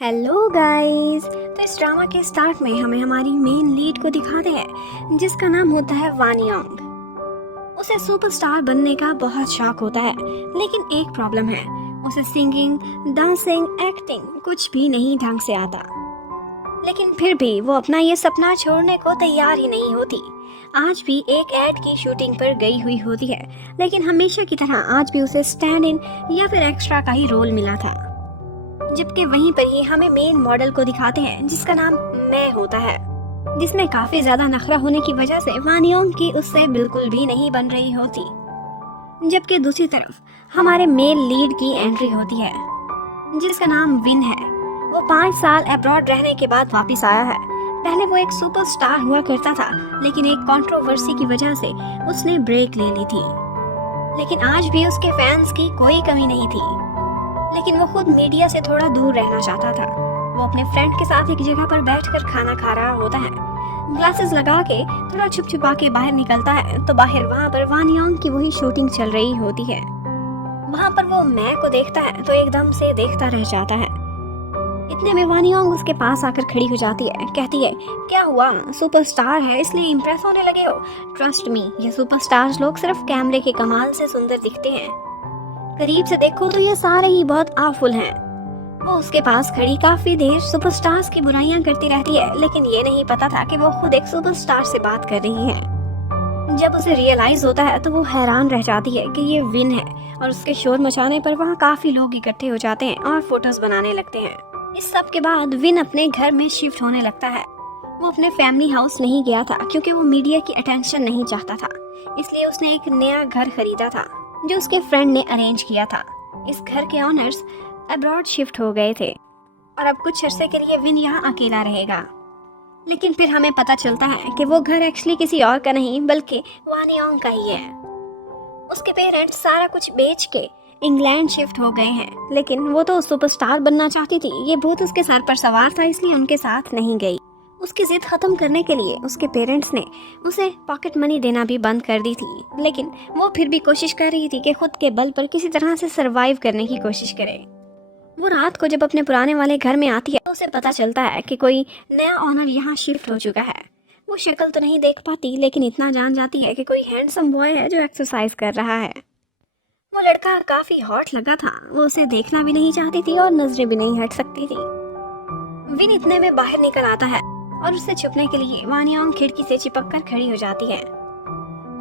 Hello guys. तो इस drama के स्टार्ट में हमें हमारी मेन लीड को दिखाते हैं जिसका नाम होता है वान योंग। उसे सुपरस्टार बनने का बहुत शौक होता है, लेकिन एक प्रॉब्लम है, उसे सिंगिंग, डांसिंग, एक्टिंग कुछ भी नहीं ढंग से आता। लेकिन फिर भी वो अपना ये सपना छोड़ने को तैयार ही नहीं होती। आज भी एक एड की शूटिंग पर गई हुई होती है, लेकिन हमेशा की तरह आज भी उसे स्टैंड इन या फिर एक्स्ट्रा का ही रोल मिला था। जबकि वहीं पर ही हमें मेन मॉडल को दिखाते हैं जिसका नाम मैं होता है, जिसमें काफी ज्यादा नखरा होने की वजह से वान योंग की उससे बिल्कुल भी नहीं बन रही होती। जबकि दूसरी तरफ हमारे मेल लीड की एंट्री होती है जिसका नाम विन है। वो 5 साल अब्रॉड रहने के बाद वापस आया है। पहले वो एक सुपरस्टार हुआ करता था, लेकिन एक कंट्रोवर्सी की वजह से उसने ब्रेक ले ली थी। लेकिन आज भी उसके फैंस की कोई कमी नहीं थी, लेकिन वो खुद मीडिया से थोड़ा दूर रहना चाहता था। वो अपने फ्रेंड के साथ एक जगह पर बैठकर खाना खा रहा होता है। ग्लासेस लगा के थोड़ा छुप छुपा के बाहर निकलता है तो बाहर वहाँ पर वान योंग की वही शूटिंग चल रही होती है। वहाँ पर वो मैं को देखता है तो एकदम से देखता रह जाता है। इतने में वान योंग उसके पास आकर खड़ी हो जाती है, कहती है क्या हुआ, सुपरस्टार है इसलिए इम्प्रेस होने लगे हो? ट्रस्ट मी, ये सुपरस्टार्स लोग सिर्फ कैमरे के कमाल से सुंदर दिखते हैं, करीब से देखो तो ये सारे ही बहुत आफुल हैं। वो उसके पास खड़ी काफी देर सुपरस्टार्स की बुराइयां करती रहती है, लेकिन ये नहीं पता था कि वो खुद एक सुपरस्टार से बात कर रही है। जब उसे रियलाइज होता है तो वो हैरान रह जाती है कि ये विन है, और उसके शोर मचाने पर वहाँ काफी लोग इकट्ठे हो जाते हैं और फोटोज बनाने लगते हैं। इस सब के बाद विन अपने घर में शिफ्ट होने लगता है। वो अपने फैमिली हाउस नहीं गया था क्योंकि वो मीडिया की अटेंशन नहीं चाहता था, इसलिए उसने एक नया घर खरीदा था जो उसके फ्रेंड ने अरेंज किया था। इस घर के ऑनर्स अब्रॉड शिफ्ट हो गए थे और अब कुछ अरसे के लिए विन यहाँ अकेला रहेगा। लेकिन फिर हमें पता चलता है कि वो घर एक्चुअली किसी और का नहीं बल्कि वान योंग का ही है। उसके पेरेंट्स सारा कुछ बेच के इंग्लैंड शिफ्ट हो गए हैं, लेकिन वो तो सुपरस्टार बनना चाहती थी। ये भूत उसके सर पर सवार था, इसलिए उनके साथ नहीं गई। उसकी जिद खत्म करने के लिए उसके पेरेंट्स ने उसे पॉकेट मनी देना भी बंद कर दी थी, लेकिन वो फिर भी कोशिश कर रही थी कि खुद के बल पर किसी तरह से सरवाइव करने की कोशिश करे। वो रात को जब अपने पुराने वाले घर में आती है तो उसे पता चलता है कि कोई नया ऑनर यहाँ शिफ्ट हो चुका है। वो शक्ल तो नहीं देख पाती, लेकिन इतना जान जाती है कि कोई हैंडसम बॉय है जो एक्सरसाइज कर रहा है। वो लड़का काफी हॉट लगा था, वो उसे देखना भी नहीं चाहती थी और नजरें भी नहीं हट सकती थी। विन इतने में बाहर निकल आता है और उससे छुपने के लिए वान योंग खिड़की से चिपक कर खड़ी हो जाती है।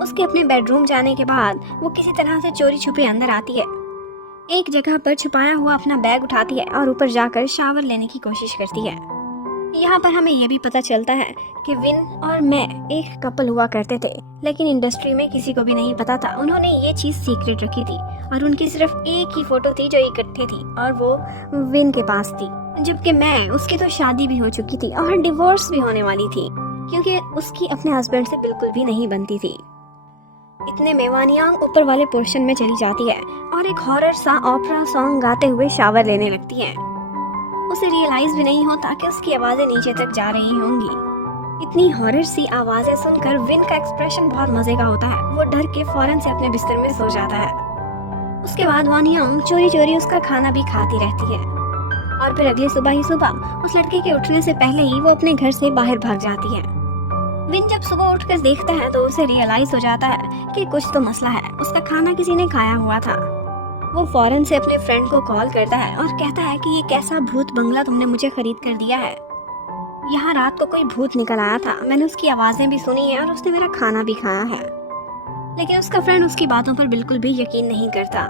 उसके अपने बेडरूम जाने के बाद वो किसी तरह से चोरी छुपे अंदर आती है। एक जगह पर छुपाया हुआ अपना बैग उठाती है और ऊपर जाकर शावर लेने की कोशिश करती है। यहाँ पर हमें यह भी पता चलता है कि विन और मैं एक कपल हुआ करते थे, लेकिन इंडस्ट्री में किसी को भी नहीं पता था। उन्होंने ये चीज सीक्रेट रखी थी और उनकी सिर्फ एक ही फोटो थी जो इकट्ठे थी और वो विन के पास थी। जबकि मैं, उसकी तो शादी भी हो चुकी थी और डिवोर्स भी होने वाली थी क्योंकि उसकी अपने हस्बैंड से बिल्कुल भी नहीं बनती थी। इतने में वान योंग ऊपर वाले पोर्शन में चली जाती है और एक हॉरर सा ओपेरा सॉन्ग गाते हुए शावर लेने लगती है। उसे रियलाइज भी नहीं होता कि उसकी आवाजें नीचे तक जा रही होंगी। इतनी हॉरर सी आवाजें सुनकर विन का एक्सप्रेशन बहुत मजे का होता है। वो डर के फौरन से अपने बिस्तर में सो जाता है। उसके बाद वान योंग चोरी चोरी उसका खाना भी खाती रहती है और फिर अगली सुबह ही सुबह उस लड़के के उठने से पहले ही वो अपने घर से बाहर भाग जाती है। विन जब सुबह उठकर देखता है तो उसे रियलाइज हो जाता है कि कुछ तो मसला है, उसका खाना किसी ने खाया हुआ था। वो फौरन से अपने फ्रेंड को कॉल करता है और कहता है कि ये कैसा भूत बंगला तुमने मुझे खरीद कर दिया है। यहाँ रात को कोई भूत निकल आया था, मैंने उसकी आवाजें भी सुनी है और उसने मेरा खाना भी खाया है। लेकिन उसका फ्रेंड उसकी बातों पर बिल्कुल भी यकीन नहीं करता।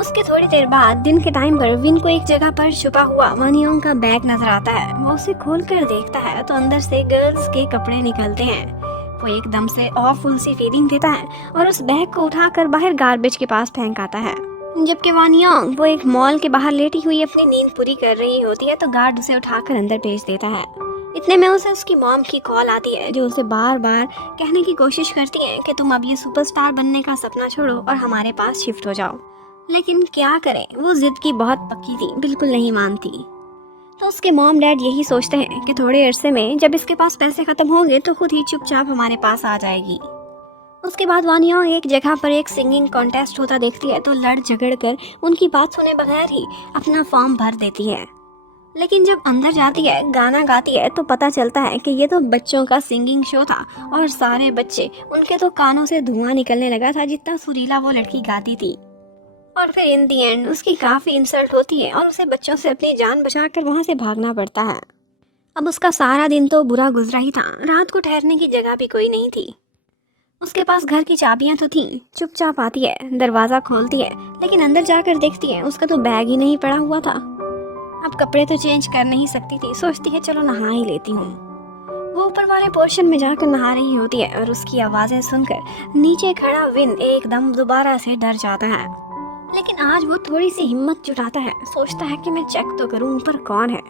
उसके थोड़ी देर बाद दिन के टाइम पर विन को एक जगह पर छुपा हुआ वान योंग का बैग नजर आता है। वो उसे खोलकर देखता है तो अंदर से गर्ल्स के कपड़े निकलते हैं। वो एकदम से ऑफुल सी फीलिंग देता है और उस बैग को उठाकर बाहर गार्बेज के पास फेंक आता है। जबकि वान योंग वो एक मॉल के बाहर लेटी हुई अपनी नींद पूरी कर रही होती है तो गार्ड उसे उठाकर अंदर भेज देता है। इतने में उसे उसकी मॉम की कॉल आती है जो उसे बार बार कहने की कोशिश करती है कि तुम अब ये सुपरस्टार बनने का सपना छोड़ो और हमारे पास शिफ्ट हो जाओ। लेकिन क्या करें, वो जिद की बहुत पक्की थी, बिल्कुल नहीं मानती। तो उसके मॉम डैड यही सोचते हैं कि थोड़े अरसे में जब इसके पास पैसे खत्म होंगे तो खुद ही चुपचाप हमारे पास आ जाएगी। उसके बाद वान योंग एक जगह पर एक सिंगिंग कॉन्टेस्ट होता देखती है तो लड़ झगड़ कर उनकी बात सुने बगैर ही अपना फॉर्म भर देती है। लेकिन जब अंदर जाती है, गाना गाती है, तो पता चलता है कि ये तो बच्चों का सिंगिंग शो था और सारे बच्चे, उनके तो कानों से धुआं निकलने लगा था जितना सुरीला वो लड़की गाती थी। और फिर इन दी एंड उसकी काफ़ी इंसल्ट होती है और उसे बच्चों से अपनी जान बचाकर वहाँ से भागना पड़ता है। अब उसका सारा दिन तो बुरा गुजरा ही था, रात को ठहरने की जगह भी कोई नहीं थी। उसके पास घर की चाबियां तो थीं। चुपचाप आती है, दरवाज़ा खोलती है, लेकिन अंदर जाकर देखती है उसका तो बैग ही नहीं पड़ा हुआ था। अब कपड़े तो चेंज कर नहीं सकती थी, सोचती है चलो नहा ही लेती हूँ। वो ऊपर वाले पोर्शन में जाकर नहा रही होती है और उसकी आवाज़ें सुनकर नीचे खड़ा विन एकदम दोबारा से डर जाता है। लेकिन आज वो थोड़ी सी हिम्मत जुटाता है, सोचता है कि मैं चेक तो करूं ऊपर कौन है।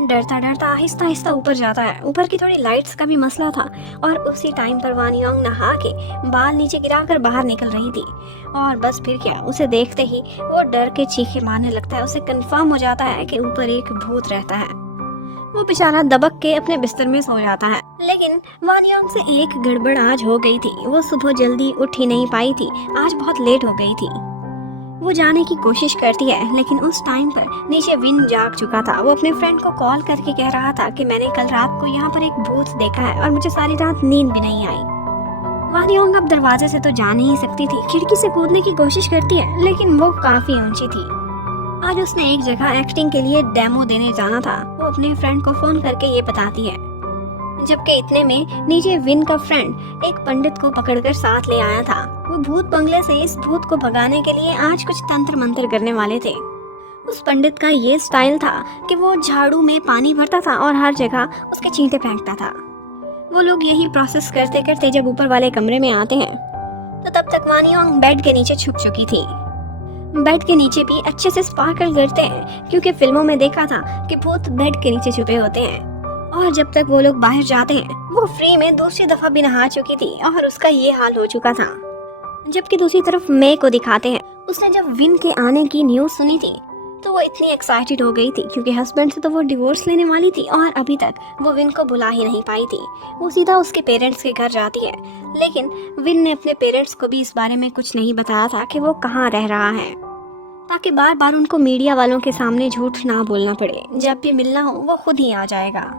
डरता डरता आहिस्ता आहिस्ता ऊपर जाता है। ऊपर की थोड़ी लाइट्स का भी मसला था और उसी टाइम पर वान योंग नहा के बाल नीचे गिराकर बाहर निकल रही थी। और बस फिर क्या, उसे देखते ही वो डर के चीखे मारने लगता है। उसे कंफर्म हो जाता है कि ऊपर एक भूत रहता है। वो बेचारा दबक के अपने बिस्तर में सो जाता है। लेकिन वान योंग से एक गड़बड़ आज हो गई थी। वो सुबह जल्दी उठ ही नहीं पाई थी, आज बहुत लेट हो गई थी। वो जाने की कोशिश करती है, लेकिन उस टाइम पर नीचे विन जाग चुका था। वो अपने फ्रेंड को कॉल करके कह रहा था कि मैंने कल रात को यहाँ पर एक भूत देखा है और मुझे सारी रात नींद भी नहीं आई। वान योंग अब दरवाजे से तो जा नहीं सकती थी, खिड़की से कूदने की कोशिश करती है, लेकिन वो काफी ऊंची थी। आज उसने एक जगह एक्टिंग के लिए डेमो देने जाना था। वो अपने फ्रेंड को फोन करके ये बताती है। जबकि इतने में नीचे विन का फ्रेंड एक पंडित को पकड़कर साथ ले आया था। वो भूत बंगले से इस भूत को भगाने के लिए आज कुछ तंत्र मंत्र करने वाले थे। उस पंडित का ये स्टाइल था कि वो झाड़ू में पानी भरता था और हर जगह उसके चींटे फेंकता था। वो लोग यही प्रोसेस करते करते जब ऊपर वाले कमरे में आते हैं तो तब तक वान योंग बेड के नीचे छुप चुकी थी। बेड के नीचे भी अच्छे से स्पार्कल करते हैं, क्योंकि फिल्मों में देखा था कि भूत बेड के नीचे छुपे होते हैं। और जब तक वो लोग बाहर जाते हैं, वो फ्री में दूसरी दफा भी नहा चुकी थी और उसका ये हाल हो चुका था। जबकि दूसरी तरफ मे को दिखाते हैं। उसने जब विन के आने की न्यूज़ सुनी थी तो वो इतनी एक्साइटेड हो गई थी, क्योंकि हस्बैंड से तो वो डिवोर्स लेने वाली थी और अभी तक वो विन को बुला ही नहीं पाई थी। वो सीधा उसके पेरेंट्स के घर जाती है, लेकिन विन ने अपने पेरेंट्स को भी इस बारे में कुछ नहीं बताया था कि वो कहाँ रह रहा है, ताकि बार बार उनको मीडिया वालों के सामने झूठ ना बोलना पड़े। जब भी मिलना हो वो खुद ही आ जाएगा।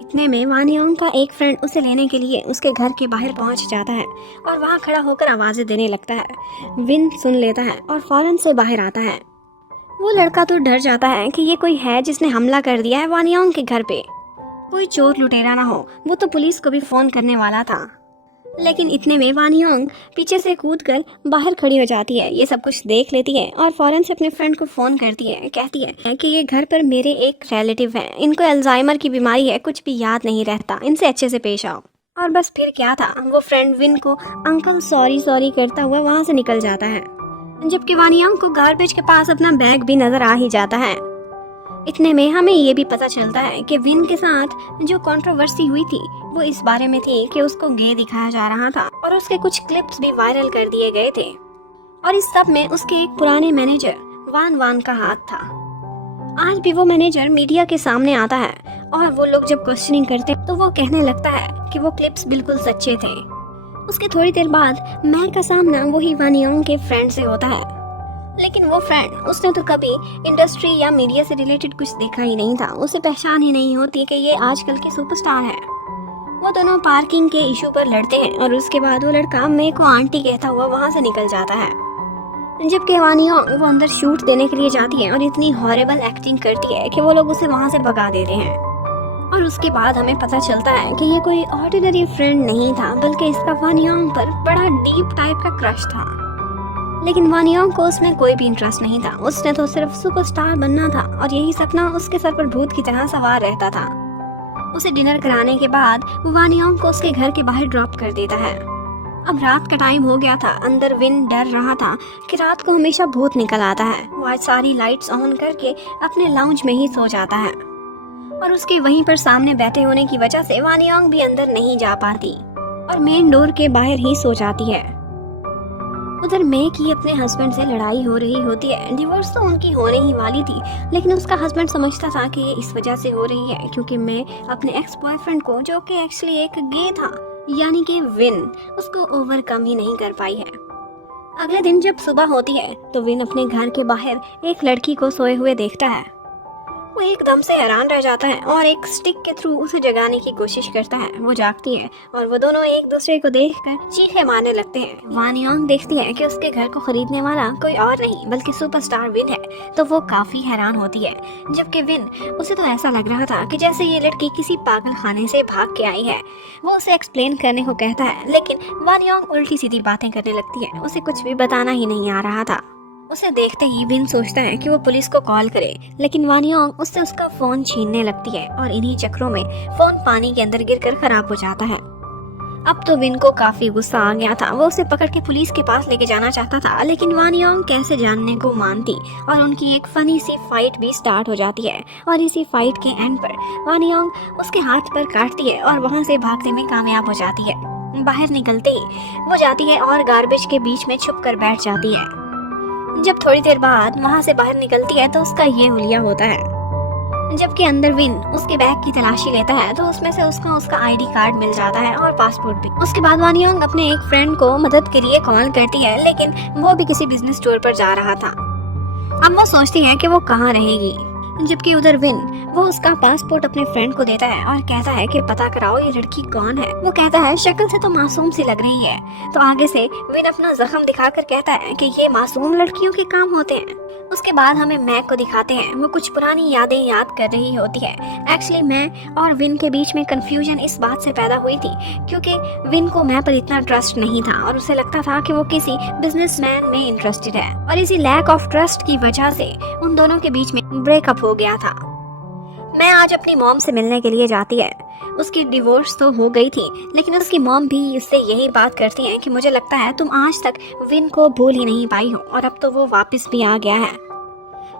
इतने में वान योंग का एक फ्रेंड उसे लेने के लिए उसके घर के बाहर पहुंच जाता है और वहां खड़ा होकर आवाजें देने लगता है। विन सुन लेता है और फौरन से बाहर आता है। वो लड़का तो डर जाता है कि ये कोई है जिसने हमला कर दिया है वान योंग के घर पे। कोई चोर लुटेरा ना हो, वो तो पुलिस को भी फोन करने वाला था। लेकिन इतने में वान योंग पीछे से कूदकर बाहर खड़ी हो जाती है। ये सब कुछ देख लेती है और फौरन से अपने फ्रेंड को फोन करती है। कहती है कि ये घर पर मेरे एक रिलेटिव हैं, इनको अल्जाइमर की बीमारी है, कुछ भी याद नहीं रहता, इनसे अच्छे से पेश आओ। और बस फिर क्या था, वो फ्रेंड विन को अंकल सॉरी सॉरी करता हुआ वहाँ से निकल जाता है। जबकि वान योंग को गार्बेज के पास अपना बैग भी नजर आ ही जाता है। इतने में हमें ये भी पता चलता है कि विन के साथ जो कंट्रोवर्सी हुई थी वो इस बारे में थी कि उसको गे दिखाया जा रहा था और उसके कुछ क्लिप्स भी वायरल कर दिए गए थे। और इस सब में उसके एक पुराने मैनेजर वान वान का हाथ था। आज भी वो मैनेजर मीडिया के सामने आता है और वो लोग जब क्वेश्चनिंग करते तो वो कहने लगता है कि वो क्लिप्स बिल्कुल सच्चे थे। उसके थोड़ी देर बाद मैक का सामना वही वान योंग के फ्रेंड से होता है। लेकिन वो फ्रेंड, उसने तो कभी इंडस्ट्री या मीडिया से रिलेटेड कुछ देखा ही नहीं था। उसे पहचान ही नहीं होती कि ये आजकल के सुपरस्टार है। वो दोनों पार्किंग के इशू पर लड़ते हैं और उसके बाद वो लड़का मे को आंटी कहता हुआ वहाँ से निकल जाता है। जबकि वान योंग वो अंदर शूट देने के लिए जाती है और इतनी हॉरिबल एक्टिंग करती है कि वो लोग उसे वहाँ से भगा देते हैं। और उसके बाद हमें पता चलता है कि ये कोई ऑर्डिनरी फ्रेंड नहीं था, बल्कि इसका वान योंग पर बड़ा डीप टाइप का क्रश था। लेकिन वान योंग को उसमें कोई भी इंटरेस्ट नहीं था। उसने तो सिर्फ सुपरस्टार बनना था और यही सपना उसके सर पर भूत की तरह सवार रहता था। उसे डिनर कराने के बाद वान योंग को उसके घर के बाहर ड्रॉप कर देता है। अब रात का टाइम हो गया था। अंदर विन डर रहा था कि रात को हमेशा भूत निकल आता है। वो आज सारी लाइट्स ऑन करके अपने लाउंज में ही सो जाता है और उसके वहीं पर सामने बैठे होने की वजह से वान योंग भी अंदर नहीं जा पाती और मेन डोर के बाहर ही सो जाती है। उधर मे की अपने हस्बैंड से लड़ाई हो रही होती है। डिवोर्स तो उनकी होने ही वाली थी, लेकिन उसका हस्बैंड समझता था कि ये इस वजह से हो रही है क्योंकि मैं अपने एक्स बॉयफ्रेंड को, जो कि एक्चुअली एक गे था, यानी कि विन, उसको ओवरकम ही नहीं कर पाई है। अगले दिन जब सुबह होती है तो विन अपने घर के बाहर एक लड़की को सोए हुए देखता है। वो एकदम से हैरान रह जाता है और एक स्टिक के थ्रू उसे जगाने की कोशिश करता है। वो जागती है और वो दोनों एक दूसरे को देखकर चीखें मारने लगते हैं। वान योंग देखती है कि उसके घर को खरीदने वाला कोई और नहीं बल्कि सुपरस्टार विन है, तो वो काफी हैरान होती है। जबकि विन, उसे तो ऐसा लग रहा था कि जैसे ये लड़की किसी पागल खाने से भाग के आई है। वो उसे एक्सप्लेन करने को कहता है, लेकिन वान योंग उल्टी सीधी बातें करने लगती है। उसे कुछ भी बताना ही नहीं आ रहा था। उसे देखते ही विन सोचता है कि वो पुलिस को कॉल करे, लेकिन वान योंग उससे उसका फोन छीनने लगती है और इन्हीं चक्रों में फोन पानी के अंदर गिरकर खराब हो जाता है। अब तो विन को काफी गुस्सा आ गया था। वो उसे पकड़ के पुलिस के पास लेके जाना चाहता था, लेकिन वान योंग कैसे जानने को मानती और उनकी एक फनी सी फाइट भी स्टार्ट हो जाती है। और इसी फाइट के एंड पर वान योंग उसके हाथ पर काटती है और वहाँ से भागने में कामयाब हो जाती है। बाहर निकलते ही वो जाती है और गार्बेज के बीच में छुप कर बैठ जाती है। जब थोड़ी देर बाद वहाँ से बाहर निकलती है तो उसका ये हुलिया होता है। जबकि अंदर विन उसके बैग की तलाशी लेता है तो उसमें से उसको उसका आईडी कार्ड मिल जाता है और पासपोर्ट भी। उसके बाद वान योंग अपने एक फ्रेंड को मदद के लिए कॉल करती है, लेकिन वो भी किसी बिजनेस टूर पर जा रहा था। अब वो सोचती है कि वो कहाँ रहेगी। जबकि उधर विन, वो उसका पासपोर्ट अपने फ्रेंड को देता है और कहता है कि पता कराओ ये लड़की कौन है। वो कहता है शक्ल से तो मासूम सी लग रही है। तो आगे से विन अपना जख्म दिखाकर कहता है कि ये मासूम लड़कियों के काम होते हैं। उसके बाद हमें मैक को दिखाते हैं। वो कुछ पुरानी यादें याद कर रही होती है। एक्चुअली मैं और विन के बीच में कंफ्यूजन इस बात से पैदा हुई थी क्योंकि विन को मैं पर इतना ट्रस्ट नहीं था और उसे लगता था कि वो किसी बिजनेसमैन में इंटरेस्टेड है, और इसी लैक ऑफ ट्रस्ट की वजह से उन दोनों के बीच में ब्रेकअप हो गया था। मैं आज अपनी मॉम से मिलने के लिए जाती है। उसकी डिवोर्स तो हो गई थी, लेकिन उसकी मॉम भी उससे यही बात करती है कि मुझे लगता है तुम आज तक विन को भूल ही नहीं पाई हो और अब तो वो वापस भी आ गया है।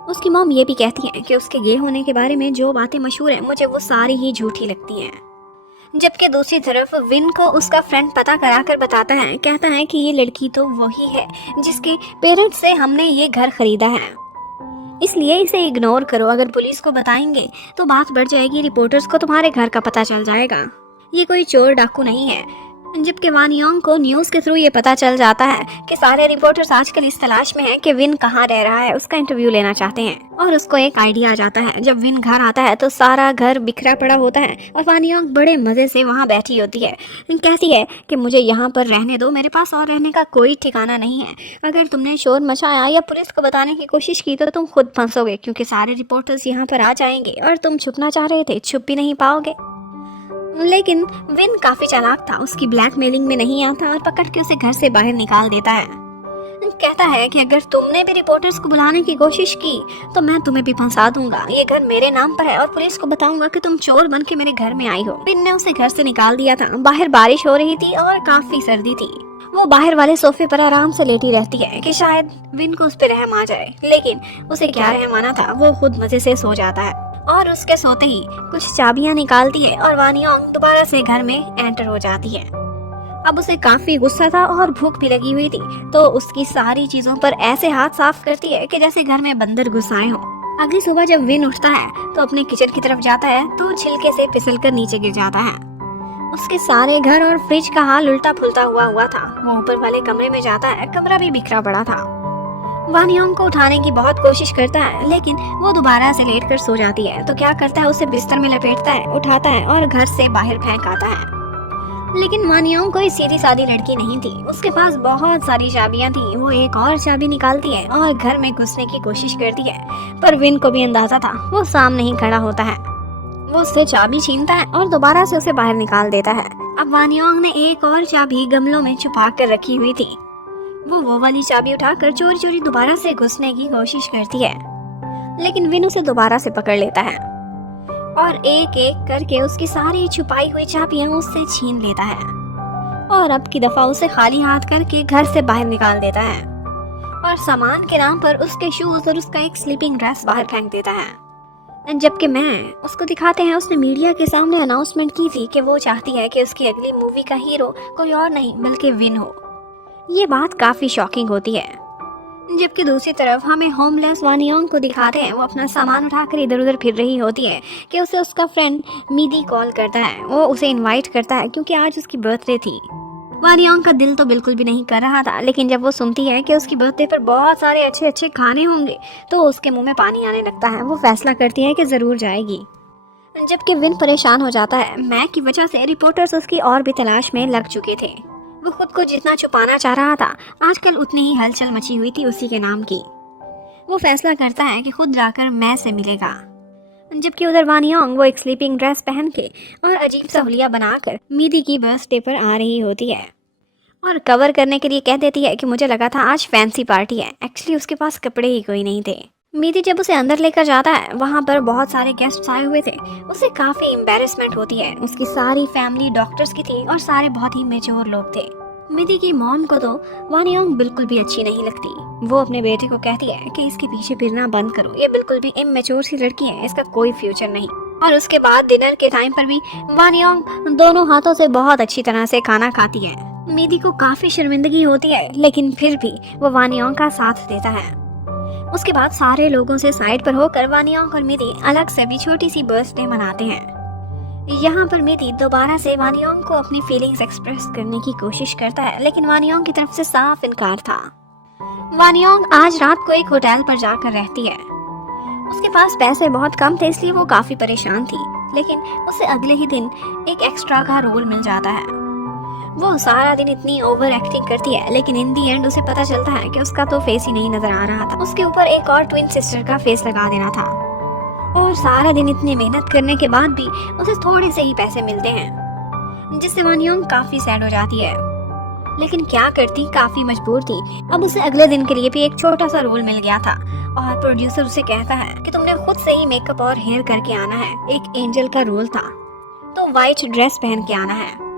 उसकी मॉम ये भी कहती है कि उसके गे होने के बारे में जो बातें मशहूर हैं मुझे वो सारी ही झूठी लगती हैं। जबकि दूसरी तरफ विन को उसका फ्रेंड पता कराकर बताता है, कहता है कि ये लड़की तो वही है जिसके पेरेंट्स से हमने ये घर खरीदा है, इसलिए इसे इग्नोर करो। अगर पुलिस को बताएंगे तो बात बढ़ जाएगी, रिपोर्टर्स को तुम्हारे घर का पता चल जाएगा। ये कोई चोर डाकू नहीं है। जबकि वान योंग को न्यूज़ के थ्रू ये पता चल जाता है कि सारे रिपोर्टर्स आजकल इस तलाश में हैं कि विन कहाँ रह रहा है, उसका इंटरव्यू लेना चाहते हैं। और उसको एक आइडिया आ जाता है। जब विन घर आता है तो सारा घर बिखरा पड़ा होता है और वान योंग बड़े मज़े से वहाँ बैठी होती है। कहती है कि मुझे यहाँ पर रहने दो, मेरे पास और रहने का कोई ठिकाना नहीं है। अगर तुमने शोर मचाया या पुलिस को बताने की कोशिश की तो तुम खुद फंसोगे, क्योंकि सारे रिपोर्टर्स यहाँ पर आ जाएंगे और तुम छुपना चाह रहे थे, छुप भी नहीं पाओगे। लेकिन विन काफी चालाक था, उसकी ब्लैकमेलिंग में नहीं आता और पकड़ के उसे घर से बाहर निकाल देता है। कहता है कि अगर तुमने भी रिपोर्टर्स को बुलाने की कोशिश की तो मैं तुम्हें भी फंसा दूंगा। ये घर मेरे नाम पर है और पुलिस को बताऊंगा कि तुम चोर बन के मेरे घर में आई हो। विन ने उसे घर से निकाल दिया था। बाहर बारिश हो रही थी और काफी सर्दी थी। वो बाहर वाले सोफे पर आराम से लेटी रहती है कि शायद विन को उस पर रहम आ जाए, लेकिन उसे क्या रहम आना था, वो खुद मजे से सो जाता है। और उसके सोते ही कुछ चाबियां निकालती है और वान योंग दोबारा से घर में एंटर हो जाती है। अब उसे काफी गुस्सा था और भूख भी लगी हुई थी, तो उसकी सारी चीजों पर ऐसे हाथ साफ करती है कि जैसे घर में बंदर घुस आए हों। अगली सुबह जब विन उठता है तो अपने किचन की तरफ जाता है तो छिलके से फिसलकर नीचे गिर जाता है। उसके सारे घर और फ्रिज का हाल उल्टा पुल्टा हुआ था। वो ऊपर वाले कमरे में जाता है, कमरा भी बिखरा पड़ा था। वान योंग को उठाने की बहुत कोशिश करता है, लेकिन वो दोबारा से लेट कर सो जाती है। तो क्या करता है, उसे बिस्तर में लपेटता है, उठाता है और घर से बाहर फेंक आता है। लेकिन वान योंग कोई सीधी सादी लड़की नहीं थी। उसके पास बहुत सारी चाबियां थी। वो एक और चाबी निकालती है और घर में घुसने की कोशिश करती है, पर विन को भी अंदाजा था, वो सामने ही खड़ा होता है। वो उससे चाबी छीनता है और दोबारा से उसे बाहर निकाल देता है। अब वान योंग ने एक और चाबी गमलों में छुपा कर रखी हुई थी। वो वाली चाबी उठाकर चोरी चोरी दोबारा से घुसने की कोशिश करती है, लेकिन विन उसे दोबारा से पकड़ लेता है और एक एक करके उसकी सारी छुपाई हुई चाबियां उससे छीन लेता है और अब की दफा उसे खाली हाथ करके घर से बाहर निकाल देता है और सामान के नाम पर उसके शूज और उसका एक स्लीपिंग ड्रेस बाहर फेंक देता है। जबकि मैं उसको दिखाते हैं, उसने मीडिया के सामने अनाउंसमेंट की थी कि वो चाहती है कि उसकी अगली मूवी का हीरो कोई और नहीं बल्कि विन हो। ये बात काफी शॉकिंग होती है। जबकि दूसरी तरफ हमें होमलेस वान योंग को दिखाते हैं। वो अपना सामान उठाकर इधर उधर फिर रही होती है कि उसे उसका फ्रेंड मीदी कॉल करता है। वो उसे इनवाइट करता है क्योंकि आज उसकी बर्थडे थी वानियोंग का दिल तो बिल्कुल भी नहीं कर रहा था, लेकिन जब वो सुनती है कि उसकी बर्थडे पर बहुत सारे अच्छे अच्छे खाने होंगे तो उसके मुंह में पानी आने लगता है। वो फैसला करती है कि ज़रूर जाएगी। जबकि विन परेशान हो जाता है। मैक की वजह से रिपोर्टर्स उसकी और भी तलाश में लग चुके थे। वो खुद को जितना छुपाना चाह रहा था, आजकल उतनी ही हलचल मची हुई थी उसी के नाम की। वो फैसला करता है कि खुद जाकर मैं से मिलेगा। जबकि उधर वानियोंग वो एक स्लीपिंग ड्रेस पहन के और अजीब सा हुलिया बनाकर मीदी की बर्थडे पर आ रही होती है और कवर करने के लिए कह देती है कि मुझे लगा था आज फैंसी पार्टी है। एक्चुअली उसके पास कपड़े ही कोई नहीं थे। मीदी जब उसे अंदर लेकर जाता है, वहाँ पर बहुत सारे गेस्ट्स आए हुए थे। उसे काफी एम्बेरसमेंट होती है। उसकी सारी फैमिली डॉक्टर्स की थी और सारे बहुत ही मेच्योर लोग थे। मीदी की मॉम को तो वानियोंग बिल्कुल भी अच्छी नहीं लगती। वो अपने बेटे को कहती है कि इसके पीछे फिरना बंद करो, ये बिल्कुल भी इमेच्योर सी लड़की है, इसका कोई फ्यूचर नहीं। और उसके बाद डिनर के टाइम पर भी वानियोंग दोनों हाथों से बहुत अच्छी तरह से खाना खाती है। मीदी को काफी शर्मिंदगी होती है, लेकिन फिर भी वो वानियोंग का साथ देता है। उसके बाद सारे लोगों से साइड पर होकर वानियोंग और मीदी अलग से भी छोटी सी बर्थडे मनाते हैं। यहाँ पर मीदी दोबारा से वानियोंग को अपनी फीलिंग्स एक्सप्रेस करने की कोशिश करता है, लेकिन वानियोंग की तरफ से साफ इनकार था। वानियोंग आज रात को एक होटल पर जाकर रहती है। उसके पास पैसे बहुत कम थे, इसलिए वो काफी परेशान थी। लेकिन उसे अगले ही दिन एक एक्स्ट्रा का रोल मिल जाता है। वो सारा दिन इतनी ओवर एक्टिंग करती है, लेकिन इन दी एंड उसे पता चलता है कि उसका तो फेस ही नहीं नजर आ रहा था। उसके ऊपर एक और ट्विन सिस्टर का फेस लगा देना था। और सारा दिन इतनी मेहनत करने के बाद भी उसे थोड़े से ही पैसे मिलते हैं, जिससे वानियोंग काफी सैड हो जाती है। लेकिन क्या करती, काफी मजबूर थी। अब उसे अगले दिन के लिए भी एक छोटा सा रोल मिल गया था और प्रोड्यूसर उसे कहता है कि तुमने खुद से ही मेकअप और हेयर करके आना है। एक एंजल का रोल था तो व्हाइट ड्रेस पहन के आना है।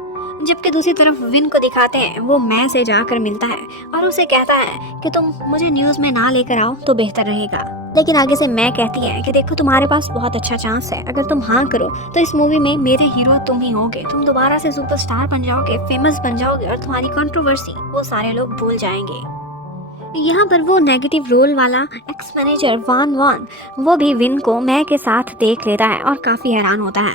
जबकि दूसरी तरफ विन को दिखाते हैं, वो मैं से जाकर मिलता है और उसे कहता है कि तुम मुझे न्यूज में ना लेकर आओ तो बेहतर रहेगा। लेकिन आगे से मैं कहती है कि देखो तुम्हारे पास बहुत अच्छा चांस है, अगर तुम हाँ करो तो इस मूवी में मेरे हीरो तुम ही होगे। तुम दोबारा से सुपरस्टार बन जाओगे, फेमस बन जाओगे और तुम्हारी कंट्रोवर्सी वो सारे लोग भूल जाएंगे। यहाँ पर वो नेगेटिव रोल वाला एक्स मैनेजर वान वान वो भी विन को मैं के साथ देख लेता है और काफी हैरान होता है।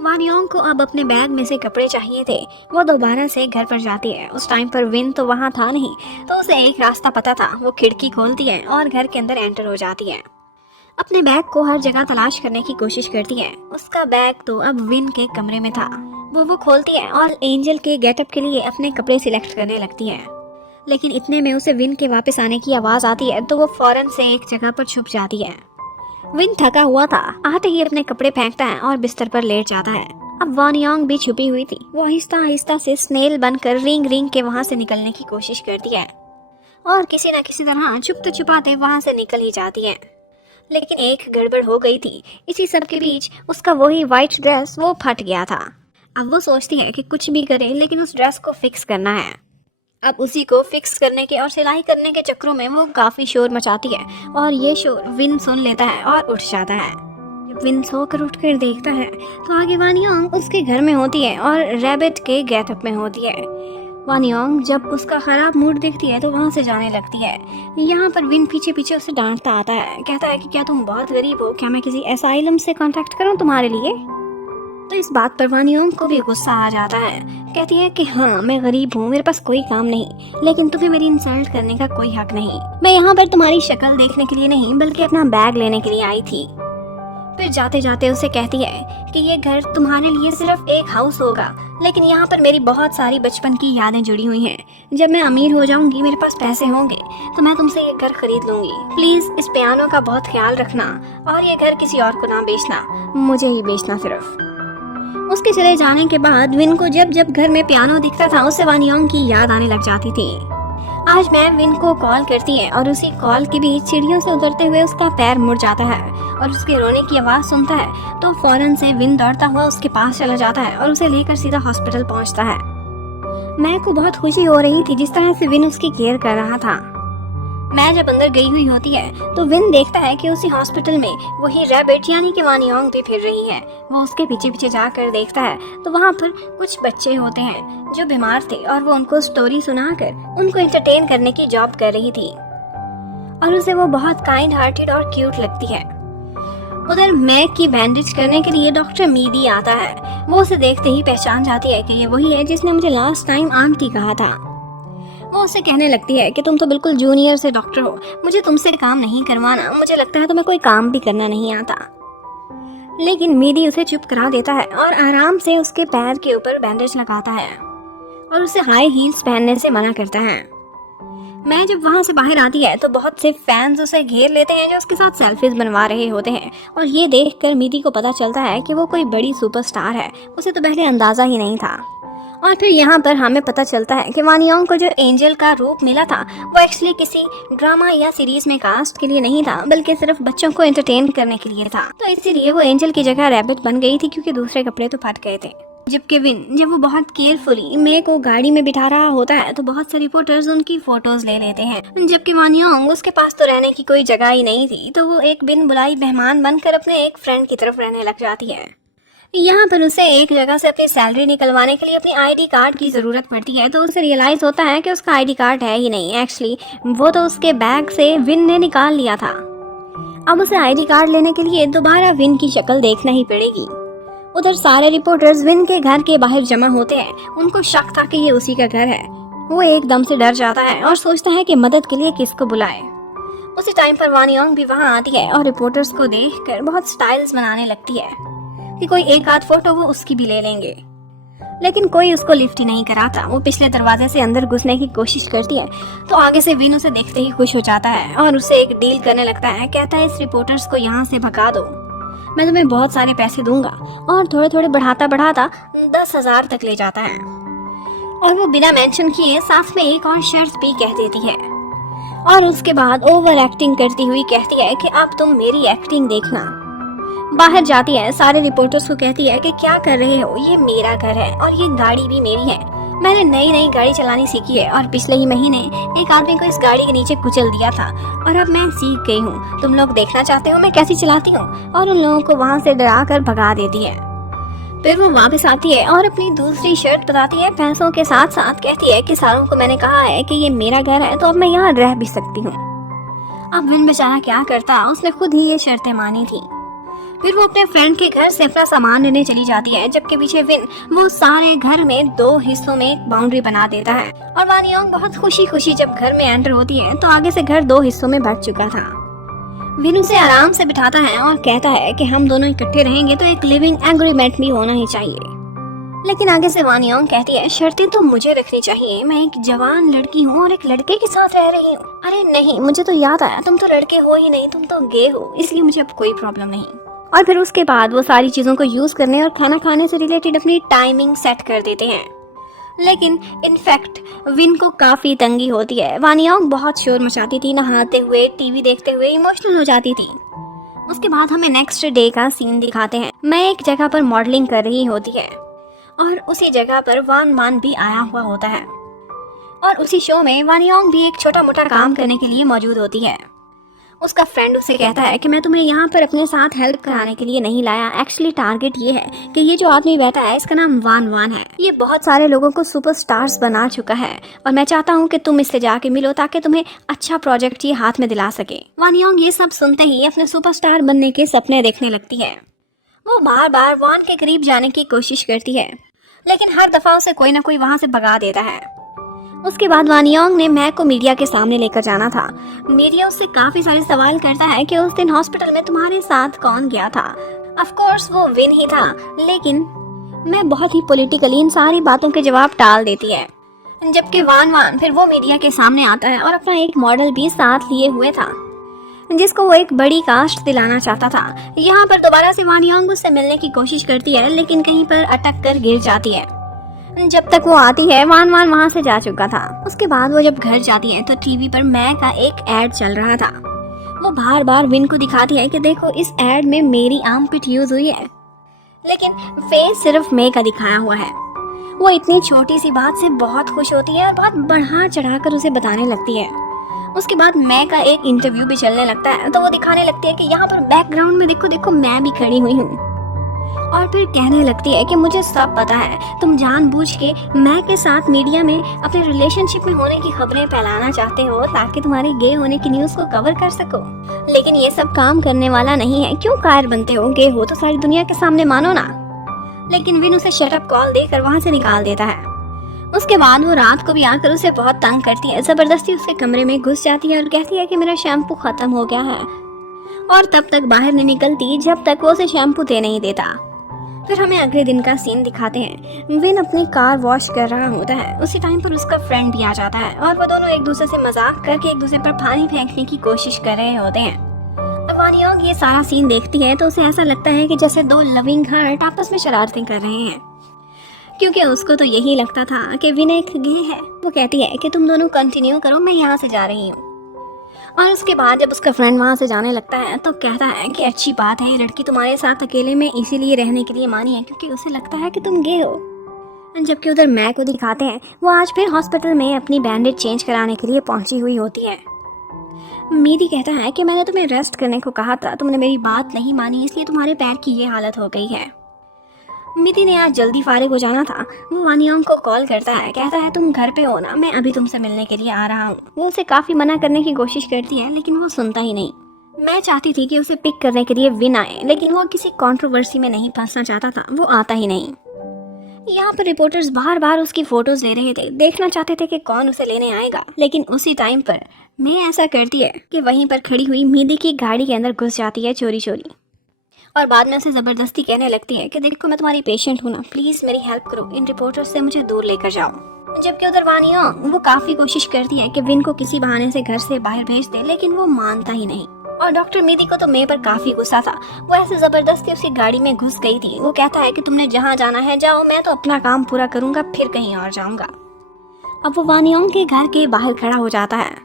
वानियोंग को अब अपने बैग में से कपड़े चाहिए थे। वो दोबारा से घर पर जाती है। उस टाइम पर विन तो वहाँ था नहीं, तो उसे एक रास्ता पता था। वो खिड़की खोलती है और घर के अंदर एंटर हो जाती है। अपने बैग को हर जगह तलाश करने की कोशिश करती है। उसका बैग तो अब विन के कमरे में था। वो खोलती है और एंजल के गेटअप के लिए अपने कपड़े सिलेक्ट करने लगती है। लेकिन इतने में उसे विन के वापस आने की आवाज आती है, तो वो फौरन से एक जगह पर छुप जाती है। विन थका हुआ था, आते ही अपने कपड़े फेंकता है और बिस्तर पर लेट जाता है। अब वानियोंग भी छुपी हुई थी। वो आहिस्ता आहिस्ता से स्नेल बनकर रिंग रिंग के वहां से निकलने की कोशिश करती है और किसी न किसी तरह छुपते छुपाते वहां से निकल ही जाती है। लेकिन एक गड़बड़ हो गई थी। इसी सब के बीच उसका वही व्हाइट ड्रेस वो फट गया था। अब वो सोचती है कि कुछ भी करे लेकिन उस ड्रेस को फिक्स करना है। अब उसी को फिक्स करने के और सिलाई करने के चक्रों में वो काफी शोर मचाती है और ये शोर विन सुन लेता है और उठ जाता है। जब विन सोकर उठकर देखता है तो आगे वानियोंग उसके घर में होती है और रैबिट के गेटअप में होती है। वानियोंग जब उसका खराब मूड देखती है तो वहां से जाने लगती है। यहाँ पर विन पीछे पीछे उसे डांटता आता है, कहता है कि क्या तुम बहुत गरीब हो, क्या मैं किसी एसाइलम से कांटेक्ट करूँ तुम्हारे लिए। तो इस बात पर वानियोंग को भी गुस्सा आ जाता है। कहती है कि हाँ मैं गरीब हूँ, मेरे पास कोई काम नहीं, लेकिन तुम्हें मेरी इंसल्ट करने का कोई हक नहीं। मैं यहाँ पर तुम्हारी शक्ल देखने के लिए नहीं बल्कि अपना बैग लेने के लिए आई थी। फिर जाते जाते उसे कहती है कि ये घर तुम्हारे लिए सिर्फ एक हाउस होगा, लेकिन यहाँ पर मेरी बहुत सारी बचपन की यादें जुड़ी हुई हैं। जब मैं अमीर हो जाऊंगी, मेरे पास पैसे होंगे, तो मैं तुमसे ये घर खरीद लूंगी। प्लीज इस पियानो का बहुत ख्याल रखना और ये घर किसी और को ना बेचना, मुझे ही बेचना सिर्फ। उसके चले जाने के बाद विन को जब जब घर में पियानो दिखता था उसे वानियोंग की याद आने लग जाती थी। आज मैम विन को कॉल करती है और उसी कॉल के बीच सीढ़ियों से उतरते हुए उसका पैर मुड़ जाता है और उसके रोने की आवाज सुनता है तो फौरन से विन दौड़ता हुआ उसके पास चला जाता है और उसे लेकर सीधा हॉस्पिटल पहुंचता है। मैं को बहुत खुशी हो रही थी जिस तरह से विन उसकी केयर कर रहा था। मैं जब अंदर गई हुई होती है तो विन देखता है कि उसी हॉस्पिटल में वही रैबिट यानी कि वानियोंग भी फिर रही है। वो उसके पीछे पीछे जाकर देखता है तो वहाँ पर कुछ बच्चे होते हैं जो बीमार थे और वो उनको स्टोरी सुनाकर उनको एंटरटेन करने की जॉब कर रही थी और उसे वो बहुत काइंड हार्टेड और क्यूट लगती है। उधर मैक की बैंडेज करने के लिए डॉक्टर मीदी आता है। वो उसे देखते ही पहचान जाती है कि ये वही है जिसने मुझे लास्ट टाइम आंटी कहा था। वो उसे कहने लगती है कि तुम तो बिल्कुल जूनियर से डॉक्टर हो, मुझे तुमसे काम नहीं करवाना, मुझे लगता है तुम्हें कोई काम भी करना नहीं आता। लेकिन मीदी उसे चुप करा देता है और आराम से उसके पैर के ऊपर बैंडेज लगाता है और उसे हाई हील्स पहनने से मना करता है। मैं जब वहां से बाहर आती है तो बहुत से फैंस उसे घेर लेते हैं जो उसके साथ सेल्फीज बनवा रहे होते हैं और ये देखकर मीदी को पता चलता है कि वो कोई बड़ी सुपरस्टार है। उसे तो पहले अंदाजा ही नहीं था। और फिर यहाँ पर हमें पता चलता है कि वान योंग को जो एंजल का रूप मिला था वो एक्चुअली किसी ड्रामा या सीरीज में कास्ट के लिए नहीं था, बल्कि सिर्फ बच्चों को एंटरटेन करने के लिए था। तो इसीलिए वो एंजल की जगह रैबिट बन गई थी क्योंकि दूसरे कपड़े तो फट गए थे। जबकि विन जब वो बहुत केयरफुली मे को गाड़ी में बिठा रहा होता है तो बहुत से रिपोर्टर्स उनकी फोटोज ले लेते हैं। जबकि वान योंग उसके पास तो रहने की कोई जगह ही नहीं थी, तो वो एक बिन बुलाई मेहमान बनकर अपने एक फ्रेंड की तरफ रहने लग जाती है। यहाँ पर उसे एक जगह से अपनी सैलरी निकलवाने के लिए अपनी आईडी कार्ड की ज़रूरत पड़ती है, तो उसे रियलाइज़ होता है कि उसका आईडी कार्ड है ही नहीं। एक्चुअली वो तो उसके बैग से विन ने निकाल लिया था। अब उसे आईडी कार्ड लेने के लिए दोबारा विन की शक्ल देखना ही पड़ेगी। उधर सारे रिपोर्टर्स विन के घर के बाहर जमा होते हैं। उनको शक था कि ये उसी का घर है। वो एकदम से डर जाता है और सोचता है कि मदद के लिए किसको बुलाए। उसी टाइम पर वान योंग भी वहाँ आती है और रिपोर्टर्स को देखकर बहुत स्टाइल्स बनाने लगती है कि कोई एक आध फोटो वो उसकी भी ले लेंगे। लेकिन कोई उसको लिफ्ट ही नहीं कराता। वो पिछले दरवाजे से अंदर घुसने की कोशिश करती है तो आगे से विन उसे देखते ही खुश हो जाता है और उसे एक डील करने लगता है। कहता है इस रिपोर्टर्स को यहाँ से भगा दो, मैं तुम्हें बहुत सारे पैसे दूंगा। और थोड़े थोड़े बढ़ाता 10,000 तक ले जाता है और वो बिना मेंशन किए साथ में एक और शर्त भी कह देती है और उसके बाद ओवर एक्टिंग करती हुई कहती है कि अब तुम मेरी एक्टिंग देखना। बाहर जाती है, सारे रिपोर्टर्स को कहती है कि क्या कर रहे हो, ये मेरा घर है और ये गाड़ी भी मेरी है। मैंने नई गाड़ी चलानी सीखी है और पिछले ही महीने एक आदमी को इस गाड़ी के नीचे कुचल दिया था और अब मैं सीख गई हूँ। तुम लोग देखना चाहते हो मैं कैसी चलाती हूँ? और उन लोगों को वहाँ से डरा कर भगा देती है। फिर वो वापस आती है और अपनी दूसरी शर्ट बताती है। पैसों के साथ साथ कहती है कि सारों को मैंने कहा है कि ये मेरा घर है तो अब मैं यहाँ रह भी सकती हूँ। अब विन बेचारा क्या करता, उसने खुद ही ये शर्तें मानी थी। फिर वो अपने फ्रेंड के घर से अपना सामान लेने चली जाती है, जबकि पीछे विन वो सारे घर में 2 हिस्सों में एक बाउंड्री बना देता है। और वान योंग बहुत खुशी जब घर में एंटर होती है तो आगे से घर 2 हिस्सों में बंट चुका था। विन उसे आराम से बिठाता है और कहता है कि हम दोनों इकट्ठे रहेंगे तो एक लिविंग एग्रीमेंट भी होना ही चाहिए। लेकिन आगे से वान योंग कहती है शर्तें तो मुझे रखनी चाहिए, मैं एक जवान लड़की हूँ और एक लड़के के साथ रह रही हूँ। अरे नहीं, मुझे तो याद आया तुम तो लड़के हो ही नहीं, तुम तो गे हो, इसलिए मुझे अब कोई प्रॉब्लम नहीं। और फिर उसके बाद वो सारी चीज़ों को यूज़ करने और खाना खाने से रिलेटेड अपनी टाइमिंग सेट कर देते हैं। लेकिन इनफैक्ट विन को काफ़ी तंगी होती है। वान योंग बहुत शोर मचाती थी, नहाते हुए, टीवी देखते हुए इमोशनल हो जाती थी। उसके बाद हमें नेक्स्ट डे का सीन दिखाते हैं। मैं एक जगह पर मॉडलिंग कर रही होती है और उसी जगह पर वान भी आया हुआ होता है और उसी शो में वान योंग भी एक छोटा मोटा काम करने के लिए मौजूद होती है। उसका फ्रेंड उसे कहता है कि मैं तुम्हें यहाँ पर अपने साथ हेल्प कराने के लिए नहीं लाया। एक्चुअली टारगेट ये है कि ये जो आदमी बैठा है इसका नाम वान है। ये बहुत सारे लोगों को सुपरस्टार्स बना चुका है और मैं चाहता हूँ कि तुम इससे जाके मिलो ताकि तुम्हें अच्छा प्रोजेक्ट ये हाथ में दिला सके। वान योंग ये सब सुनते ही अपने सुपरस्टार बनने के सपने देखने लगती है। वो बार बार वान के करीब जाने की कोशिश करती है लेकिन हर दफा उसे कोई ना कोई वहाँ से भगा देता है। उसके बाद वान योंग ने मैक को मीडिया के सामने लेकर जाना था। मीडिया उससे काफी सारे सवाल करता है कि उस दिन हॉस्पिटल में तुम्हारे साथ कौन गया था। ऑफ कोर्स वो विन ही था, लेकिन मैं बहुत ही पॉलिटिकली इन सारी बातों के जवाब टाल देती है। जबकि वान फिर वो मीडिया के सामने आता है और अपना एक मॉडल भी साथ लिए हुए था जिसको वो एक बड़ी कास्ट दिलाना चाहता था। यहाँ पर दोबारा से वान योंग उससे मिलने की कोशिश करती है लेकिन कहीं पर अटक कर गिर जाती है। जब तक वो आती है वान वहां से जा चुका था। उसके बाद वो जब घर जाती है तो टीवी पर मै का एक एड चल रहा था। वो बार बार विन को दिखाती है कि देखो इस एड में मेरी आर्मपिट यूज हुई है, लेकिन फेस सिर्फ मै का दिखाया हुआ है। वो इतनी छोटी सी बात से बहुत खुश होती है और बहुत बढ़ा चढ़ाकर उसे बताने लगती है। उसके बाद मै का एक इंटरव्यू भी चलने लगता है तो वो दिखाने लगती है कि यहाँ पर बैकग्राउंड में देखो मैं भी खड़ी हुई हूँ। और फिर कहने लगती है कि मुझे सब पता है, तुम जानबूझ के मैक के साथ मीडिया में अपने रिलेशनशिप में होने की खबरें फैलाना चाहते हो ताकि तुम्हारे गे होने की न्यूज़ को कवर कर सको। लेकिन ये सब काम करने वाला नहीं है, क्यों कायर बनते हो? गे हो तो सारी दुनिया के सामने मानो ना। लेकिन विन उसे शटअप कॉल देकर वहाँ से निकाल देता है। उसके बाद वो रात को भी आकर उसे बहुत तंग करती है, जबरदस्ती उसके कमरे में घुस जाती है और कहती है कि मेरा शैम्पू खत्म हो गया है, और तब तक बाहर नहीं निकलती जब तक वो उसे शैम्पू दे नहीं देता। फिर हमें अगले दिन का सीन दिखाते हैं। विन अपनी कार वॉश कर रहा होता है, उसी टाइम पर उसका फ्रेंड भी आ जाता है और वो दोनों एक दूसरे से मजाक करके एक दूसरे पर पानी फेंकने की कोशिश कर रहे होते हैं। अब वान योंग ये सारा सीन देखती है तो उसे ऐसा लगता है कि जैसे दो लविंग हार्ट आपस में शरारतें कर रहे हैं, क्योंकि उसको तो यही लगता था कि विन एक गे है। वो कहती है कि तुम दोनों कंटिन्यू करो, मैं यहाँ से जा रही हूँ। और उसके बाद जब उसका फ्रेंड वहाँ से जाने लगता है तो कहता है कि अच्छी बात है, ये लड़की तुम्हारे साथ अकेले में इसीलिए रहने के लिए मानी है क्योंकि उसे लगता है कि तुम गे हो। जबकि उधर मैक को दिखाते हैं, वो आज फिर हॉस्पिटल में अपनी बैंडेज चेंज कराने के लिए पहुंची हुई होती है। मीदी कहता है कि मैंने तुम्हें रेस्ट करने को कहा था, तुमने मेरी बात नहीं मानी, इसलिए तुम्हारे पैर की ये हालत हो गई है। मिति ने आज जल्दी फारिग हो जाना था। वो वान योंग को कॉल करता है, कहता है तुम घर पे हो ना, मैं अभी तुमसे मिलने के लिए आ रहा हूँ। वो उसे काफ़ी मना करने की कोशिश करती है लेकिन वो सुनता ही नहीं। मैं चाहती थी कि उसे पिक करने के लिए विन आए, लेकिन वो किसी कंट्रोवर्सी में नहीं फंसना चाहता था, वो आता ही नहीं। यहाँ पर रिपोर्टर्स बार बार उसकी फोटोज ले रहे थे, देखना चाहते थे कि कौन उसे लेने आएगा। लेकिन उसी टाइम पर मैं ऐसा करती है कि वहीं पर खड़ी हुई मिदी की गाड़ी के अंदर घुस जाती है चोरी चोरी, और बाद में उसे ज़बरदस्ती कहने लगती है कि देखो मैं तुम्हारी पेशेंट हूँ ना, प्लीज़ मेरी हेल्प करो, इन रिपोर्टर्स से मुझे दूर लेकर जाओ। जबकि उधर वान योंग वो काफ़ी कोशिश करती है कि विन को किसी बहाने से घर से बाहर भेज दे, लेकिन वो मानता ही नहीं। और डॉक्टर मिदी को तो मे पर काफ़ी गुस्सा था, वो ऐसे ज़बरदस्ती उसकी गाड़ी में घुस गई थी। वो कहता है कि तुमने जहाँ जाना है जाओ, मैं तो अपना काम पूरा करूँगा, फिर कहीं और जाऊँगा। अब वो वान योंग के घर के बाहर खड़ा हो जाता है।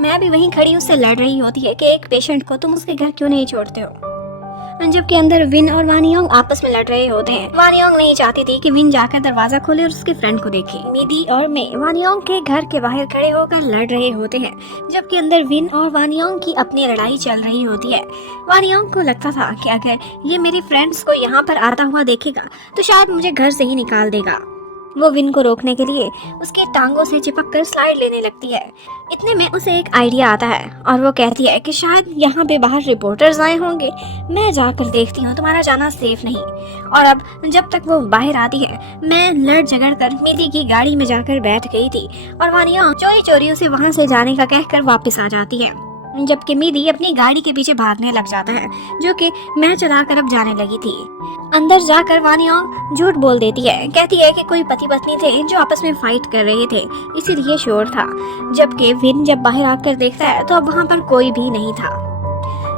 मैं भी वहीं खड़ी उससे लड़ रही होती है कि एक पेशेंट को तुम उसके घर क्यों नहीं छोड़ते हो। जबकि अंदर विन और वान योंग आपस में लड़ रहे होते हैं। वान योंग नहीं चाहती थी कि विन जाकर दरवाजा खोले और उसके फ्रेंड को देखे। मिदी और मे वान योंग के घर के बाहर खड़े होकर लड़ रहे होते हैं, जबकि अंदर विन और वान योंग की अपनी लड़ाई चल रही होती है। वान योंग को लगता था कि अगर ये मेरे फ्रेंड्स को यहाँ पर आता हुआ देखेगा तो शायद मुझे घर से ही निकाल देगा। वो विन को रोकने के लिए उसकी टांगों से चिपक कर स्लाइड लेने लगती है। इतने में उसे एक आइडिया आता है और वो कहती है कि शायद यहाँ पे बाहर रिपोर्टर्स आए होंगे, मैं जाकर देखती हूँ, तुम्हारा जाना सेफ नहीं। और अब जब तक वो बाहर आती है, मैं लड़ झगड़ कर मिदी की गाड़ी में जाकर बैठ गई थी और वान योंग चोरी चोरी उसे वहाँ से जाने का कहकर वापस आ जाती है। जबकि मिदी अपनी गाड़ी के पीछे भागने लग जाता है, जो कि मैं चलाकर अब जाने लगी थी। अंदर जाकर वान योंग झूठ बोल देती है, कहती है कि कोई पति पत्नी थे जो आपस में फाइट कर रहे थे, इसीलिए शोर था। जबकि विन जब बाहर आकर देखता है तो अब वहाँ पर कोई भी नहीं था।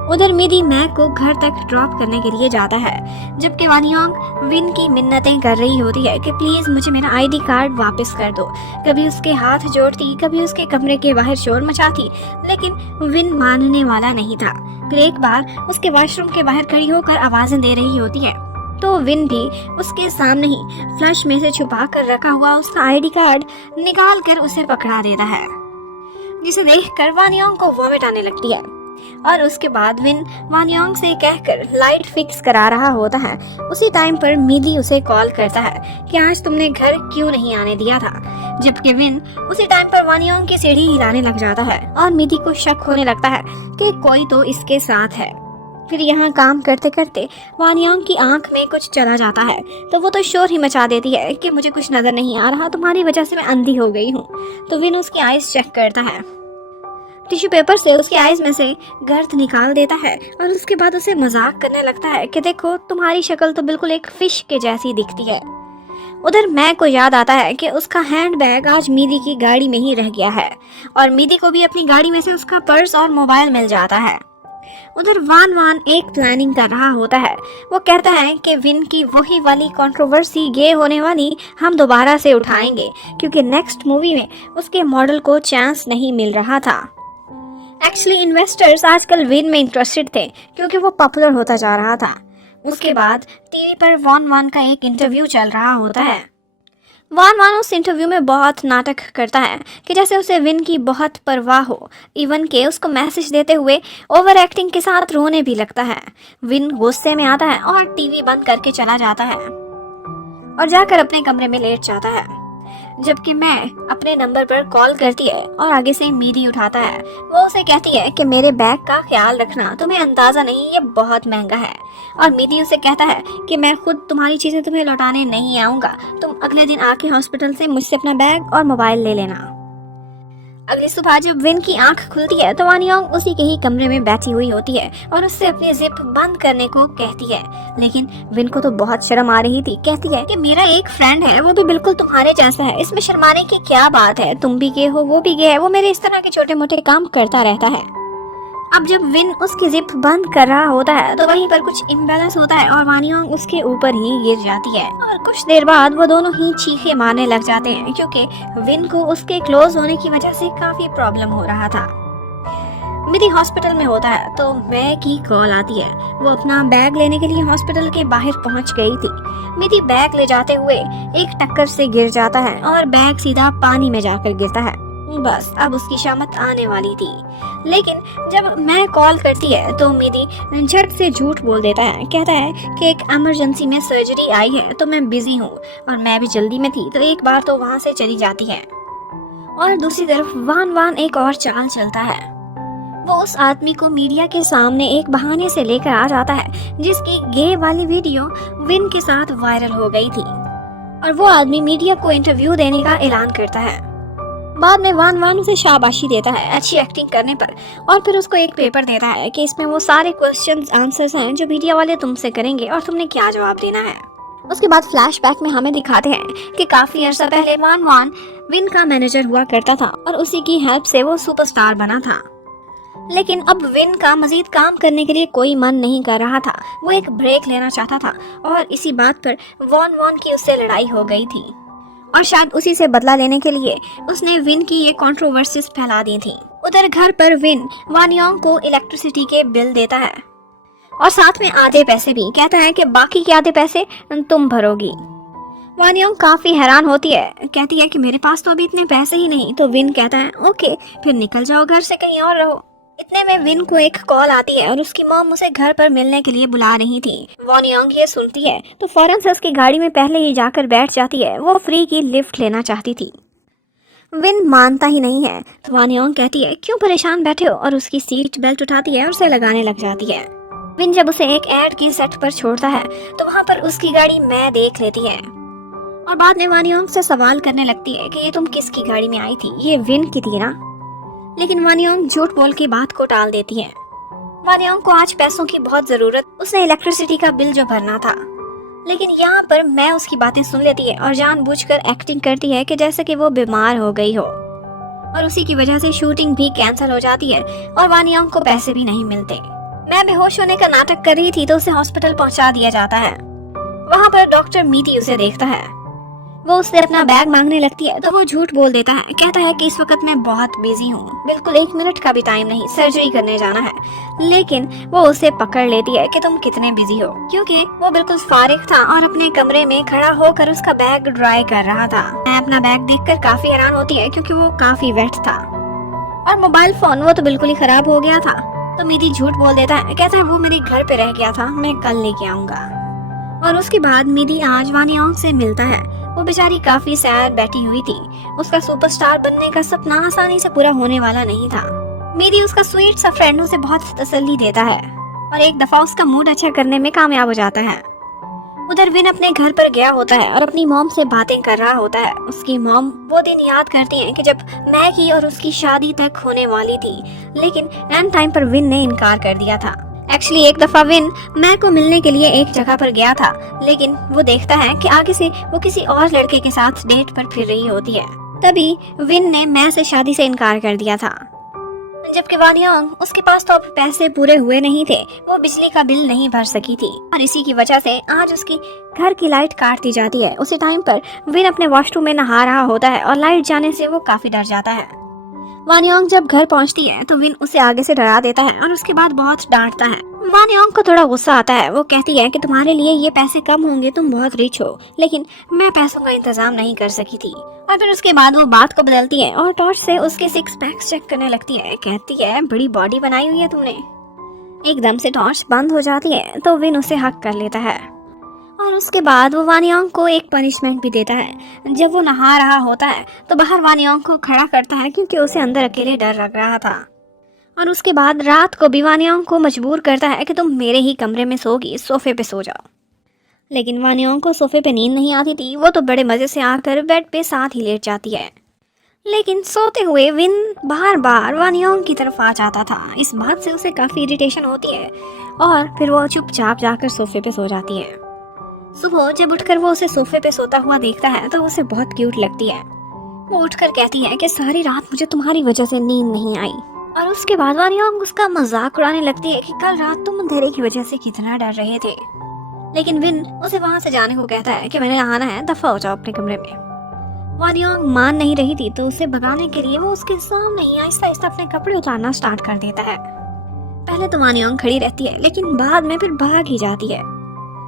उधर मिदी मैक को घर तक ड्रॉप करने के लिए जाता है, जबकि वान योंग विन की मिन्नतें कर रही होती है कि प्लीज़ मुझे मेरा आईडी कार्ड वापस कर दो। कभी उसके हाथ जोड़ती, कभी उसके कमरे के बाहर शोर मचाती, लेकिन विन मानने वाला नहीं था। फिर एक बार उसके वॉशरूम के बाहर खड़ी होकर आवाज़ें दे रही होती है तो विन भी उसके सामने ही फ्लश में से छुपा कर रखा हुआ उसका आईडी कार्ड निकाल कर उसे पकड़ा देता है, जिसे देखकर वान योंग को वॉमिट आने लगती है। और उसके बाद विन वान योंग से कहकर लाइट फिक्स करा रहा होता है। उसी टाइम पर मिदी उसे कॉल करता है कि आज तुमने घर क्यों नहीं आने दिया था। जबकि विन उसी टाइम पर वान योंग की सीढ़ी हिलाने लग जाता है और मिदी को शक होने लगता है कि कोई तो इसके साथ है। फिर यहाँ काम करते करते वान योंग की आंख में कुछ चला जाता है तो वो तो शोर ही मचा देती है कि मुझे कुछ नजर नहीं आ रहा, तुम्हारी वजह से मैं अंधी हो गई हूँ। तो विन उसकी आईज चेक करता है, टिश्यू पेपर से उसकी आईज में से गर्द निकाल देता है और उसके बाद उसे मजाक करने लगता है कि देखो तुम्हारी शक्ल तो बिल्कुल एक फिश के जैसी दिखती है। उधर मैक को याद आता है कि उसका हैंडबैग आज मिदी की गाड़ी में ही रह गया है और मिदी को भी अपनी गाड़ी में से उसका पर्स और मोबाइल मिल जाता है। उधर वान एक प्लानिंग कर रहा होता है। वो कहता है कि विन की वही वाली कंट्रोवर्सी गे होने वाली हम दोबारा से उठाएंगे, क्योंकि नेक्स्ट मूवी में उसके मॉडल को चांस नहीं मिल रहा था। एक्चुअली इन्वेस्टर्स आजकल विन में इंटरेस्टेड थे क्योंकि वो पॉपुलर होता जा रहा था। उसके बाद टीवी पर वान का एक इंटरव्यू चल रहा होता है। वान वान उस इंटरव्यू में बहुत नाटक करता है कि जैसे उसे विन की बहुत परवाह हो। इवन के उसको मैसेज देते हुए ओवर एक्टिंग के साथ रोने भी लगता है। विन गुस्से में आता है और टीवी बंद करके चला जाता है और जाकर अपने कमरे में लेट जाता है। जबकि मैं अपने नंबर पर कॉल करती है और आगे से मीडी उठाता है। वो उसे कहती है कि मेरे बैग का ख्याल रखना, तुम्हें अंदाजा नहीं ये बहुत महंगा है। और मीडी उसे कहता है कि मैं खुद तुम्हारी चीजें तुम्हें लौटाने नहीं आऊंगा, तुम अगले दिन आके हॉस्पिटल से मुझसे अपना बैग और मोबाइल ले लेना। अगली सुबह जब विन की आंख खुलती है तो वान योंग उसी के ही कमरे में बैठी हुई होती है और उससे अपनी जिप बंद करने को कहती है। लेकिन विन को तो बहुत शर्म आ रही थी। कहती है कि मेरा एक फ्रेंड है, वो भी बिल्कुल तुम्हारे जैसा है, इसमें शर्माने की क्या बात है, तुम भी गे हो वो भी गे है, वो मेरे इस तरह के छोटे मोटे काम करता रहता है। अब जब विन उसकी जिप बंद कर रहा होता है तो वहीं पर कुछ इम्बैलेंस होता है और वान योंग उसके ऊपर ही गिर जाती है और कुछ देर बाद वो दोनों ही चीखें मारने लग जाते हैं क्योंकि विन को उसके क्लोज होने की वजह से काफी प्रॉब्लम हो रहा था। मिदी हॉस्पिटल में होता है तो मैं की कॉल आती है। वो अपना बैग लेने के लिए हॉस्पिटल के बाहर पहुंच गई थी। मिदी बैग ले जाते हुए एक टक्कर से गिर जाता है और बैग सीधा पानी में जाकर गिरता है। बस अब उसकी शामत आने वाली थी। लेकिन जब मैं कॉल करती है तो मिदी झट से झूठ बोल देता है। कहता है कि एक इमरजेंसी में सर्जरी आई है तो मैं बिजी हूँ और मैं भी जल्दी में थी तो एक बार तो वहाँ से चली जाती है। और दूसरी तरफ वान वान एक और चाल चलता है। वो उस आदमी को मीडिया के सामने एक बहाने से लेकर आ जाता है जिसकी गे वाली वीडियो विन के साथ वायरल हो गई थी और वो आदमी मीडिया को इंटरव्यू देने का ऐलान करता है। बाद में वान वान उसे शाबाशी देता है अच्छी एक्टिंग करने पर और फिर उसको एक पेपर देता है कि इसमें वो सारे क्वेश्चंस आंसर्स हैं जो मीडिया वाले तुमसे करेंगे और तुमने क्या जवाब देना है। उसके बाद फ्लैशबैक में हमें दिखाते हैं कि काफी अर्सा पहले वान वान विन का मैनेजर हुआ करता था और उसी की हेल्प से वो सुपरस्टार बना था। लेकिन अब विन का मजीद काम करने के लिए कोई मन नहीं कर रहा था। वो एक ब्रेक लेना चाहता था और इसी बात पर वॉन वॉन की उससे लड़ाई हो गई थी और शायद उसी से बदला लेने के लिए उसने विन की ये कंट्रोवर्सीज फैला दी थी। उधर घर पर विन वान योंग को इलेक्ट्रिसिटी के बिल देता है और साथ में आधे पैसे भी। कहता है कि बाकी के आधे पैसे तुम भरोगी। वान योंग काफी हैरान होती है। कहती है कि मेरे पास तो अभी इतने पैसे ही नहीं। तो विन कहता है ओके फिर निकल जाओ घर से, कहीं और रहो। इतने में विन को एक कॉल आती है और उसकी मॉम उसे घर पर मिलने के लिए बुला रही थी। वान योंग ये सुनती है तो फौरन से उसकी गाड़ी में पहले ही जाकर बैठ जाती है। वो फ्री की लिफ्ट लेना चाहती थी। विन मानता ही नहीं है तो वान योंग कहती है क्यों परेशान बैठे हो और उसकी सीट बेल्ट उठाती है और उसे लगाने लग जाती है। विन जब उसे एक एड की सेट पर छोड़ता है तो वहाँ पर उसकी गाड़ी मैं देख लेती है और बाद में वान योंग से सवाल करने लगती है कि ये तुम किसकी गाड़ी में आई थी, ये विन की थी ना। लेकिन वान योंग झूठ बोल के बात को टाल देती है। वान योंग को आज पैसों की बहुत जरूरत, उसने इलेक्ट्रिसिटी का बिल जो भरना था। लेकिन यहाँ पर मैं उसकी बातें सुन लेती है और जानबूझकर एक्टिंग करती है कि जैसे कि वो बीमार हो गई हो और उसी की वजह से शूटिंग भी कैंसिल हो जाती है और वान योंग को पैसे भी नहीं मिलते। मैं बेहोश होने का नाटक कर रही थी तो उसे हॉस्पिटल पहुंचा दिया जाता है। वहाँ पर डॉक्टर मीटी उसे देखता है। वो उससे अपना बैग मांगने लगती है तो वो झूठ बोल देता है। कहता है कि इस वक्त मैं बहुत बिजी हूँ, बिल्कुल 1 मिनट का भी टाइम नहीं, सर्जरी करने जाना है। लेकिन वो उसे पकड़ लेती है कि तुम कितने बिजी हो, क्योंकि वो बिल्कुल फारिग था और अपने कमरे में खड़ा होकर उसका बैग ड्राई कर रहा था। मैं अपना बैग देखकर काफी हैरान होती है क्योंकि वो काफी वेट था और मोबाइल फोन वो तो बिल्कुल ही खराब हो गया था। तो मीदी झूठ बोल देता है। कहता है वो मेरे घर पे रह गया था, मैं कल लेके आऊंगा। और उसके बाद मीदी आज वान योंग से मिलता है। वो बेचारी काफी सैड बैठी हुई थी। उसका सुपरस्टार बनने का सपना आसानी से पूरा होने वाला नहीं था। मीदी उसका स्वीट सा फ्रेंड उसे बहुत तसल्ली देता है और एक दफा उसका मूड अच्छा करने में कामयाब हो जाता है। उधर विन अपने घर पर गया होता है और अपनी मॉम से बातें कर रहा होता है। उसकी मॉम वो दिन याद करती है कि जब मैगी और उसकी शादी तक होने वाली थी, लेकिन एंड टाइम पर विन ने इनकार कर दिया था। एक्चुअली एक दफा विन मैं को मिलने के लिए एक जगह पर गया था, लेकिन वो देखता है कि आगे से वो किसी और लड़के के साथ डेट पर फिर रही होती है। तभी विन ने मैं से शादी से इनकार कर दिया था। जबकि वान योंग उसके पास तो अब पैसे पूरे हुए नहीं थे, वो बिजली का बिल नहीं भर सकी थी और इसी की वजह से आज उसकी घर की लाइट काट दी जाती है। उसी टाइम पर विन अपने वॉशरूम में नहा रहा होता है और लाइट जाने से वो काफी डर जाता है। वानियोंग जब घर पहुंचती है तो विन उसे आगे से डरा देता है और उसके बाद बहुत डांटता है। वानियोंग को थोड़ा गुस्सा आता है। वो कहती है कि तुम्हारे लिए ये पैसे कम होंगे, तुम बहुत रिच हो, लेकिन मैं पैसों का इंतजाम नहीं कर सकी थी। और फिर उसके बाद वो बात को बदलती है और टॉर्च से उसके 6 पैक्स चेक करने लगती है। कहती है बड़ी बॉडी बनाई हुई है तुमने। एकदम से टॉर्च बंद हो जाती है तो विन उसे हक कर लेता है और उसके बाद वो वानियोंग को एक पनिशमेंट भी देता है। जब वो नहा रहा होता है तो बाहर वानियोंग को खड़ा करता है क्योंकि उसे अंदर अकेले डर लग रहा था। और उसके बाद रात को भी वानियोंग को मजबूर करता है कि तुम मेरे ही कमरे में सोगी, सोफे पे सो जाओ। लेकिन वानियोंग को सोफे पे नींद नहीं आती थी। वो तो बड़े मजे से आकर बेड पे साथ ही लेट जाती है। लेकिन सोते हुए विन बार बार वानियोंग की तरफ आ जाता था। इस बात से उसे काफी इरिटेशन होती है और फिर वो चुपचाप जाकर सोफे पे सो जाती है। सुबह जब उठकर वो उसे सोफे पे सोता हुआ देखता है तो उसे बहुत क्यूट लगती है। वो उठकर कहती है कि सारी रात मुझे तुम्हारी वजह से नींद नहीं आई। और उसके बाद वानियोंग उसका मजाक उड़ाने लगती है कि कल रात तुम अंधेरे की वजह से कितना डर रहे थे। लेकिन विन उसे वहां से जाने को कहता है कि मैंने नहाना है, दफा हो जाओ अपने कमरे में। वानियोंग मान नहीं रही थी तो उसे भगाने के लिए वो उसके सामने ही आहिस्ता आहिस्ता अपने कपड़े उतारना स्टार्ट कर देता है। पहले तो वानियोंग खड़ी रहती है लेकिन बाद में फिर भाग ही जाती है।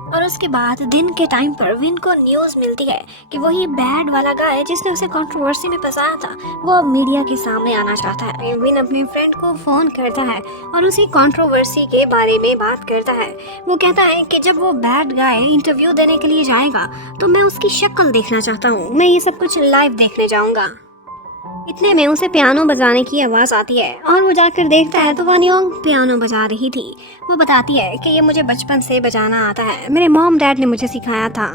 और उसके बाद दिन के टाइम पर विन को न्यूज मिलती है कि वही बैड वाला गाय जिसने उसे कंट्रोवर्सी में फंसाया था वो अब मीडिया के सामने आना चाहता है। विन अपने फ्रेंड को फोन करता है और उसी कंट्रोवर्सी के बारे में बात करता है। वो कहता है कि जब वो बैड गाय इंटरव्यू देने के लिए जाएगा तो मैं उसकी शक्ल देखना चाहता हूँ, मैं ये सब कुछ लाइव देखने जाऊंगा। इतने में उसे पियानो बजाने की आवाज़ आती है और वो जाकर देखता है तो वानियोंग पियानो बजा रही थी। वो बताती है कि ये मुझे बचपन से बजाना आता है, मेरे मॉम डैड ने मुझे सिखाया था।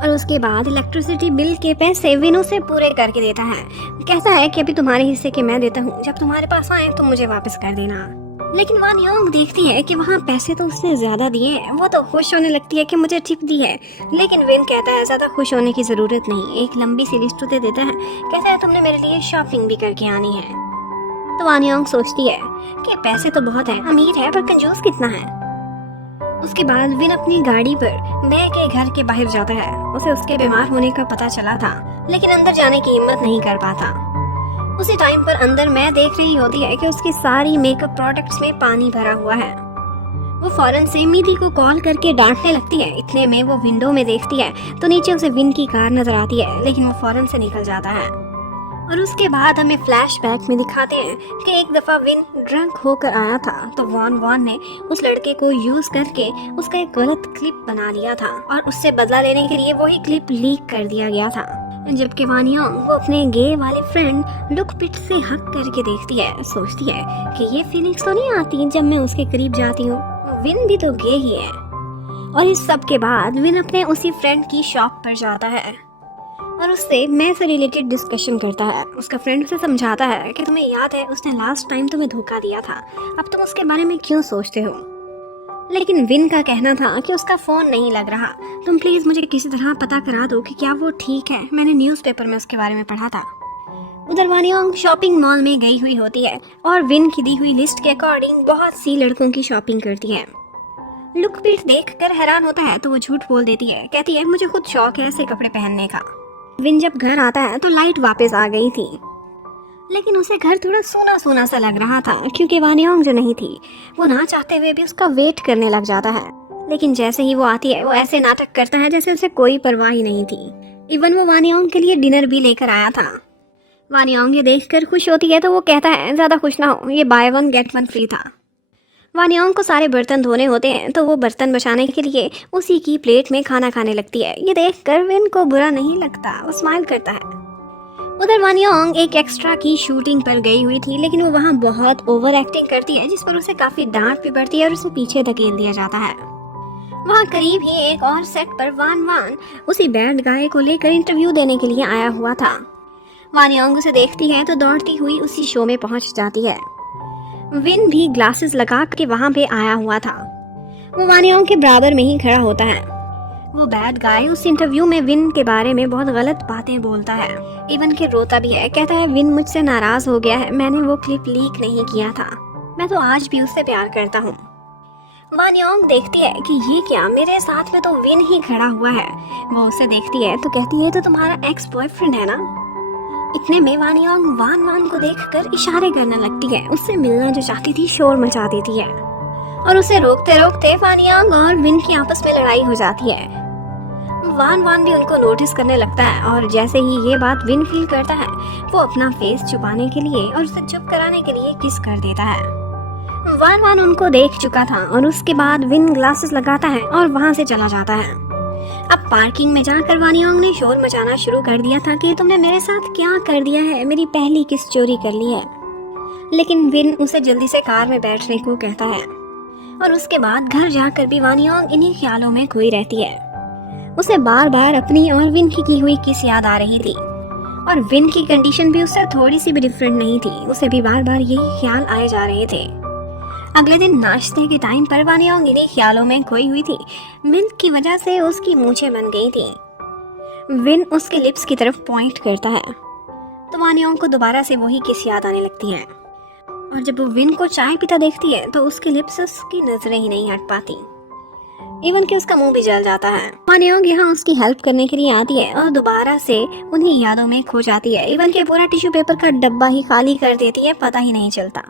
और उसके बाद इलेक्ट्रिसिटी बिल के पैसे विन उसे पूरे करके देता है। कहता है कि अभी तुम्हारे हिस्से के मैं देता हूँ, जब तुम्हारे पास आए तो मुझे वापस कर देना। लेकिन वानियोंग देखती है कि वहाँ पैसे तो उसने ज्यादा दिए हैं। वो तो खुश होने लगती है कि मुझे टिप दी है। लेकिन विन कहता है ज्यादा खुश होने की जरूरत नहीं, एक लंबी सी लिस्ट दे देता है। कहता है तुमने मेरे लिए शॉपिंग भी करके आनी है। तो वानियोंग सोचती है कि पैसे तो बहुत है, अमीर है, पर कंजूस कितना है। उसके बाद विन अपनी गाड़ी पर मैं के घर के बाहर जाता है। उसे उसके बीमार होने का पता चला था लेकिन अंदर जाने की हिम्मत नहीं कर पाता। उसी टाइम पर अंदर मैं देख रही होती है कि उसकी सारी मेकअप प्रोडक्ट्स में पानी भरा हुआ है। वो फौरन से मिदी को कॉल करके डांटने लगती है। इतने में वो विंडो में देखती है तो नीचे उसे विन की कार नजर आती है, लेकिन वो फौरन से निकल जाता है। और उसके बाद हमें फ्लैशबैक में दिखाते हैं कि एक दफा विन ड्रंक होकर आया था तो वॉन ने उस लड़के को यूज करके उसका एक गलत क्लिप बना लिया था और उससे बदला लेने के लिए वही क्लिप लीक कर दिया गया था। जबकि वानियोंग वो अपने गे वाले फ्रेंड लुक पिट से हक करके देखती है। सोचती है कि ये फीलिंग्स तो नहीं आती जब मैं उसके करीब जाती हूँ, विन भी तो गे ही है। और इस सब के बाद विन अपने उसी फ्रेंड की शॉप पर जाता है और उससे मैं से रिलेटेड डिस्कशन करता है। उसका फ्रेंड उसे समझाता है कि तुम्हें याद है उसने लास्ट टाइम तुम्हें धोखा दिया था, अब तुम उसके बारे में क्यों सोचते हो। लेकिन विन का कहना था कि उसका फोन नहीं लग रहा, तुम प्लीज मुझे किसी तरह पता करा दो कि क्या वो ठीक है, मैंने न्यूज़पेपर में उसके बारे में पढ़ा था। उधर वानियोंग शॉपिंग मॉल में गई हुई होती है और विन की दी हुई लिस्ट के अकॉर्डिंग बहुत सी लड़कों की शॉपिंग करती है। लुक पीट देख कर हैरान होता है तो वो झूठ बोल देती है। कहती है मुझे खुद शौक है ऐसे कपड़े पहनने का। विन जब घर आता है तो लाइट वापस आ गई थी, लेकिन उसे घर थोड़ा सूना सूना सा लग रहा था क्योंकि वानियोंग जो नहीं थी। वो ना चाहते हुए भी उसका वेट करने लग जाता है, लेकिन जैसे ही वो आती है वो ऐसे नाटक करता है जैसे उसे कोई परवाह ही नहीं थी। इवन वो वानियोंग के लिए डिनर भी लेकर आया था। वानियोंग ये देखकर खुश होती है तो वो कहता है ज्यादा खुश ना हो, ये by one get one free था। वानियोंग को सारे बर्तन धोने होते हैं तो वो बर्तन बचाने के लिए उसी की प्लेट में खाना खाने लगती है। ये देखकर विन को बुरा नहीं लगता, वो स्माइल करता है। उधर वानियोंग एक एक्स्ट्रा की शूटिंग पर गई हुई थी लेकिन वो वहाँ बहुत ओवर एक्टिंग करती है जिस पर उसे काफी डांट भी पड़ती है और उसे पीछे धकेल दिया जाता है। वहाँ करीब ही एक और सेट पर वान उसी बैड गाय को लेकर इंटरव्यू देने के लिए आया हुआ था। वानियोंग उसे देखती है तो दौड़ती हुई उसी शो में पहुंच जाती है। विन भी ग्लासेस लगा के वहाँ पे आया हुआ था। वो वानियोंग के बराबर में ही खड़ा होता है। वो बैड गाय उस इंटरव्यू में विन के बारे में बहुत गलत बातें बोलता है, इवन के रोता भी है। कहता है विन मुझसे नाराज हो गया है, मैंने वो क्लिप लीक नहीं किया था, मैं तो आज भी उससे प्यार करता हूँ। वानियोंग देखती है कि ये क्या, मेरे साथ में तो विन ही खड़ा हुआ है। वो उसे देखती है तो कहती है तो तुम्हारा एक्स बॉयफ्रेंड है ना। इतने में वानियोंग वान वान को देखकर इशारे करने लगती है। उससे मिलना जो चाहती थी शोर मचा देती है और उसे रोकते रोकते वानियोंग और विन की आपस में लड़ाई हो जाती है। वान वान भी उनको नोटिस करने लगता है और जैसे ही ये बात विन फील करता है वो अपना फेस छुपाने के लिए और उसे चुप कराने के लिए किस कर देता है। वान वान उनको देख चुका था और उसके बाद विन ग्लासेस लगाता है और वहां से चला जाता है। अब पार्किंग में जाकर वानियोंग ने शोर मचाना शुरू कर दिया था कि तुमने मेरे साथ क्या कर दिया है, मेरी पहली किस चोरी कर ली है। लेकिन विन उसे जल्दी से कार में बैठने को कहता है और उसके बाद घर जाकर भी वानियोंग इन्हीं ख्यालों में खोई रहती है। उसे बार बार अपनी और विन की हुई किस याद आ रही थी और विन की कंडीशन भी उससे थोड़ी सी भी डिफरेंट नहीं थी। उसे भी बार बार यही ख्याल आए जा रहे थे। अगले दिन नाश्ते के टाइम पर वानियोंग इन्हीं ख्यालों में खोई हुई थी। मिल्क की वजह से उसकी मूंछें बन गई थी। विन उसके लिप्स की तरफ पॉइंट करता है तो वानियोंग को दोबारा से वही किस याद आने लगती है और जब वो विन को चाय पीता देखती है तो उसके लिप्स उसकी नजरें ही नहीं हट पाती, इवन कि उसका मुंह भी जल जाता है। वानियोंग यहाँ उसकी हेल्प करने के लिए आती है और दोबारा से उन्हीं यादों में खो जाती है। इवन कि पूरा टिश्यू पेपर का डब्बा ही खाली कर देती है, पता ही नहीं चलता।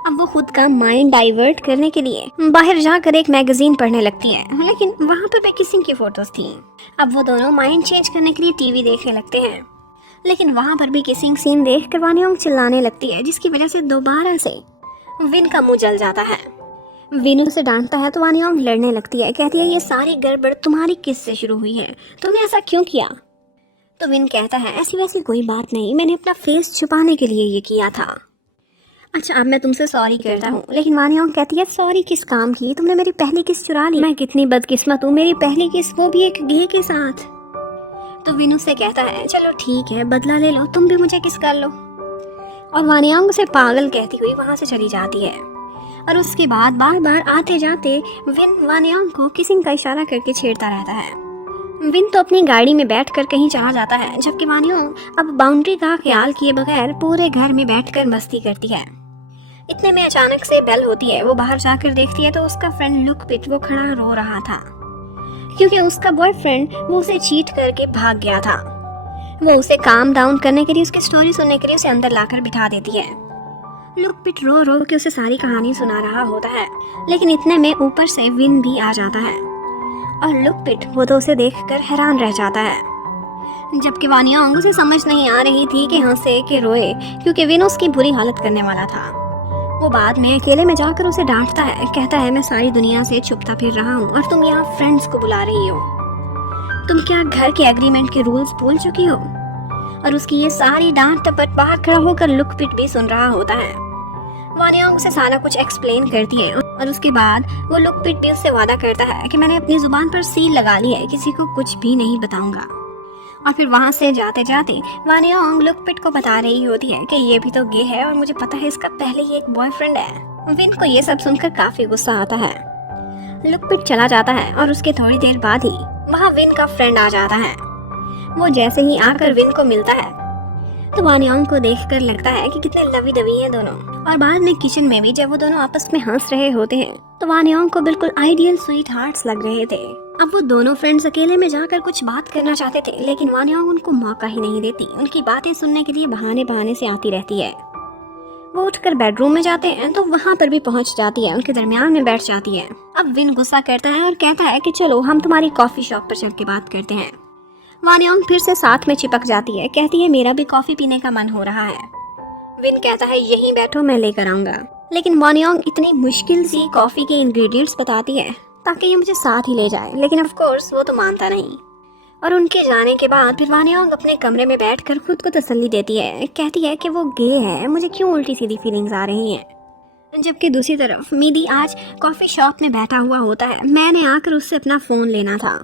अब वो खुद का माइंड डाइवर्ट करने के लिए बाहर जाकर एक मैगजीन पढ़ने लगती है, लेकिन वहाँ पर भी किसिंग की फोटोज थी। अब वो दोनों माइंड चेंज करने के लिए टीवी देखने लगते हैं, लेकिन वहाँ पर भी किसिंग सीन देख कर वानियोंग चिल्लाने लगती है, जिसकी वजह से दोबारा से विन का मुंह जल जाता है। विन उसे डांटता है तो वानियोंग लड़ने लगती है, कहती है ये सारी गड़बड़ तुम्हारी किस से शुरू हुई है, तुमने ऐसा क्यों किया। तो विन कहता है ऐसी वैसी कोई बात नहीं, मैंने अपना फेस छुपाने के लिए ये किया था। अच्छा अब मैं तुमसे सॉरी करता हूँ। लेकिन वानियोंग कहती है सॉरी किस काम की, तुमने मेरी पहली किस चुरा ली, मैं कितनी बदकिस्मत हूँ, मेरी पहली किस वो भी एक गे के साथ। तो विन उससे कहता है चलो ठीक है बदला ले लो, तुम भी मुझे किस कर लो। और वानियोंग उसे पागल कहती हुई वहां से चली जाती है और उसके बाद बार बार आते जाते विन वानियोंग को किसिंग का इशारा करके छेड़ता रहता है। विन तो अपनी गाड़ी में बैठकर कहीं चला जाता है, जबकि वानियोंग अब बाउंड्री का ख्याल किए बगैर पूरे घर में बैठकर मस्ती करती है। इतने में अचानक से बेल होती है। वो बाहर जाकर देखती है तो उसका फ्रेंड लुक पिट वो खड़ा रो रहा था, क्योंकि उसका बॉयफ्रेंड वो उसे चीट करके भाग गया था। वो उसे काम डाउन करने के लिए, उसकी स्टोरी सुनने के लिए उसे अंदर लाकर बिठा देती है। लुक पिट रो रो के उसे सारी कहानी सुना रहा होता है, लेकिन इतने में ऊपर से विन भी आ जाता है और लुक पिट वो तो उसे देखकर हैरान रह जाता है, जबकि वानियोंग उसे समझ नहीं आ रही थी कि हंसे कि रोए, क्योंकि विन उसकी बुरी हालत करने वाला था। वो बाद में अकेले में जाकर उसे डांटता है, कहता है मैं सारी दुनिया से छुपता फिर रहा हूँ और तुम यहाँ फ्रेंड्स को बुला रही हो, तुम क्या घर के एग्रीमेंट के रूल्स भूल चुकी हो। और उसकी ये सारी डांट टपट बाहर खड़ा होकर लुक पिट भी सुन रहा होता है। वानियोंग उसे सारा कुछ एक्सप्लेन करती है और उसके बाद वो लुक पिट भी उससे वादा करता है कि मैंने अपनी जुबान पर सील लगा ली है, किसी को कुछ भी नहीं बताऊंगा। और फिर वहां से जाते जाते वानियोंग लुक पिट को बता रही होती है कि ये भी तो गे है और मुझे पता है इसका पहले ही एक बॉयफ्रेंड है। विन को ये सब सुनकर काफी गुस्सा आता है। लुक पिट चला जाता है और उसके थोड़ी देर बाद ही वहाँ विन का फ्रेंड आ जाता है। वो जैसे ही आकर विन को मिलता है तो वानियोंग को देखकर लगता है कि कितने लवी दवी हैं दोनों। और बाद में किचन में भी जब वो दोनों आपस में हंस रहे होते हैं तो वानियोंग को बिल्कुल आइडियल स्वीट हार्ट्स लग रहे थे। अब वो दोनों फ्रेंड्स अकेले में जाकर कुछ बात करना चाहते थे, लेकिन वानियोंग उनको मौका ही नहीं देती। उनकी बातें सुनने के लिए बहाने बहाने से आती रहती है। वो उठकर बेडरूम में जाते हैं तो वहाँ पर भी पहुँच जाती है, उनके दरमियान में बैठ जाती है। अब विन गुस्सा करता है और कहता है कि चलो हम तुम्हारी कॉफी शॉप पर चल के बात करते हैं। वानियोंग फिर से साथ में चिपक जाती है, कहती है मेरा भी कॉफी पीने का मन हो रहा है। विन कहता है यहीं बैठो मैं लेकर आऊंगा, लेकिन वानियोंग इतनी मुश्किल सी कॉफी के इंग्रेडिएंट्स बताती है ताकि ये मुझे साथ ही ले जाए, लेकिन ऑफ कोर्स वो तो मानता नहीं। और उनके जाने के बाद फिर वानियोंग अपने कमरे में बैठकर खुद को तसल्ली देती है, कहती है कि वो गे है, मुझे क्यों उल्टी सीधी फीलिंग्स आ रही हैं। जबकि दूसरी तरफ मिदी आज कॉफी शॉप में बैठा हुआ होता है। मैंने आकर उससे अपना फ़ोन लेना था।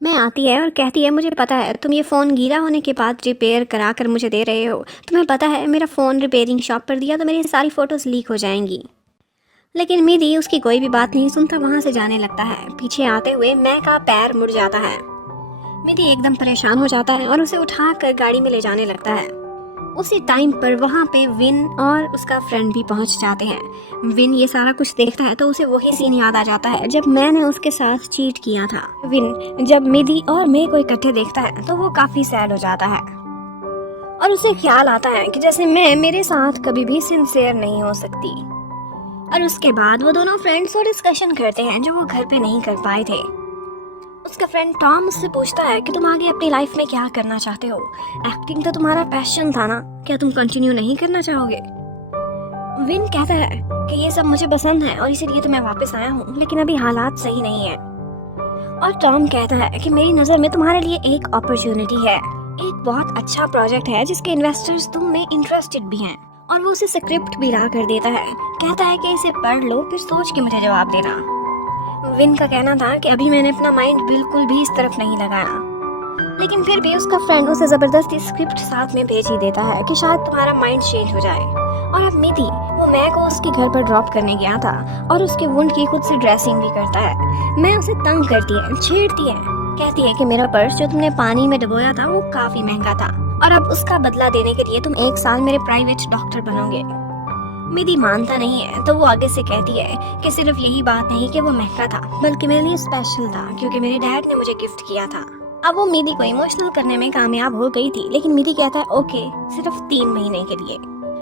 मैं आती है और कहती है मुझे पता है तुम ये फ़ोन गीला होने के बाद रिपेयर करा कर मुझे दे रहे हो, तुम्हें पता है मेरा फ़ोन रिपेयरिंग शॉप पर दिया तो मेरी सारी फ़ोटोज़ लीक हो जाएंगी। लेकिन मिदी उसकी कोई भी बात नहीं सुनता वहाँ से जाने लगता है। पीछे आते हुए मैं का पैर मुड़ जाता है। मिदी एकदम परेशान हो जाता है और उसे उठाकर गाड़ी में ले जाने लगता है। उसी टाइम पर वहाँ पे विन और उसका फ्रेंड भी पहुँच जाते हैं। विन ये सारा कुछ देखता है तो उसे वही सीन याद आ जाता है जब मैंने उसके साथ चीट किया था। विन जब मिदी और मे को इकट्ठे देखता है तो वो काफ़ी सैड हो जाता है और उसे ख्याल आता है कि जैसे मैं मेरे साथ कभी भी सिंसियर नहीं हो सकती। और उसके बाद वो दोनों फ्रेंड्स वो डिस्कशन करते हैं जो वो घर पे नहीं कर पाए थे। उसका फ्रेंड टॉम उससे पूछता है कि तुम आगे अपनी लाइफ में क्या करना चाहते हो, एक्टिंग तो तुम्हारा पैशन था ना, क्या तुम कंटिन्यू नहीं करना चाहोगे। विन कहता है कि ये सब मुझे पसंद है और इसीलिए तो मैं वापस आया हूँ, लेकिन अभी हालात सही नहीं है। और टॉम कहता है कि मेरी नज़र में तुम्हारे लिए एक अपॉर्चुनिटी है, एक बहुत अच्छा प्रोजेक्ट है जिसके इन्वेस्टर्स तुम में इंटरेस्टेड भी हैं। और वो उसे स्क्रिप्ट भी ला कर देता है, कहता है कि इसे पढ़ लो, फिर सोच के मुझे जवाब देना। विन का कहना था कि अभी मैंने अपना माइंड बिल्कुल भी इस तरफ नहीं लगाया, लेकिन फिर भी उसका फ्रेंड उसे जबरदस्ती स्क्रिप्ट साथ में भेज ही देता है कि शायद तुम्हारा माइंड चेंज हो जाए। और अब मिधी वो मैं को उसके घर पर ड्रॉप करने गया था और उसके वुंड की खुद से ड्रेसिंग भी करता है। मैं उसे तंग करती है, छेड़ती है, कहती है कि मेरा पर्स जो तुमने पानी में डुबोया था वो काफी महंगा था और अब उसका बदला देने के लिए तुम 1 साल मेरे प्राइवेट डॉक्टर बनोगे। मिधी मानता नहीं है तो वो आगे से कहती है कि सिर्फ यही बात नहीं कि वो महंगा था, बल्कि मेरे लिए स्पेशल था क्योंकि मेरे डैड ने मुझे गिफ्ट किया था। अब वो मिधी को इमोशनल करने में कामयाब हो गई थी, लेकिन मिधी कहता है ओके, सिर्फ 3 महीने के लिए।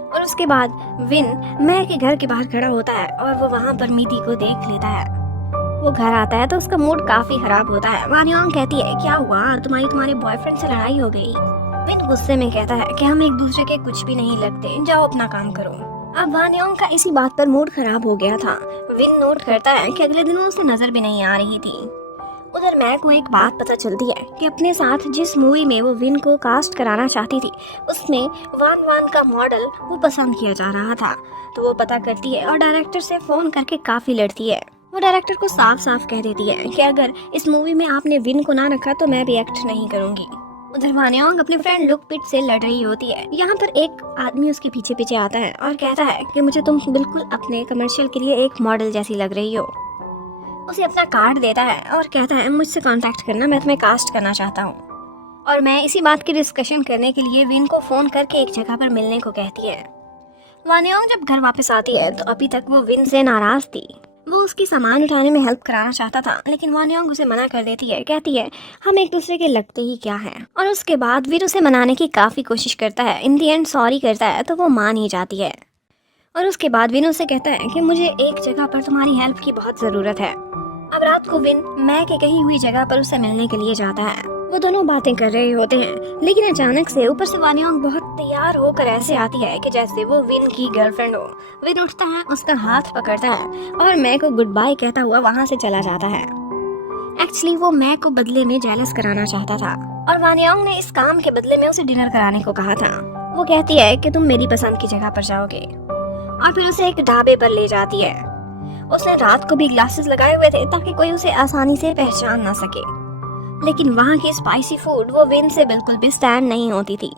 और उसके बाद विन मैं के घर के बाहर खड़ा होता है और वो वहाँ पर मिधी को देख लेता है। वो घर आता है तो उसका मूड काफी खराब होता है। वानियोंग कहती है क्या हुआ, तुम्हारे बॉयफ्रेंड से लड़ाई हो गई। विन गुस्से में कहता है कि हम एक दूसरे के कुछ भी नहीं लगते, जाओ अपना काम करो। अब वानियोंग का इसी बात पर मूड खराब हो गया था। विन नोट करता है कि अगले दिनों उसे नजर भी नहीं आ रही थी। उधर मैं को एक बात पता चलती है कि अपने साथ जिस मूवी में वो विन को कास्ट कराना चाहती थी उसमें वान वान का मॉडल वो पसंद किया जा रहा था। तो वो पता करती है और डायरेक्टर से फोन करके काफी लड़ती है। वो डायरेक्टर को साफ साफ कह देती है कि अगर इस मूवी में आपने विन को ना रखा तो मैं भी एक्ट नहीं करूंगी। उधर वानियोंग अपने फ्रेंड लुक पिट से लड़ रही होती है। यहाँ पर एक आदमी उसके पीछे पीछे आता है और कहता है कि मुझे तुम बिल्कुल अपने कमर्शियल के लिए एक मॉडल जैसी लग रही हो। उसे अपना कार्ड देता है और कहता है मुझसे कांटेक्ट करना, मैं तुम्हें कास्ट करना चाहता हूँ। और मैं इसी बात की डिस्कशन करने के लिए विन को फोन करके एक जगह पर मिलने को कहती है। वानियोंग जब घर वापस आती है तो अभी तक वो विन से नाराज थी। वो उसकी सामान उठाने में हेल्प कराना चाहता था, लेकिन वानियोंग उसे मना कर देती है, कहती है हम एक दूसरे के लगते ही क्या हैं। और उसके बाद विन उसे मनाने की काफी कोशिश करता है। इन दी एंड सॉरी करता है तो वो मान ही जाती है। और उसके बाद विन उसे कहता है कि मुझे एक जगह पर तुम्हारी हेल्प की बहुत जरूरत है। अब रात को विन मैं के कही हुई जगह पर उसे मिलने के लिए जाता है। वो दोनों बातें कर रहे होते हैं, लेकिन अचानक से ऊपर से वानियोंग बहुत तैयार होकर ऐसे आती है कि जैसे वो विन की गर्लफ्रेंड हो। विन उठता है, उसका हाथ पकड़ता है और मैं को गुड बाय कहता हुआ वहाँ से चला जाता है। एक्चुअली वो मैं को बदले में जेलस कराना चाहता था और वानियोंग ने इस काम के बदले में उसे डिनर कराने को कहा था। वो कहती है कि तुम मेरी पसंद की जगह पर जाओगे और फिर उसे एक ढाबे पर ले जाती है। उसने रात को भी ग्लासेस लगाए हुए थे ताकि कोई उसे आसानी से पहचान ना सके, लेकिन वहाँ की स्पाइसी फूड वो विन से बिल्कुल भी स्टैंड नहीं होती थी।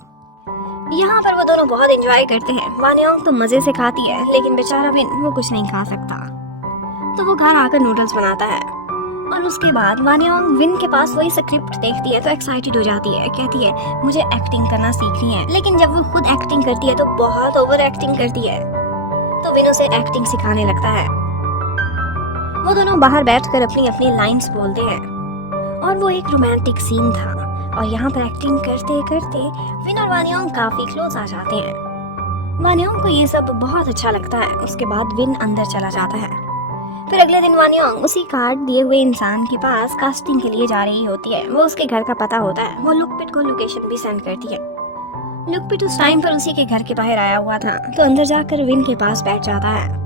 यहाँ पर वो दोनों बहुत एंजॉय करते हैं। वानियोंग तो मजे से खाती है, लेकिन बेचारा विन वो कुछ नहीं खा सकता, तो वो घर आकर नूडल्स बनाता है। और उसके बाद वानियोंग विन के पास वही स्क्रिप्ट देखती है तो एक्साइटेड हो जाती है, कहती है मुझे एक्टिंग करना सीखनी है। लेकिन जब वो खुद एक्टिंग करती है तो बहुत ओवर एक्टिंग करती है, तो विन उसे एक्टिंग सिखाने लगता है। वो दोनों बाहर बैठकर अपनी अपनी लाइंस बोलते हैं और वो एक रोमांटिक सीन था। और यहाँ पर एक्टिंग करते करते विन और वानियोंग काफी क्लोज आ जाते हैं। वानियोंग को ये सब बहुत अच्छा लगता है। उसके बाद विन अंदर चला जाता है। फिर अगले दिन वानियोंग उसी कार्ड दिए हुए इंसान के पास कास्टिंग के लिए जा रही होती है। वो उसके घर का पता होता है। वो लुकपिट को लोकेशन भी सेंड करती है। लुकपिट उस टाइम पर उसी के घर के बाहर आया हुआ था, तो अंदर जाकर विन के पास बैठ जाता है।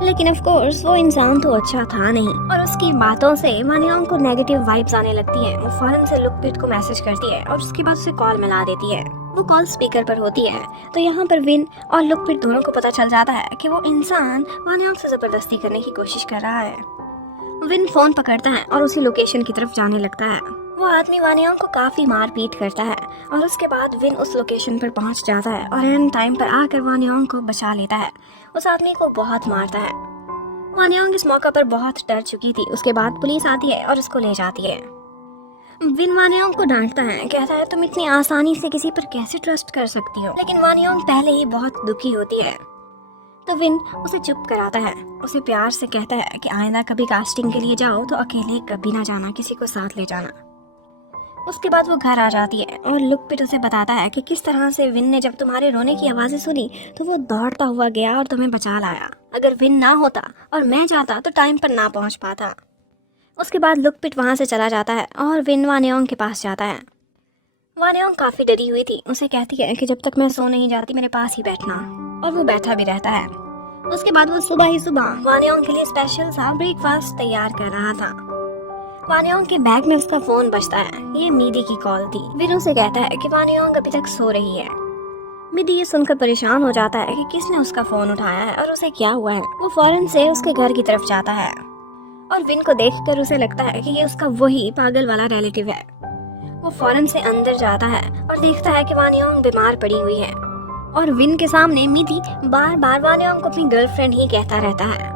लेकिन ऑफ कोर्स वो इंसान तो अच्छा था नहीं और उसकी बातों से वानियोंग को नेगेटिव वाइब्स आने लगती हैं। वो फौरन से लुकपिट को मैसेज करती है और उसके बाद उसे कॉल मिला देती है। वो कॉल स्पीकर पर होती है, तो यहाँ पर विन और लुकपिट दोनों को पता चल जाता है कि वो इंसान वानियोंग से जबरदस्ती करने की कोशिश कर रहा है। विन फोन पकड़ता है और उसी लोकेशन की तरफ जाने लगता है। वो आदमी वानियोंग को काफी मारपीट करता है और उसके बाद विन उस लोकेशन पर पहुंच जाता है और एंड टाइम पर आकर वानियोंग को बचा लेता है। उस आदमी को बहुत मारता है। वानियोंग इस मौका पर बहुत डर चुकी थी। उसके बाद पुलिस आती है और उसको ले जाती है। विन वानियोंग को डांटता है, कहता है तुम इतनी आसानी से किसी पर कैसे ट्रस्ट कर सकती हो। लेकिन वानियोंग पहले ही बहुत दुखी होती है, तो विन उसे चुप कराता है। उसे प्यार से कहता है कि आइंदा कभी कास्टिंग के लिए जाओ तो अकेले कभी ना जाना, किसी को साथ ले जाना। उसके बाद वो घर आ जाती है और लुकपिट उसे बताता है कि किस तरह से विन ने जब तुम्हारे रोने की आवाज़ें सुनी तो वो दौड़ता हुआ गया और तुम्हें बचा लाया। अगर विन ना होता और मैं जाता तो टाइम पर ना पहुंच पाता। उसके बाद लुकपिट वहां से चला जाता है और विन वानियोंग के पास जाता है। वानियोंग काफ़ी डरी हुई थी। उसे कहती है कि जब तक मैं सो नहीं जाती मेरे पास ही बैठना, और वो बैठा भी रहता है। उसके बाद वो सुबह ही सुबह वानियोंग के लिए स्पेशल सा ब्रेकफास्ट तैयार कर रहा था। वानियोंग के बैग में उसका फोन बजता है। ये मीदी की कॉल थी। विन उसे कहता है कि वानियोंग अभी तक सो रही है। मीदी ये सुनकर परेशान हो जाता है कि किसने उसका फोन उठाया है और उसे क्या हुआ है। वो फौरन से उसके घर की तरफ जाता है और विन को देखकर उसे लगता है कि ये उसका वही पागल वाला रिलेटिव है। वो फौरन से अंदर जाता है और देखता है कि वानियोंग बीमार पड़ी हुई है और विन के सामने मीदी बार बार वानियोंग को अपनी गर्लफ्रेंड ही कहता रहता है।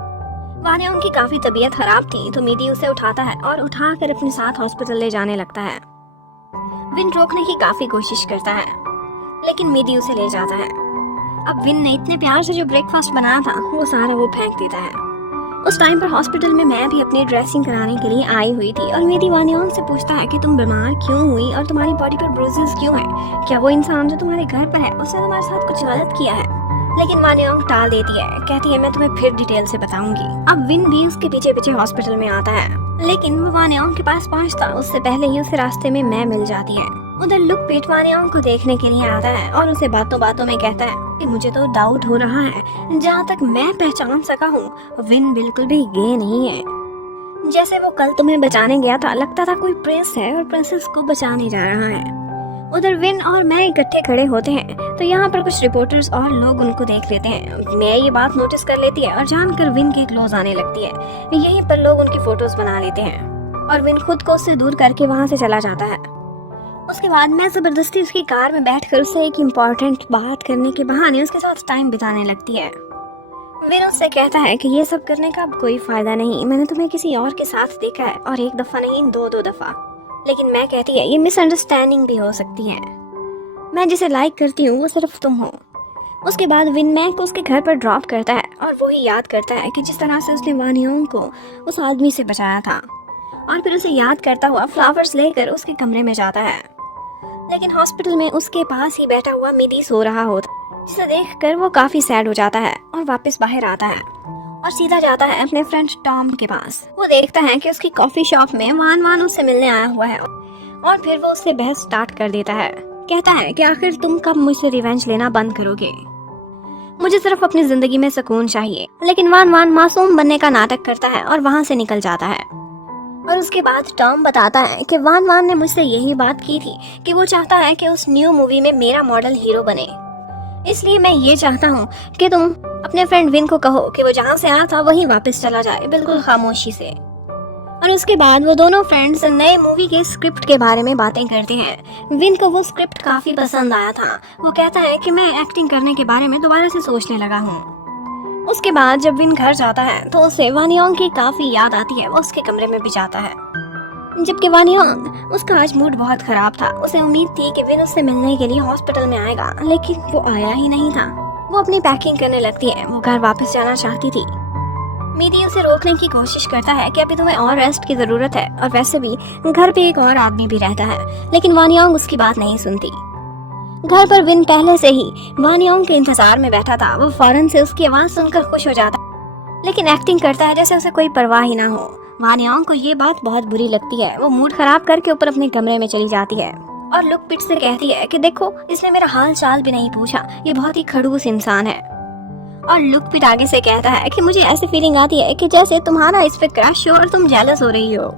वानियोंग की काफी तबीयत खराब थी तो मीदी उसे उठाता है और उठाकर अपने साथ हॉस्पिटल ले जाने लगता है। विन रोकने की काफी कोशिश करता है लेकिन मीदी उसे ले जाता है। अब विन ने इतने प्यार से जो ब्रेकफास्ट बनाया था वो सारा वो फेंक देता है। उस टाइम पर हॉस्पिटल में मैं भी अपनी ड्रेसिंग कराने के लिए आई हुई थी और मीदी वानियोंग से पूछता है कि तुम बीमार क्यों हुई और तुम्हारी बॉडी पर ब्रूजेस क्यों है। क्या वो इंसान जो तुम्हारे घर पर है उसने तुम्हारे साथ कुछ गलत किया है? लेकिन वानियोंग टाल देती है, कहती है मैं तुम्हें फिर डिटेल से बताऊंगी। अब विन भी उसके पीछे पीछे हॉस्पिटल में आता है लेकिन वो वानियोंग के पास पहुंचता उससे पहले ही उसे रास्ते में मैं मिल जाती है। उधर लुकपिट वानियोंग को देखने के लिए आता है और उसे बातों बातों में कहता है कि मुझे तो डाउट हो रहा है, जहाँ तक मैं पहचान सका हूँ विन बिल्कुल भी गे नहीं है। जैसे वो कल तुम्हें बचाने गया था लगता था कोई प्रिंस है और प्रिंसेस को बचाने जा रहा है। उधर विन और मैं इकट्ठे खड़े होते हैं तो यहाँ पर कुछ रिपोर्टर्स और लोग उनको देख लेते हैं। मैं ये बात नोटिस कर लेती है और जानकर विन के क्लोज आने लगती है। यहीं पर लोग उनकी फोटोज बना लेते हैं और विन खुद को उससे दूर करके वहाँ से चला जाता है। उसके बाद मैं जबरदस्ती उसकी कार में बैठकर उससे एक इम्पोर्टेंट बात करने के बहाने उसके साथ टाइम बिताने लगती है। विन उससे कहता है कि ये सब करने का अब कोई फायदा नहीं, मैंने तुम्हें किसी और के साथ देखा है और एक दफा नहीं दो दफा। लेकिन मैं कहती है ये मिसअंडरस्टैंडिंग भी हो सकती है, मैं जिसे लाइक करती हूँ वो सिर्फ तुम हो। उसके बाद विन मैक को उसके घर पर ड्रॉप करता है और वो ही याद करता है कि जिस तरह से उसने वानियोंग को उस आदमी से बचाया था और फिर उसे याद करता हुआ फ्लावर्स लेकर उसके कमरे में जाता है। लेकिन हॉस्पिटल में उसके पास ही बैठा हुआ मीदी सो रहा होता, जिसे देखकर वो काफी सैड हो जाता है और वापस बाहर आता है और सीधा जाता है अपने फ्रेंड टॉम के पास। वो देखता है कि उसकी कॉफी शॉप में वान उससे मिलने आया हुआ है और फिर वो उससे बहस स्टार्ट कर देता है। कहता है कि आखिर तुम कब मुझसे रिवेंज लेना बंद करोगे, मुझे सिर्फ अपनी जिंदगी में सुकून चाहिए। लेकिन वान मासूम बनने का नाटक करता है और वहाँ से निकल जाता है। और उसके बाद टॉम बताता है कि वान ने मुझसे यही बात की थी कि वो चाहता है कि उस न्यू मूवी में मेरा मॉडल हीरो बने, इसलिए मैं ये चाहता हूँ कि तुम अपने फ्रेंड विन को कहो कि वो जहाँ से आया था वहीं वापस चला जाए, बिल्कुल खामोशी से। और उसके बाद वो दोनों फ्रेंड्स नए मूवी के स्क्रिप्ट के बारे में बातें करते हैं। विन को वो स्क्रिप्ट काफी पसंद आया था। वो कहता है कि मैं एक्टिंग करने के बारे में दोबारा से सोचने लगा हूँ। उसके बाद जब विन घर जाता है तो उसे वानियोंग की काफी याद आती है। वो उसके कमरे में भी जाता है, जबकि वानियोंग उसका आज मूड बहुत खराब था। उसे उम्मीद थी कि विन उससे मिलने के लिए हॉस्पिटल में आएगा, लेकिन वो आया ही नहीं था। वो अपनी पैकिंग करने लगती है, वो घर वापस जाना चाहती थी। मीदी उसे रोकने की कोशिश करता है कि अभी तुम्हें और रेस्ट की जरूरत है और वैसे भी घर पे एक और आदमी भी रहता है, लेकिन वानियोंग उसकी बात नहीं सुनती। घर पर विन पहले से ही वानियोंग के इंतजार में बैठा था। वो फौरन से उसकी आवाज सुनकर खुश हो जाता, लेकिन एक्टिंग करता है जैसे उसे कोई परवाह ही ना हो। वानियोंग को ये बात बहुत बुरी लगती है। वो मूड खराब करके ऊपर अपने कमरे में चली जाती है और लुकपिट से कहती है कि देखो, इसने मेरा हाल चाल भी नहीं पूछा, ये बहुत ही खड़ूस इंसान है। और लुकपिट आगे से कहता है कि मुझे ऐसी फीलिंग आती है कि जैसे तुम्हारा इस पे क्रश हो और तुम जेलस हो रही हो।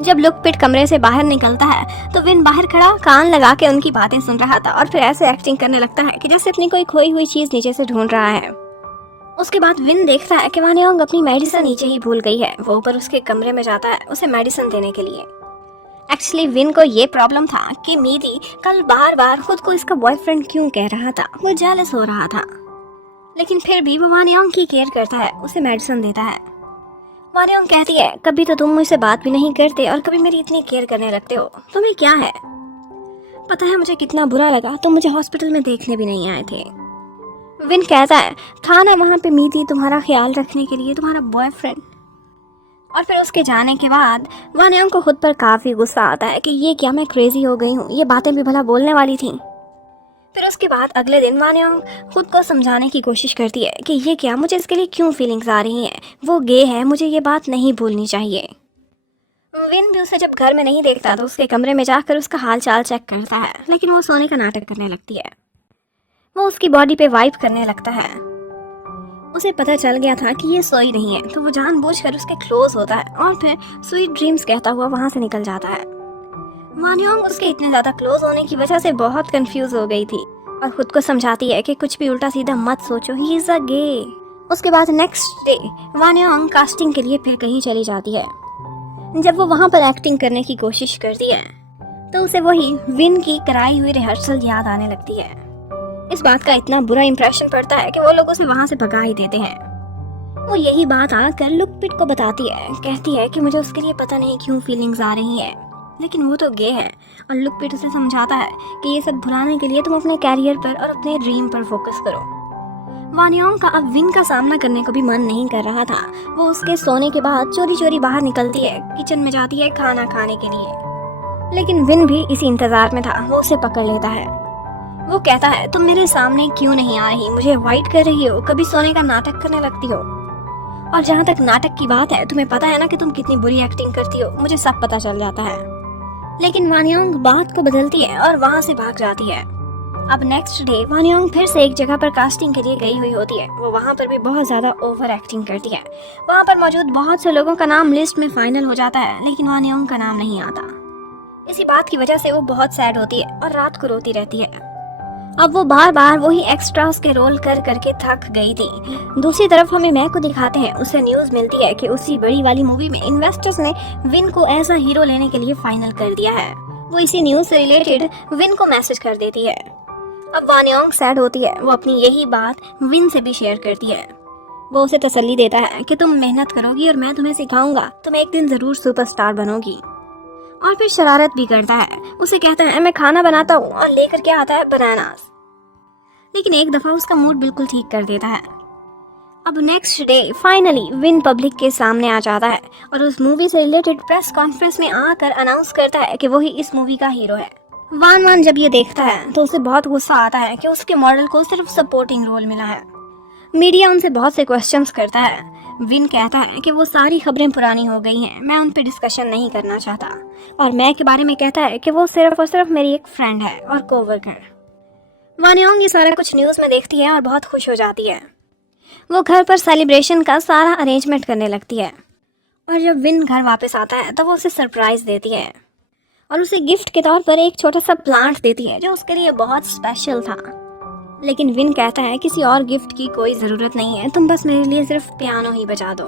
जब लुकपिट कमरे से बाहर निकलता है तो विन बाहर खड़ा कान लगा के उनकी बातें सुन रहा था और फिर ऐसे एक्टिंग करने लगता है कि जैसे अपनी कोई खोई हुई चीज नीचे से ढूंढ रहा है। उसके बाद विन देखता है कि वानियोंग अपनी मेडिसिन नीचे ही भूल गई है। वो ऊपर उसके कमरे में जाता है उसे मेडिसिन देने के लिए। एक्चुअली विन को ये प्रॉब्लम था कि मीदी कल बार बार खुद को इसका बॉयफ्रेंड क्यों कह रहा था। वो जेलस हो रहा था, लेकिन फिर भी वो वानियोंग की केयर करता है, उसे मेडिसिन देता है। वानियोंग कहती है कभी तो तुम मुझसे बात भी नहीं करते और कभी मेरी इतनी केयर करने लगते हो, तुम्हें क्या है? पता है मुझे कितना बुरा लगा, तुम मुझे हॉस्पिटल में देखने भी नहीं आए थे। विन कहता है था ना वहाँ पे मीदी तुम्हारा ख्याल रखने के लिए, तुम्हारा बॉयफ्रेंड। और फिर उसके जाने के बाद वान योंग को खुद पर काफ़ी गुस्सा आता है कि ये क्या मैं क्रेजी हो गई हूँ, ये बातें भी भला बोलने वाली थी। फिर उसके बाद अगले दिन वान योंग खुद को समझाने की कोशिश करती है कि ये क्या, मुझे इसके लिए क्यों फीलिंग्स आ रही हैं, वो गे है, मुझे ये बात नहीं भूलनी चाहिए। विन भी उसे जब घर में नहीं देखता तो उसके कमरे में जाकर उसका हाल चाल चेक करता है, लेकिन वो सोने का नाटक करने लगती है। वो उसकी बॉडी पे वाइप करने लगता है। उसे पता चल गया था कि ये सोई नहीं है, तो वो जानबूझकर उसके क्लोज होता है और फिर स्वीट ड्रीम्स कहता हुआ वहां से निकल जाता है। वान योंग उसके इतने ज्यादा क्लोज होने की वजह से बहुत कंफ्यूज हो गई थी और खुद को समझाती है कि कुछ भी उल्टा सीधा मत सोचो, ही इज अ गे। उसके बाद नेक्स्ट डे वान योंग कास्टिंग के लिए फिर कहीं चली जाती है। जब वो वहां पर एक्टिंग करने की कोशिश करती है तो उसे वही विन की कराई हुई रिहर्सल याद आने लगती है। इस बात का इतना बुरा इंप्रेशन पड़ता है कि वो लोग उसे वहां से भगा ही देते हैं। वो यही बात आकर लुकपिट को बताती है, कहती है कि मुझे उसके लिए पता नहीं क्यों फीलिंग्स आ रही है, लेकिन वो तो गे है। और लुकपिट उसे समझाता है कि ये सब भुलाने के लिए तुम अपने कैरियर पर और अपने ड्रीम पर फोकस करो। वान योंग का अब विन का सामना करने को भी मन नहीं कर रहा था। वो उसके सोने के बाद चोरी चोरी बाहर निकलती है, किचन में जाती है खाना खाने के लिए, लेकिन विन भी इसी इंतजार में था। वो उसे पकड़ लेता है। वो कहता है, तुम मेरे सामने क्यों नहीं आ रही, मुझे अवॉइड कर रही हो, कभी सोने का नाटक करने लगती हो, और जहाँ तक नाटक की बात है तुम्हें पता है ना कि तुम कितनी बुरी एक्टिंग करती हो, मुझे सब पता चल जाता है। लेकिन वान योंग बात को बदलती है और वहां से भाग जाती है। अब नेक्स्ट डे वान योंग फिर से एक जगह पर कास्टिंग के लिए गई हुई होती है। वो वहां पर भी बहुत ज्यादा ओवर एक्टिंग करती है। वहां पर मौजूद बहुत से लोगों का नाम लिस्ट में फाइनल हो जाता है, लेकिन वान योंग का नाम नहीं आता। इसी बात की वजह से वो बहुत सैड होती है और रात को रोती रहती है। अब वो बार बार वही एक्स्ट्रास के रोल कर करके थक गई थी। दूसरी तरफ हमें मैक को दिखाते हैं, उसे न्यूज मिलती है कि उसी बड़ी वाली मूवी में इन्वेस्टर्स ने विन को एज अ हीरो लेने के लिए फाइनल कर दिया है। वो इसी न्यूज से रिलेटेड विन को मैसेज कर देती है। अब वान योंग सैड होती है। वो अपनी यही बात विन से भी शेयर करती है। वो उसे तसल्ली देता है कि तुम मेहनत करोगी और मैं तुम्हें सिखाऊंगा, तुम एक दिन जरूर सुपरस्टार बनोगी। और फिर शरारत भी करता है। उसे कहता है मैं खाना बनाता हूँ और लेकर क्या आता है बनानास। लेकिन एक दफा उसका मूड बिल्कुल ठीक कर देता है। अब next day finally win public के सामने आ जाता है और उस मूवी से रिलेटेड प्रेस कॉन्फ्रेंस में आकर अनाउंस करता है कि वो ही इस मूवी का हीरो है। वान जब ये देखता है तो उसे बहुत गुस्सा आता है कि उसके मॉडल को सिर्फ सपोर्टिंग रोल मिला है। मीडिया उनसे बहुत से क्वेश्चंस करता है। विन कहता है कि वो सारी खबरें पुरानी हो गई हैं, मैं उन पे डिस्कशन नहीं करना चाहता। और मैं के बारे में कहता है कि वो सिर्फ और सिर्फ मेरी एक फ्रेंड है और कोवर्कर। वान योंग ये सारा कुछ न्यूज़ में देखती है और बहुत खुश हो जाती है। वो घर पर सेलिब्रेशन का सारा अरेंजमेंट करने लगती है और जब विन घर वापस आता है तो वो उसे सरप्राइज देती है और उसे गिफ्ट के तौर पर एक छोटा सा प्लांट देती है जो उसके लिए बहुत स्पेशल था। लेकिन विन कहता है किसी और गिफ्ट की कोई ज़रूरत नहीं है, तुम बस मेरे लिए सिर्फ पियानो ही बजा दो।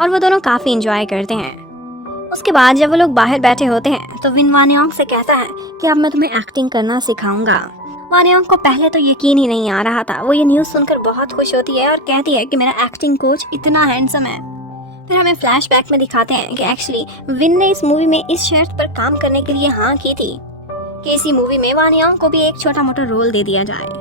और वो दोनों काफ़ी इंजॉय करते हैं। उसके बाद जब वो लोग बाहर बैठे होते हैं तो विन वान योंग से कहता है कि अब मैं तुम्हें एक्टिंग करना सिखाऊंगा। वान योंग को पहले तो यकीन ही नहीं आ रहा था। वो ये न्यूज़ सुनकर बहुत खुश होती है और कहती है कि मेरा एक्टिंग कोच इतना हैंडसम है। फिर हमें फ्लैशबैक में दिखाते हैं कि एक्चुअली विन ने इस मूवी में इस शर्त पर काम करने के लिए हाँ की थी कि इसी मूवी में वान योंग को भी एक छोटा मोटा रोल दे दिया जाए।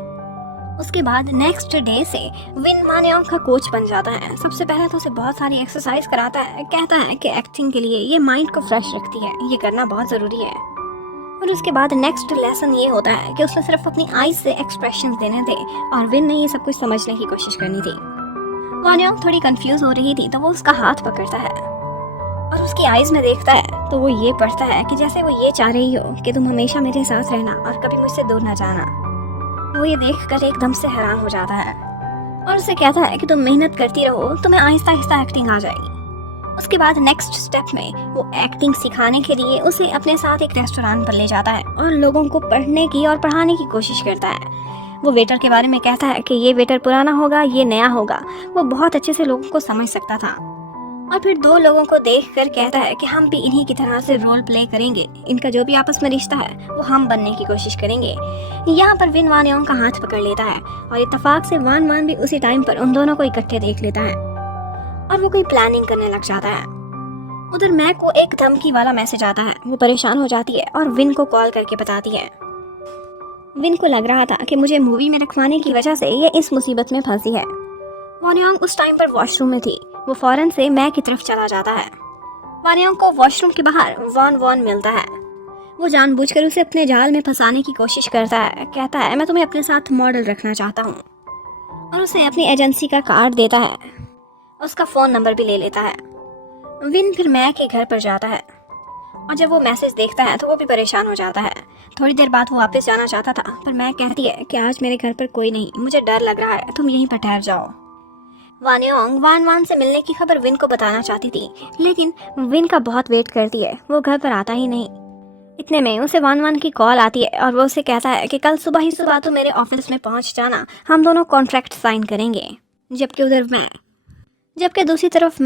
उसके बाद नेक्स्ट डे से विन वान योंग का कोच बन जाता है। सबसे पहले तो उसे बहुत सारी एक्सरसाइज कराता है। कहता है कि एक्टिंग के लिए ये माइंड को फ्रेश रखती है, ये करना बहुत ज़रूरी है। और उसके बाद नेक्स्ट लेसन ये होता है कि उसे सिर्फ अपनी आईज से एक्सप्रेशन देने थे और विन ने ये सब कुछ समझने की कोशिश करनी थी। वान योंग थोड़ी कंफ्यूज हो रही थी तो वो उसका हाथ पकड़ता है और उसकी आईज में देखता है तो वो ये पढ़ता है कि जैसे वो ये चाह रही हो कि तुम हमेशा मेरे साथ रहना और कभी मुझसे दूर ना जाना। वो ये देखकर एकदम से हैरान हो जाता है और उसे कहता है कि तुम मेहनत करती रहो, तुम्हें आहिस्ता आहिस्ता एक्टिंग आ जाएगी। उसके बाद नेक्स्ट स्टेप में वो एक्टिंग सिखाने के लिए उसे अपने साथ एक रेस्टोरेंट पर ले जाता है और लोगों को पढ़ने की और पढ़ाने की कोशिश करता है। वो वेटर के बारे में कहता है कि ये वेटर पुराना होगा, ये नया होगा। वो बहुत अच्छे से लोगों को समझ सकता था। और फिर दो लोगों को देखकर कहता है कि हम भी इन्हीं की तरह से रोल प्ले करेंगे, इनका जो भी आपस में रिश्ता है वो हम बनने की कोशिश करेंगे। यहाँ पर विन वान योंग का हाथ पकड़ लेता है और इत्तेफाक से वान भी उसी टाइम पर उन दोनों को इकट्ठे देख लेता है और वो कोई प्लानिंग करने लग जाता है। उधर मैक को एक धमकी वाला मैसेज आता है। वो परेशान हो जाती है और विन को कॉल करके बताती है। विन को लग रहा था कि मुझे मूवी में रखवाने की वजह से ये इस मुसीबत में फंसी है। वान योंग उस टाइम पर वॉशरूम में थी वो फौरन से मैं की तरफ चला जाता है। वानियोंग को वॉशरूम के बाहर वॉन वॉन मिलता है। वो जानबूझकर उसे अपने जाल में फंसाने की कोशिश करता है। कहता है मैं तुम्हें अपने साथ मॉडल रखना चाहता हूँ, और उसे अपनी एजेंसी का कार्ड देता है। उसका फ़ोन नंबर भी ले लेता है। विन फिर मैं के घर पर जाता है, और जब वो मैसेज देखता है तो वो भी परेशान हो जाता है। थोड़ी देर बाद वो वापस जाना चाहता था, पर मैं कहती है कि आज मेरे घर पर कोई नहीं, मुझे डर लग रहा है, तुम यहीं पर ठहर जाओ। वानियोंग वान वान से मिलने की खबर विन को बताना चाहती थी, लेकिन विन का बहुत वेट करती है, वो घर पर आता ही नहीं। इतने में उसे वान वान की कॉल आती है और वो उसे कहता है कि कल सुबह ही सुबह तो मेरे ऑफिस में पहुंच जाना, हम दोनों कॉन्ट्रैक्ट साइन करेंगे। जबकि दूसरी तरफ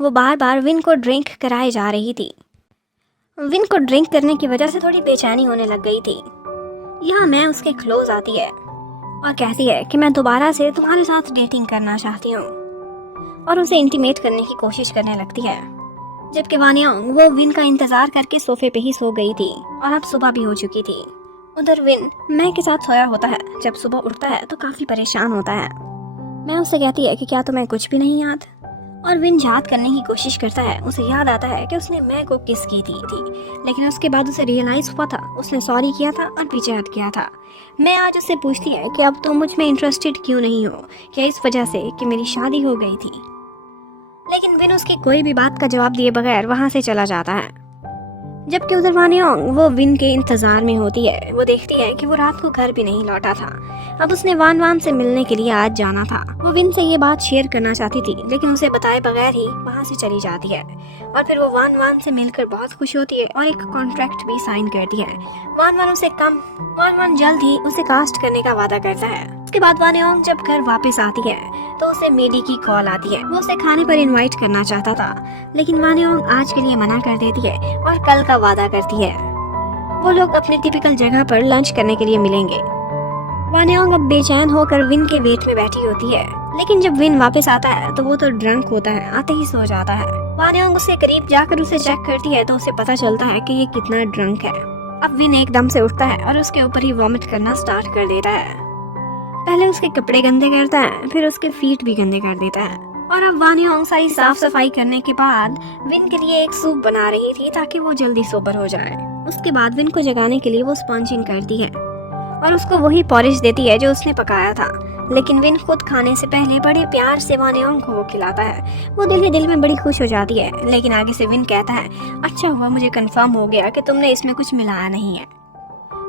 वो बार बार विन को ड्रिंक कराए जा रही थी। विन को ड्रिंक करने की वजह से थोड़ी बेचैनी होने लग गई थी। यहाँ मैं उसके क्लोज आती है और कहती है कि मैं दोबारा से तुम्हारे साथ डेटिंग करना चाहती हूँ, और उसे इंटीमेट करने की कोशिश करने लगती है। जबकि वानियोंग वो विन का इंतजार करके सोफे पे ही सो गई थी और अब सुबह भी हो चुकी थी। उधर विन मैं के साथ सोया होता है। जब सुबह उठता है तो काफी परेशान होता है। मैं उससे कहती है कि क्या तुम्हें कुछ भी नहीं याद, और विन याद करने की कोशिश करता है। उसे याद आता है कि उसने मैं को किस की थी, लेकिन उसके बाद उसे रियलाइज हुआ था उसने सॉरी किया था और पीछे हट गया था। मैं आज उससे पूछती है कि अब तुम मुझ में इंटरेस्टेड क्यों नहीं हो, क्या इस वजह से कि मेरी शादी हो गई थी। लेकिन विन उसकी कोई भी बात का जवाब दिए बगैर वहां से चला जाता है। जबकि उधर वानियोंग वो विन के इंतजार में होती है। वो देखती है कि वो रात को घर भी नहीं लौटा था। अब उसने वान वान से मिलने के लिए आज जाना था। वो विन से ये बात शेयर करना चाहती थी, लेकिन उसे बताए बगैर ही वहाँ से चली जाती है। और फिर वो वान वान से मिलकर बहुत खुश होती है और एक कॉन्ट्रैक्ट भी साइन करती है। वान वान जल्द ही उसे कास्ट करने का वादा करता है। उसके बाद वानियोंग जब घर वापस आती है तो उसे मेडी की कॉल आती है। वो उसे खाने पर इनवाइट करना चाहता था, लेकिन वानियोंग आज के लिए मना कर देती है और कल का वादा करती है। वो लोग अपनी टिपिकल जगह पर लंच करने के लिए मिलेंगे। वानियोंग अब बेचैन होकर विन के वेट में बैठी होती है, लेकिन जब विन वापस आता है तो वो तो ड्रंक होता है, आते ही सो जाता है। वानियोंग उसके करीब जाकर उसे चेक करती है तो उसे पता चलता है कि ये कितना ड्रंक है। अब विन एकदम से उठता है और उसके ऊपर ही वॉमिट करना स्टार्ट कर देता है। पहले उसके कपड़े गंदे करता है, फिर उसके फीट भी गंदे कर देता है। और अब वानियोंग सारी साफ सफाई करने के बाद विन के लिए एक सूप बना रही थी ताकि वो जल्दी सोबर हो जाए। उसके बाद विन को जगाने के लिए वो स्पंजिंग करती है और उसको वही पॉरिश देती है जो उसने पकाया था। लेकिन विन खुद खाने से पहले बड़े प्यार से वानियोंग को वो खिलाता है। वो दिल ही दिल में बड़ी खुश हो जाती है, लेकिन आगे से विन कहता है अच्छा हुआ मुझे कंफर्म हो गया कि तुमने इसमें कुछ मिलाया नहीं है।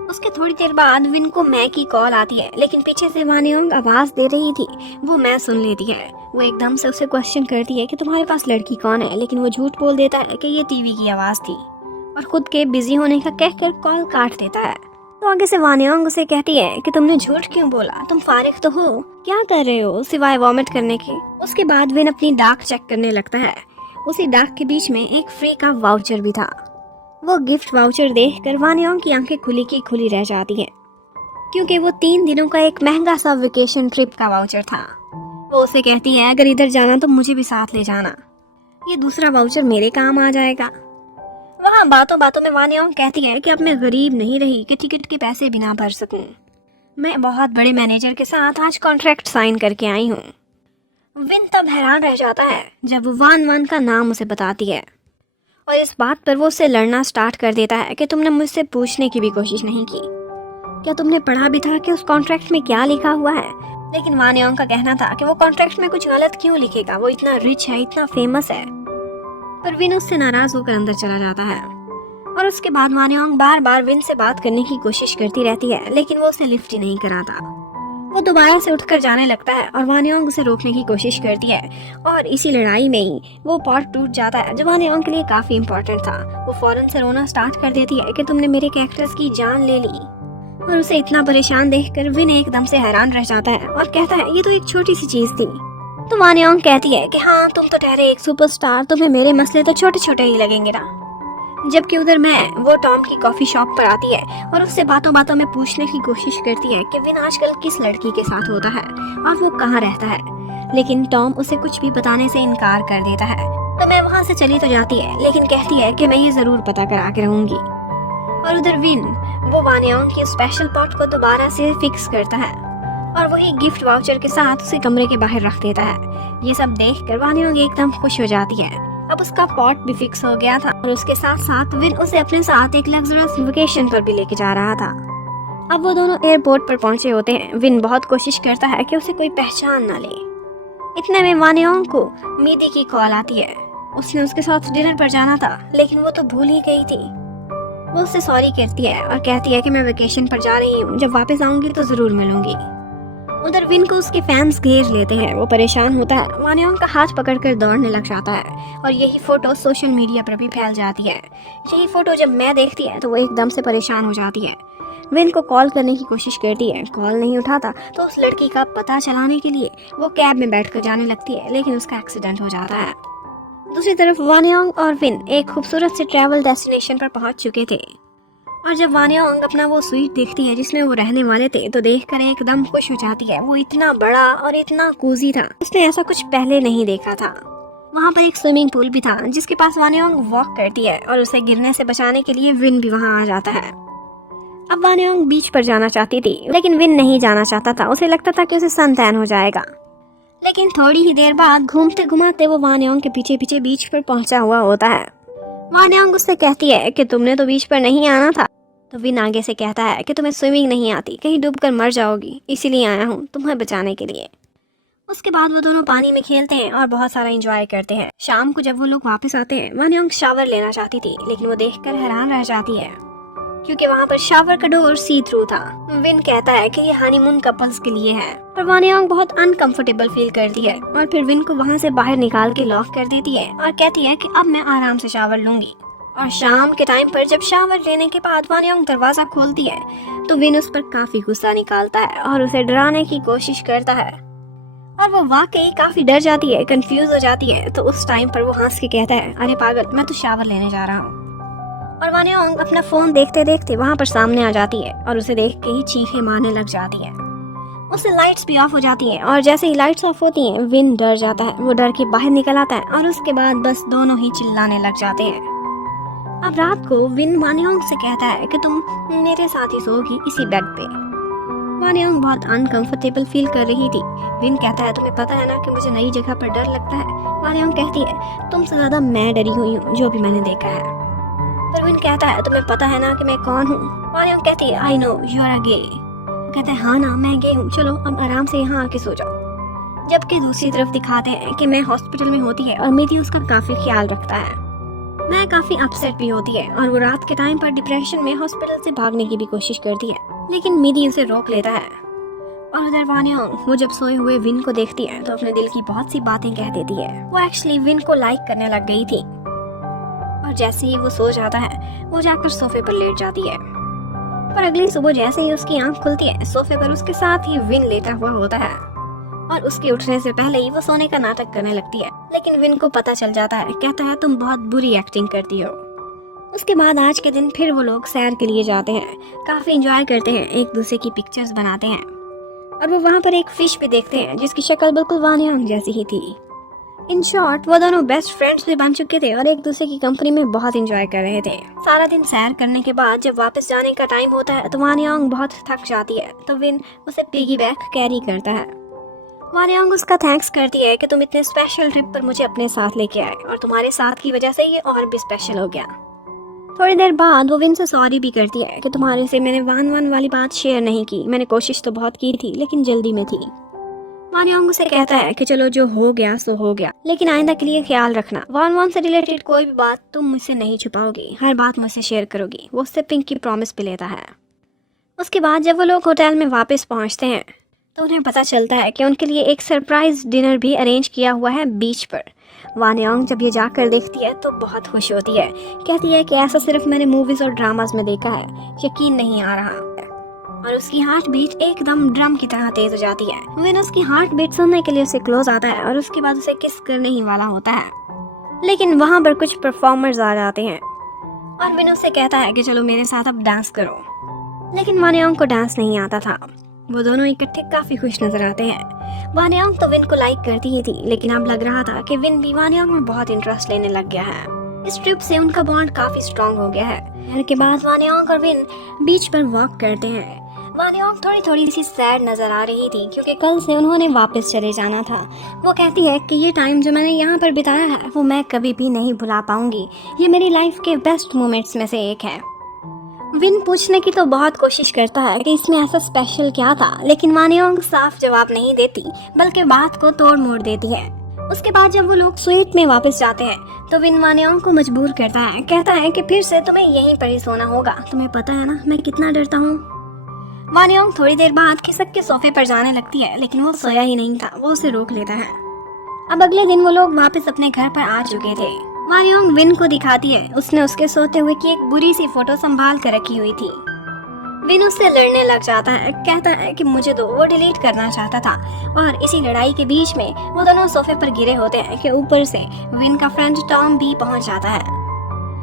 उसके थोड़ी देर बाद विन को मैं की कॉल आती है, लेकिन पीछे से वानियोंग आवाज दे रही थी, वो मैं सुन लेती है। वो एकदम से उसे क्वेश्चन करती है कि तुम्हारे पास लड़की कौन है, लेकिन वो झूठ बोल देता है कि ये टीवी की आवाज थी और खुद के बिजी होने का कहकर कॉल काट देता है। तो आगे से वानियोंग उसे कहती है कि तुमने झूठ क्यों बोला, तुम फारिग तो हो, क्या कर रहे हो सिवाय वॉमिट करने के। उसके बाद विन अपनी डाक चेक करने लगता है। उसी डाक के बीच में एक फ्री का वाउचर भी था। वो गिफ्ट वाउचर देखकर वानियोंग की आंखें खुली की खुली रह जाती हैं, क्योंकि वो 3 दिनों का एक महंगा सा वेकेशन ट्रिप का वाउचर था। वो उसे कहती है अगर इधर जाना तो मुझे भी साथ ले जाना, ये दूसरा वाउचर मेरे काम आ जाएगा। वहाँ बातों बातों में वानियोंग कहती है कि अब मैं गरीब नहीं रही कि टिकट के पैसे भी ना भर सकूं। मैं बहुत बड़े मैनेजर के साथ आज कॉन्ट्रैक्ट साइन करके आई हूँ। विन तब हैरान रह जाता है जब वान वान का नाम उसे बताती है, और इस बात पर वो उससे लड़ना स्टार्ट कर देता है कि तुमने मुझसे पूछने की भी कोशिश नहीं की, क्या तुमने पढ़ा भी था कि उस कॉन्ट्रैक्ट में क्या लिखा हुआ है। लेकिन वानियोंग का कहना था कि वो कॉन्ट्रैक्ट में कुछ गलत क्यों लिखेगा, वो इतना रिच है, इतना फेमस है। पर विन उससे नाराज होकर अंदर चला जाता है। और उसके बाद वानियोंग बार बार विन से बात करने की कोशिश करती रहती है, लेकिन वो उसे लिफ्ट ही नहीं कराता। वो दोबारा से उठकर जाने लगता है और वानियोंग उसे रोकने की कोशिश करती है, और इसी लड़ाई में ही वो पॉट टूट जाता है जो वानियोंग के लिए काफी इम्पोर्टेंट था। वो फौरन से रोना स्टार्ट कर देती है कि तुमने मेरे कैरेक्टर्स की जान ले ली। और उसे इतना परेशान देखकर विन एकदम से हैरान रह जाता है और कहता है ये तो एक छोटी सी चीज थी। तो वानियोंग कहती है कि हाँ तुम तो ठहरे एक सुपरस्टार, तुम्हें मेरे मसले तो छोटे छोटे ही लगेंगे ना। जबकि उधर वो टॉम की कॉफी शॉप पर आती है और उससे बातों बातों में पूछने की कोशिश करती है कि विन आजकल किस लड़की के साथ होता है और वो कहाँ रहता है। लेकिन टॉम उसे कुछ भी बताने से इनकार कर देता है। तो मैं वहाँ से चली तो जाती है, लेकिन कहती है कि मैं ये जरूर पता करा के रहूंगी। और उधर विन वो वानियोंग की स्पेशल पॉट को दोबारा से फिक्स करता है और वही गिफ्ट वाउचर के साथ उसे कमरे के बाहर रख देता है। ये सब देखकर वानियोंग एकदम खुश हो जाती है। अब उसका पॉट भी फिक्स हो गया था और उसके साथ साथ विन उसे अपने साथ एक लग्जरियस वेकेशन पर भी लेके जा रहा था। अब वो दोनों एयरपोर्ट पर पहुंचे होते हैं। विन बहुत कोशिश करता है कि उसे कोई पहचान ना ले। इतने में वानियोंग को मीदी की कॉल आती है। उसने उसके साथ डिनर पर जाना था, लेकिन वो तो भूल ही गई थी। वो उससे सॉरी कहती है और कहती है कि मैं वेकेशन पर जा रही हूँ, जब वापस आऊंगी तो जरूर मिलूंगी। उधर विन को उसके फैंस घेर लेते हैं। वो परेशान होता है। वानियोंग का हाथ पकड़कर दौड़ने लग जाता है और यही फोटो सोशल मीडिया पर भी फैल जाती है। यही फोटो जब मैं देखती है तो वो एकदम से परेशान हो जाती है। विन को कॉल करने की कोशिश करती है, कॉल नहीं उठाता तो उस लड़की का पता चलाने के लिए वो कैब में बैठकर जाने लगती है, लेकिन उसका एक्सीडेंट हो जाता है। दूसरी तरफ वानियोंग और विन एक खूबसूरत से ट्रैवल डेस्टिनेशन पर पहुंच चुके थे और जब वानियोंग अपना वो स्वीट देखती है जिसमें वो रहने वाले थे तो देखकर एकदम खुश हो जाती है। वो इतना बड़ा और इतना कोजी था, उसने ऐसा कुछ पहले नहीं देखा था। वहाँ पर एक स्विमिंग पूल भी था जिसके पास वानियोंग वॉक करती है और उसे गिरने से बचाने के लिए विन भी वहाँ आ जाता है। अब वानियोंग बीच पर जाना चाहती थी, लेकिन विन नहीं जाना चाहता था। उसे लगता था कि उसे सन टैन हो जाएगा। लेकिन थोड़ी ही देर बाद घूमते घुमाते वो वानियोंग के पीछे पीछे बीच पर पहुंचा हुआ होता है। वानियोंग उससे कहती है कि तुमने तो बीच पर नहीं आना था। तो विन आगे से कहता है कि तुम्हें स्विमिंग नहीं आती, कहीं डूबकर मर जाओगी, इसीलिए आया हूँ तुम्हें बचाने के लिए। उसके बाद वो दोनों पानी में खेलते हैं और बहुत सारा एंजॉय करते हैं। शाम को जब वो लोग वापस आते हैं, वानियोंग शावर लेना चाहती थी, लेकिन वो देखकर हैरान रह जाती है क्योंकि वहाँ पर शावर का डोर सी थ्रू था। विन कहता है कि ये हनीमून कपल्स के लिए है, पर वानियोंग बहुत अनकंफर्टेबल फील करती है और फिर विन को वहाँ से बाहर निकाल के लॉक कर देती है और कहती है कि अब मैं आराम से शावर लूंगी। और शाम के टाइम पर जब शावर लेने के बाद वानियोंग दरवाजा खोलती है तो विन उस पर काफी गुस्सा निकालता है और उसे डराने की कोशिश करता है और वो वाकई काफी डर जाती है, कंफ्यूज हो जाती है। तो उस टाइम पर वो हंस के कहता है, अरे पागल, मैं तो शावर लेने जा रहा हूँ। और वानियोंग अपना फोन देखते देखते वहाँ पर सामने आ जाती है और उसे देख के ही चीखें मारने लग जाती है। उससे लाइट्स भी ऑफ हो जाती हैं और जैसे ही लाइट्स ऑफ होती हैं विन डर जाता है। वो डर के बाहर निकल आता है और उसके बाद बस दोनों ही चिल्लाने लग जाते हैं। अब रात को विन वानियोंग से कहता है कि तुम मेरे साथ ही सोओगी इसी बेड पे। वानियोंग बहुत अनकंफर्टेबल फील कर रही थी। विन कहता है, तुम्हें पता है ना कि मुझे नई जगह पर डर लगता है। वानियोंग कहती है, तुमसे ज्यादा मैं डरी हुई हूँ जो भी मैंने देखा है। पर विन कहता है, तुम्हें पता है ना कि मैं कौन हूँ। वानियोंग कहती है, I know you are a gay. कहते हैं, हाँ ना मैं गे हूँ, चलो अब आराम से यहाँ आके सो जाओ। जबकि दूसरी तरफ दिखाते हैं कि मैं हॉस्पिटल में होती है और मीदी उसका काफी ख्याल रखता है। मैं काफी अपसेट भी होती है और वो रात के टाइम पर डिप्रेशन में हॉस्पिटल से भागने की भी कोशिश करती है, लेकिन मीदी उसे रोक लेता है। और उधर वानियोंग वो जब सोए हुए विन को देखती है तो अपने दिल की बहुत सी बातें कह देती है। वो एक्चुअली विन को लाइक करने लग गई थी और जैसे ही वो सो जाता है वो जाकर सोफे पर लेट जाती है। पर अगली सुबह जैसे ही उसकी आंख खुलती है सोफे पर उसके साथ ही विन लेटा हुआ होता है और उसके उठने से पहले ही वो सोने का नाटक करने लगती है। लेकिन विन को पता चल जाता है, कहता है तुम बहुत बुरी एक्टिंग करती हो। उसके बाद आज के दिन फिर वो लोग सैर के लिए जाते हैं, काफी एंजॉय करते हैं, एक दूसरे की पिक्चर्स बनाते हैं और वो वहाँ पर एक फिश भी देखते हैं जिसकी शक्ल बिल्कुल वानियोंग जैसी ही थी। इन शॉर्ट वो दोनों बेस्ट फ्रेंड्स भी बन चुके थे और एक दूसरे की कंपनी में बहुत एंजॉय कर रहे थे। सारा दिन सैर करने के बाद जब वापस जाने का टाइम होता है तो वानियोंग बहुत थक जाती है, तो विन उसे पिगी बैग कैरी करता है। वानियोंग उसका थैंक्स करती है कि तुम इतने स्पेशल ट्रिप पर मुझे अपने साथ लेके आए और तुम्हारे साथ की वजह से ये और भी स्पेशल हो गया। थोड़ी देर बाद वो विन से सॉरी भी करती है कि तुम्हारे से मैंने वान वाली बात शेयर नहीं की, मैंने कोशिश तो बहुत की थी लेकिन जल्दी में थी। वानियोंग उसे कहता है कि चलो जो हो गया सो हो गया, लेकिन आइंदा के लिए ख्याल रखना, वान से रिलेटेड कोई भी बात तुम मुझसे नहीं छुपाओगी, हर बात मुझसे शेयर करोगी। वो उससे पिंक की प्रॉमिस भी लेता है। उसके बाद जब वो लोग होटल में वापस पहुंचते हैं तो उन्हें पता चलता है कि उनके लिए एक सरप्राइज डिनर भी अरेंज किया हुआ है बीच पर। वानियोंग जब ये जाकर देखती है तो बहुत खुश होती है, कहती है कि ऐसा सिर्फ मैंने मूवीज और ड्रामास में देखा है, यकीन नहीं आ रहा। और उसकी हार्ट बीट एकदम ड्रम की तरह तेज हो जाती है। विन उसकी हार्ट बीट सुनने के लिए उसे क्लोज आता है और उसके बाद उसे किस करने ही वाला होता है, लेकिन वहाँ पर कुछ परफॉर्मर्स आ जाते हैं और विन उससे कहता है कि चलो मेरे साथ अब डांस करो। लेकिन वानियोंग को डांस नहीं आता था। वो दोनों इकट्ठे काफी खुश नजर आते हैं। वानियोंग तो विन को लाइक करती ही थी, लेकिन अब लग रहा था कि विन भी वानियोंग में बहुत इंटरेस्ट लेने लग गया है। इस ट्रिप से उनका बॉन्ड काफी स्ट्रांग हो गया है। के बाद वानियोंग और विन बीच पर वॉक करते हैं। वानियोंग थोड़ी थोड़ी सी सैड नजर आ रही थी क्योंकि कल से उन्होंने वापस चले जाना था। वो कहती है कि ये टाइम जो मैंने यहाँ पर बिताया है वो मैं कभी भी नहीं भुला पाऊंगी। ये मेरी लाइफ के बेस्ट मोमेंट्स में से एक है। विन पूछने की तो बहुत कोशिश करता है कि इसमें ऐसा स्पेशल क्या था, लेकिन वानियोंग साफ जवाब नहीं देती बल्कि बात को तोड़ मोड़ देती है। उसके बाद जब वो लोग स्वीट में वापस जाते हैं तो विन वानियोंग को मजबूर करता है, कहता है कि फिर से तुम्हें यहीं पर ही सोना होगा। तुम्हें पता है ना मैं कितना डरता हूँ। वानियोंग थोड़ी देर बाद खिसक के सोफे पर जाने लगती है, लेकिन वो सोया ही नहीं था, वो उसे रोक लेता है। अब अगले दिन वो लोग वापस अपने घर पर आ चुके थे। वानियोंग विन को दिखाती है उसने उसके सोते हुए की एक बुरी सी फोटो संभाल कर रखी हुई थी। विन उससे लड़ने लग जाता है, कहता है कि मुझे तो वो डिलीट करना चाहता था। और इसी लड़ाई के बीच में वो दोनों सोफे पर गिरे होते हैं कि ऊपर से विन का फ्रेंड टॉम भी पहुंच जाता है।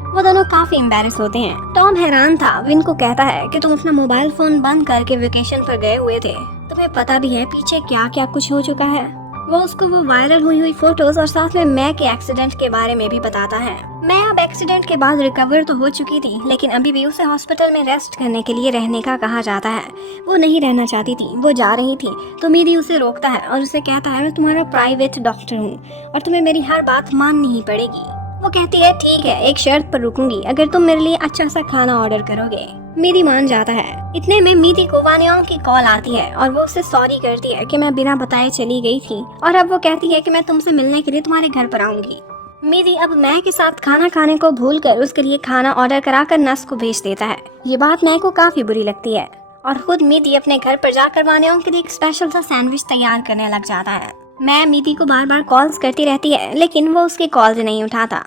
वो दोनों काफी एम्बैरेस होते हैं। टॉम हैरान था, विन को कहता है कि तुम अपना मोबाइल फोन बंद करके वेकेशन पर गए हुए थे, तुम्हें पता भी है पीछे क्या क्या कुछ हो चुका है। वो उसको वो वायरल हुई फोटोज और साथ में मैं के एक्सीडेंट के बारे में भी बताता है। मैं अब एक्सीडेंट के बाद रिकवर तो हो चुकी थी, लेकिन अभी भी उसे हॉस्पिटल में रेस्ट करने के लिए रहने का कहा जाता है। वो नहीं रहना चाहती थी, वो जा रही थी तो मीदी उसे रोकता है और उसे कहता है मैं तुम्हारा प्राइवेट डॉक्टर हूँ और तुम्हें मेरी हर बात माननी ही पड़ेगी। वो कहती है ठीक है, एक शर्त पर रुकूंगी, अगर तुम मेरे लिए अच्छा सा खाना ऑर्डर करोगे। मीदी मान जाता है। इतने में मीदी को वानियोंग की कॉल आती है और वो उससे सॉरी करती है कि मैं बिना बताए चली गई थी और अब वो कहती है कि मैं तुमसे मिलने के लिए तुम्हारे घर पर आऊंगी। मीदी अब मैं के साथ खाना खाने को भूलकर उसके लिए खाना ऑर्डर कराकर नस को भेज देता है। ये बात मैं को काफी बुरी लगती है और खुद मीदी अपने घर पर जाकर वानियोंग के लिए एक स्पेशल सा सैंडविच तैयार करने लग जाता है। मैं मीदी को बार बार कॉल्स करती रहती है, लेकिन वो उसकी कॉल्स नहीं उठाता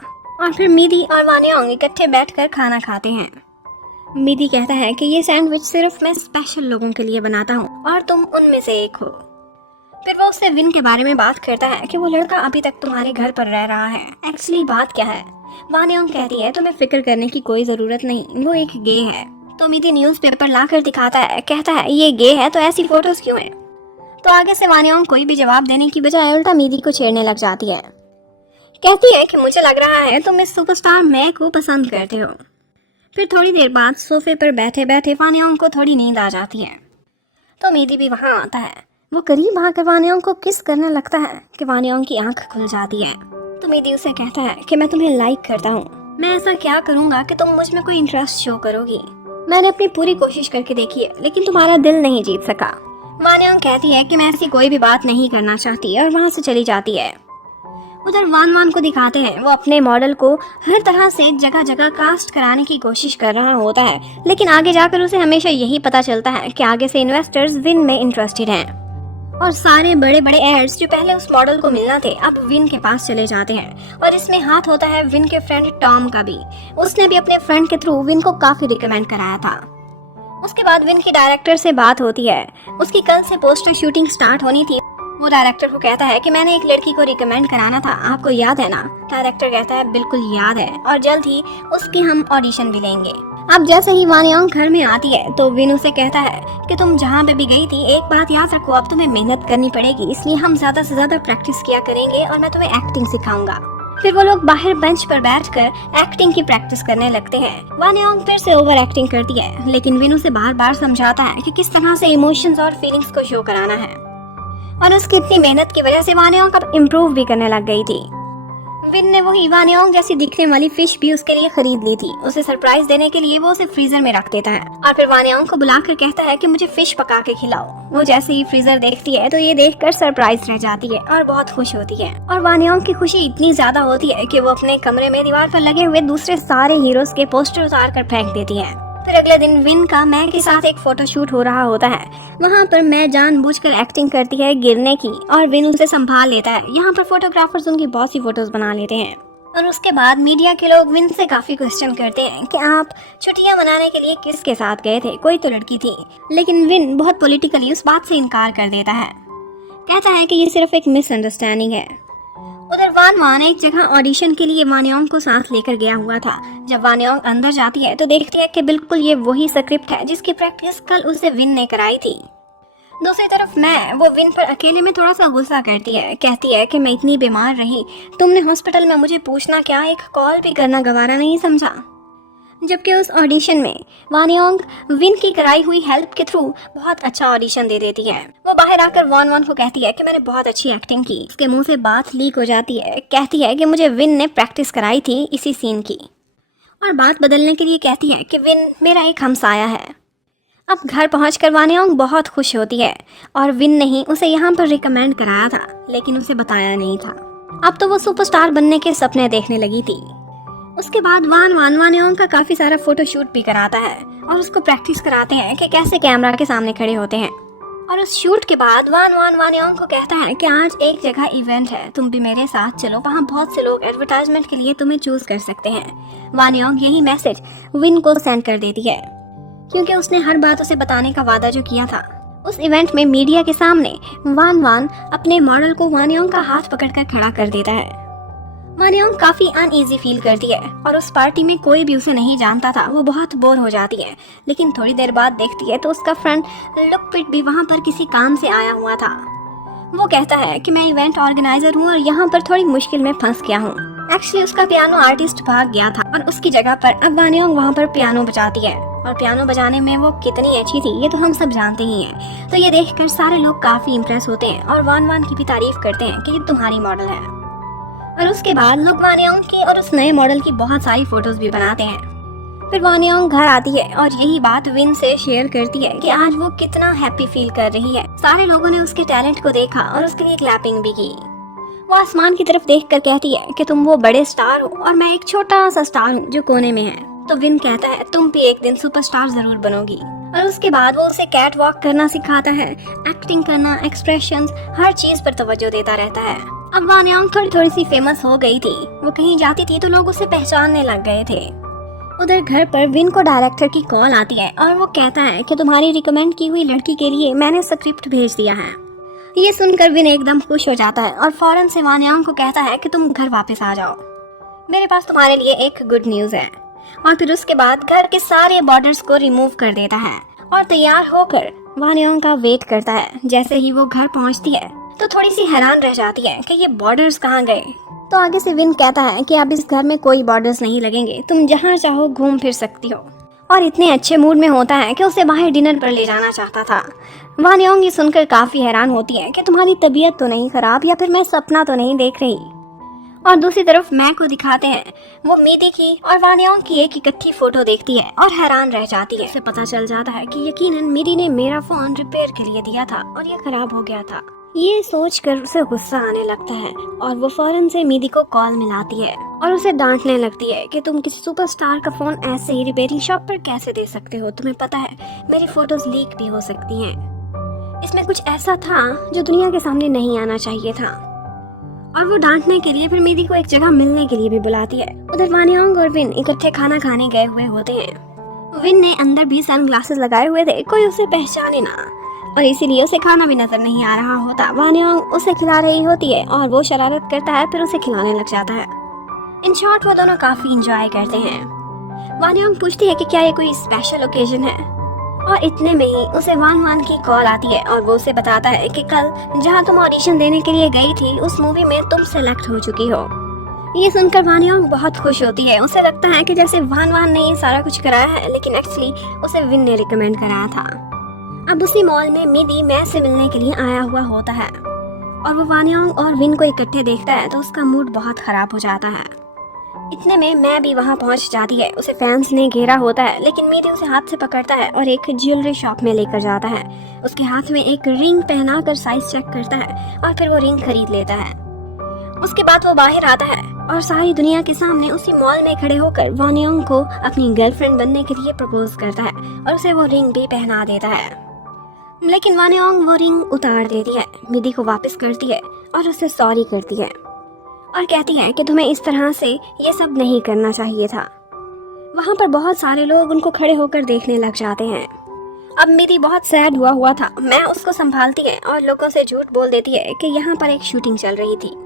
और फिर मीदी और वानियोंग इकट्ठे बैठकर खाना खाते हैं। मीदी कहता है कि ये सैंडविच सिर्फ मैं स्पेशल लोगों के लिए बनाता हूँ और तुम उनमें से एक हो। फिर वो उससे विन के बारे में बात करता है कि वो लड़का अभी तक तुम्हारे घर पर रह रहा है। एक्चुअली बात क्या है? वानियोंग कहती है तुम्हें फिक्र करने की कोई जरूरत नहीं, वो एक गे है। तो मीदी न्यूज़पेपर लाकर दिखाता है, कहता है ये गे है तो ऐसी फोटोज क्यों है? तो आगे से वानियोंग कोई भी जवाब देने की बजाय उल्टा मीदी को छेड़ने लग जाती है। कहती है कि मुझे लग रहा है तुम इस सुपरस्टार मैं को पसंद करते हो। फिर थोड़ी देर बाद सोफे पर बैठे बैठे वानियोंग को थोड़ी नींद आ जाती है तो मीदी भी वहां आता है। वो करीब आकर वानियोंग को किस करने लगता है कि वानियोंग की आंख खुल जाती है। तो मीदी उसे कहता है कि मैं तुम्हें लाइक करता हूँ, मैं ऐसा क्या करूँगा कि तुम मुझ में कोई इंटरेस्ट शो करोगी। मैंने अपनी पूरी कोशिश करके देखी है लेकिन तुम्हारा दिल नहीं जीत सका। वानियोंग कहती है कि मैं ऐसी कोई भी बात नहीं करना चाहती और वहाँ से चली जाती है। उधर वान को दिखाते हैं, वो अपने मॉडल को हर तरह से जगह जगह कास्ट कराने की कोशिश कर रहा होता है, लेकिन आगे जाकर उसे हमेशा यही पता चलता है कि आगे से इन्वेस्टर्स विन में इंटरेस्टेड हैं और सारे बड़े बड़े एड्स जो पहले उस मॉडल को मिलना थे अब विन के पास चले जाते हैं। और इसमें हाथ होता है विन के फ्रेंड टॉम का भी। उसने भी अपने फ्रेंड के थ्रू विन को काफी रिकमेंड कराया था। उसके बाद विन की डायरेक्टर से बात होती है, उसकी कल से पोस्टर शूटिंग स्टार्ट होनी थी। वो डायरेक्टर को कहता है कि मैंने एक लड़की को रिकमेंड कराना था, आपको याद है ना? डायरेक्टर कहता है बिल्कुल याद है और जल्द ही उसकी हम ऑडिशन भी लेंगे। अब जैसे ही वानियोंग घर में आती है तो विन उसे कहता है कि तुम जहाँ पे भी गई थी एक बात याद रखो, अब तुम्हें मेहनत करनी पड़ेगी, इसलिए हम ज्यादा से ज्यादा प्रैक्टिस किया करेंगे और मैं तुम्हें एक्टिंग सिखाऊंगा। फिर वो लोग बाहर बेंच पर बैठकर एक्टिंग की प्रैक्टिस करने लगते हैं। वानियोंग फिर से ओवर एक्टिंग करती है, लेकिन विन उसे बार बार समझाता है कि किस तरह से इमोशंस और फीलिंग्स को शो कराना है और उसकी इतनी मेहनत की वजह से वानियोंग अब इम्प्रूव भी करने लग गई थी। विन ने वही वानियोंग जैसी दिखने वाली फिश भी उसके लिए खरीद ली थी। उसे सरप्राइज देने के लिए वो उसे फ्रीजर में रख देता है और फिर वानियोंग को बुलाकर कहता है कि मुझे फिश पका के खिलाओ। वो जैसे ही फ्रीजर देखती है तो ये देखकर सरप्राइज रह जाती है और बहुत खुश होती है। और वानियोंग की खुशी इतनी ज्यादा होती है कि वो अपने कमरे में दीवार पर लगे हुए दूसरे सारे हीरोज के पोस्टर उतार कर फेंक देती है। फिर अगले दिन विन का मैं के साथ एक फोटोशूट हो रहा होता है। वहाँ पर मैं जानबूझकर एक्टिंग करती है गिरने की और विन उसे संभाल लेता है। यहाँ पर फोटोग्राफर्स उनकी बहुत सी फोटोज बना लेते हैं और उसके बाद मीडिया के लोग विन से काफी क्वेश्चन करते हैं कि आप छुट्टियां मनाने के लिए किसके साथ गए थे, कोई तो लड़की थी। लेकिन विन बहुत पॉलिटिकली उस बात से इनकार कर देता है, कहता है कि ये सिर्फ एक मिसअंडरस्टैंडिंग है। उधर वान एक जगह ऑडिशन के लिए वानियोंग को साथ लेकर गया हुआ था। जब वानियोंग अंदर जाती है तो देखती है कि बिल्कुल ये वही स्क्रिप्ट है जिसकी प्रैक्टिस कल उसे विन ने कराई थी। दूसरी तरफ वो विन पर अकेले में थोड़ा सा गुस्सा करती है, कहती है कि मैं इतनी बीमार रही, तुमने हॉस्पिटल में मुझे पूछना क्या, एक कॉल भी करना गवारा नहीं समझा। जबकि उस ऑडिशन में वान योंग विन की कराई हुई हेल्प के थ्रू बहुत अच्छा ऑडिशन दे देती है। वो बाहर आकर वान वान को कहती है कि मैंने बहुत अच्छी एक्टिंग की। उसके मुंह से बात लीक हो जाती है, कहती है कि मुझे विन ने प्रैक्टिस कराई थी इसी सीन की, और बात बदलने के लिए कहती है कि विन मेरा एक हमसाया है। अब घर पहुंचकर वान योंग बहुत खुश होती है और विन ने ही उसे यहाँ पर रिकमेंड कराया था, लेकिन उसे बताया नहीं था। अब तो वो सुपरस्टार बनने के सपने देखने लगी थी। उसके बाद वान योंग का काफी सारा फोटोशूट भी कराता है और उसको प्रैक्टिस कराते हैं कि कैसे कैमरा के सामने खड़े होते हैं। और उस शूट के बाद वान योंग को कहता है कि आज एक जगह इवेंट है, तुम भी मेरे साथ चलो, वहाँ बहुत से लोग एडवर्टाइजमेंट के लिए तुम्हें चूज कर सकते हैं। वान योंग यही मैसेज विन को सेंड कर देती है, क्योंकि उसने हर बात उसे बताने का वादा जो किया था। उस इवेंट में मीडिया के सामने वान अपने मॉडल को वान योंग का हाथ पकड़कर खड़ा कर देता है। वान योंग काफी अनईजी फील करती है और उस पार्टी में कोई भी उसे नहीं जानता था। वो बहुत बोर हो जाती है, लेकिन थोड़ी देर बाद देखती है तो उसका फ्रेंड लुक पिट भी वहाँ पर किसी काम से आया हुआ था। वो कहता है कि मैं इवेंट ऑर्गेनाइजर हूँ और यहाँ पर थोड़ी मुश्किल में फंस गया हूँ। एक्चुअली उसका पियानो आर्टिस्ट भाग गया था और उसकी जगह पर अब वान योंग वहाँ पर पियानो बजाती है, और पियानो बजाने में वो कितनी अच्छी थी ये तो हम सब जानते ही हैं। तो ये देखकर सारे लोग काफी इम्प्रेस होते हैं और वान की भी तारीफ करते हैं कि ये तुम्हारी मॉडल है। और उसके बाद लोग वान योंग की और उस नए मॉडल की बहुत सारी फोटोज भी बनाते हैं। फिर वान योंग घर आती है और यही बात विन से शेयर करती है कि आज वो कितना हैप्पी फील कर रही है। सारे लोगों ने उसके टैलेंट को देखा और उसके लिए क्लैपिंग भी की। वो आसमान की तरफ देखकर कहती है कि तुम वो बड़े स्टार हो और मैं एक छोटा सा स्टार हूँ जो कोने में है। तो विन कहता है तुम भी एक दिन सुपरस्टार जरूर बनोगी। और उसके बाद वो उसे कैट वॉक करना सिखाता है, एक्टिंग करना, एक्सप्रेशंस, हर चीज पर तवज्जो देता रहता है। अब वान योंग थोड़ी सी फेमस हो गई थी। वो कहीं जाती थी तो लोग उसे पहचानने लग गए थे। उधर घर पर विन को डायरेक्टर की कॉल आती है और वो कहता है कि तुम्हारी रिकमेंड की हुई लड़की के लिए मैंने स्क्रिप्ट भेज दिया है। ये सुनकर विन एकदम खुश हो जाता है और फौरन से वान योंग को कहता है कि तुम घर वापस आ जाओ, मेरे पास तुम्हारे लिए एक गुड न्यूज है। और फिर उसके बाद घर के सारे बॉर्डर्स को रिमूव कर देता है और तैयार होकर वान योंग का वेट करता है। जैसे ही वो घर पहुंचती है तो थोड़ी सी हैरान रह जाती है कि ये बॉर्डर्स कहाँ गए। तो आगे से विन कहता है कि अब इस घर में कोई बॉर्डर्स नहीं लगेंगे, तुम जहाँ चाहो घूम फिर सकती हो। और इतने अच्छे मूड में होता है कि उसे बाहर डिनर पर ले जाना चाहता था। वान योंग ये सुनकर काफी हैरान होती है कि तुम्हारी तबीयत तो नहीं खराब या फिर मैं सपना तो नहीं देख रही। और दूसरी तरफ मैं को दिखाते हैं, वो मीदी की और वान योंग की एक इकट्ठी फोटो देखती है और हैरान रह जाती है। उसे पता चल जाता है कि यकीनन मीदी ने मेरा फोन रिपेयर के लिए दिया था और ये खराब हो गया था। ये सोचकर उसे गुस्सा आने लगता है और वो फौरन से मीदी को कॉल मिलाती है और उसे डांटने लगती है कि तुम किसी सुपरस्टार का फोन ऐसे ही रिपेयरिंग शॉप पर कैसे दे सकते हो, तुम्हें पता है मेरी फोटोज लीक भी हो सकती हैं। इसमें कुछ ऐसा था जो दुनिया के सामने नहीं आना चाहिए था। और वो डांटने के लिए फिर मीदी को एक जगह मिलने के लिए भी बुलाती है। उधर वान योंग और विन इकट्ठे खाना खाने गए हुए होते हैं। विन ने अंदर भी सनग्लासेस लगाए हुए थे, कोई उसे पहचाने ना, और इसीलिए उसे खाना भी नजर नहीं आ रहा होता। वान योंग उसे खिला रही होती है और वो शरारत करता है, फिर उसे खिलाने लग जाता है। इन शॉर्ट वो दोनों काफी इंजॉय करते हैं। वान योंग पूछती है कि क्या ये कोई स्पेशल ओकेजन है, और इतने में ही उसे वान की कॉल आती है और वो उसे बताता है कि कल जहाँ तुम ऑडिशन देने के लिए गई थी उस मूवी में तुम सेलेक्ट हो चुकी हो। ये सुनकर वान योंग बहुत खुश होती है। उसे लगता है कि जैसे वान ने ये सारा कुछ कराया है, लेकिन एक्चुअली उसे विन ने रिकमेंड कराया था। अब उसी मॉल में मीदी मैं से मिलने के लिए आया हुआ होता है और वो वान योंग और विन को इकट्ठे देखता है तो उसका मूड बहुत खराब हो जाता है। इतने में मैं भी वहाँ पहुँच जाती है। उसे फैंस ने घेरा होता है, लेकिन मीदी उसे हाथ से पकड़ता है और एक ज्वेलरी शॉप में लेकर जाता है। उसके हाथ में एक रिंग पहनाकर साइज चेक करता है और फिर वो रिंग खरीद लेता है। उसके बाद वो बाहर आता है और सारी दुनिया के सामने उसी मॉल में खड़े होकर वान योंग को अपनी गर्लफ्रेंड बनने के लिए प्रपोज करता है और उसे वो रिंग भी पहना देता है। लेकिन वान योंग वो रिंग उतार देती है, मीदी को वापस करती है और उसे सॉरी करती है और कहती है कि तुम्हें इस तरह से ये सब नहीं करना चाहिए था। वहाँ पर बहुत सारे लोग उनको खड़े होकर देखने लग जाते हैं। अब मीदी बहुत सैड हुआ था। मैं उसको संभालती है और लोगों से झूठ बोल देती है कि यहाँ पर एक शूटिंग चल रही थी।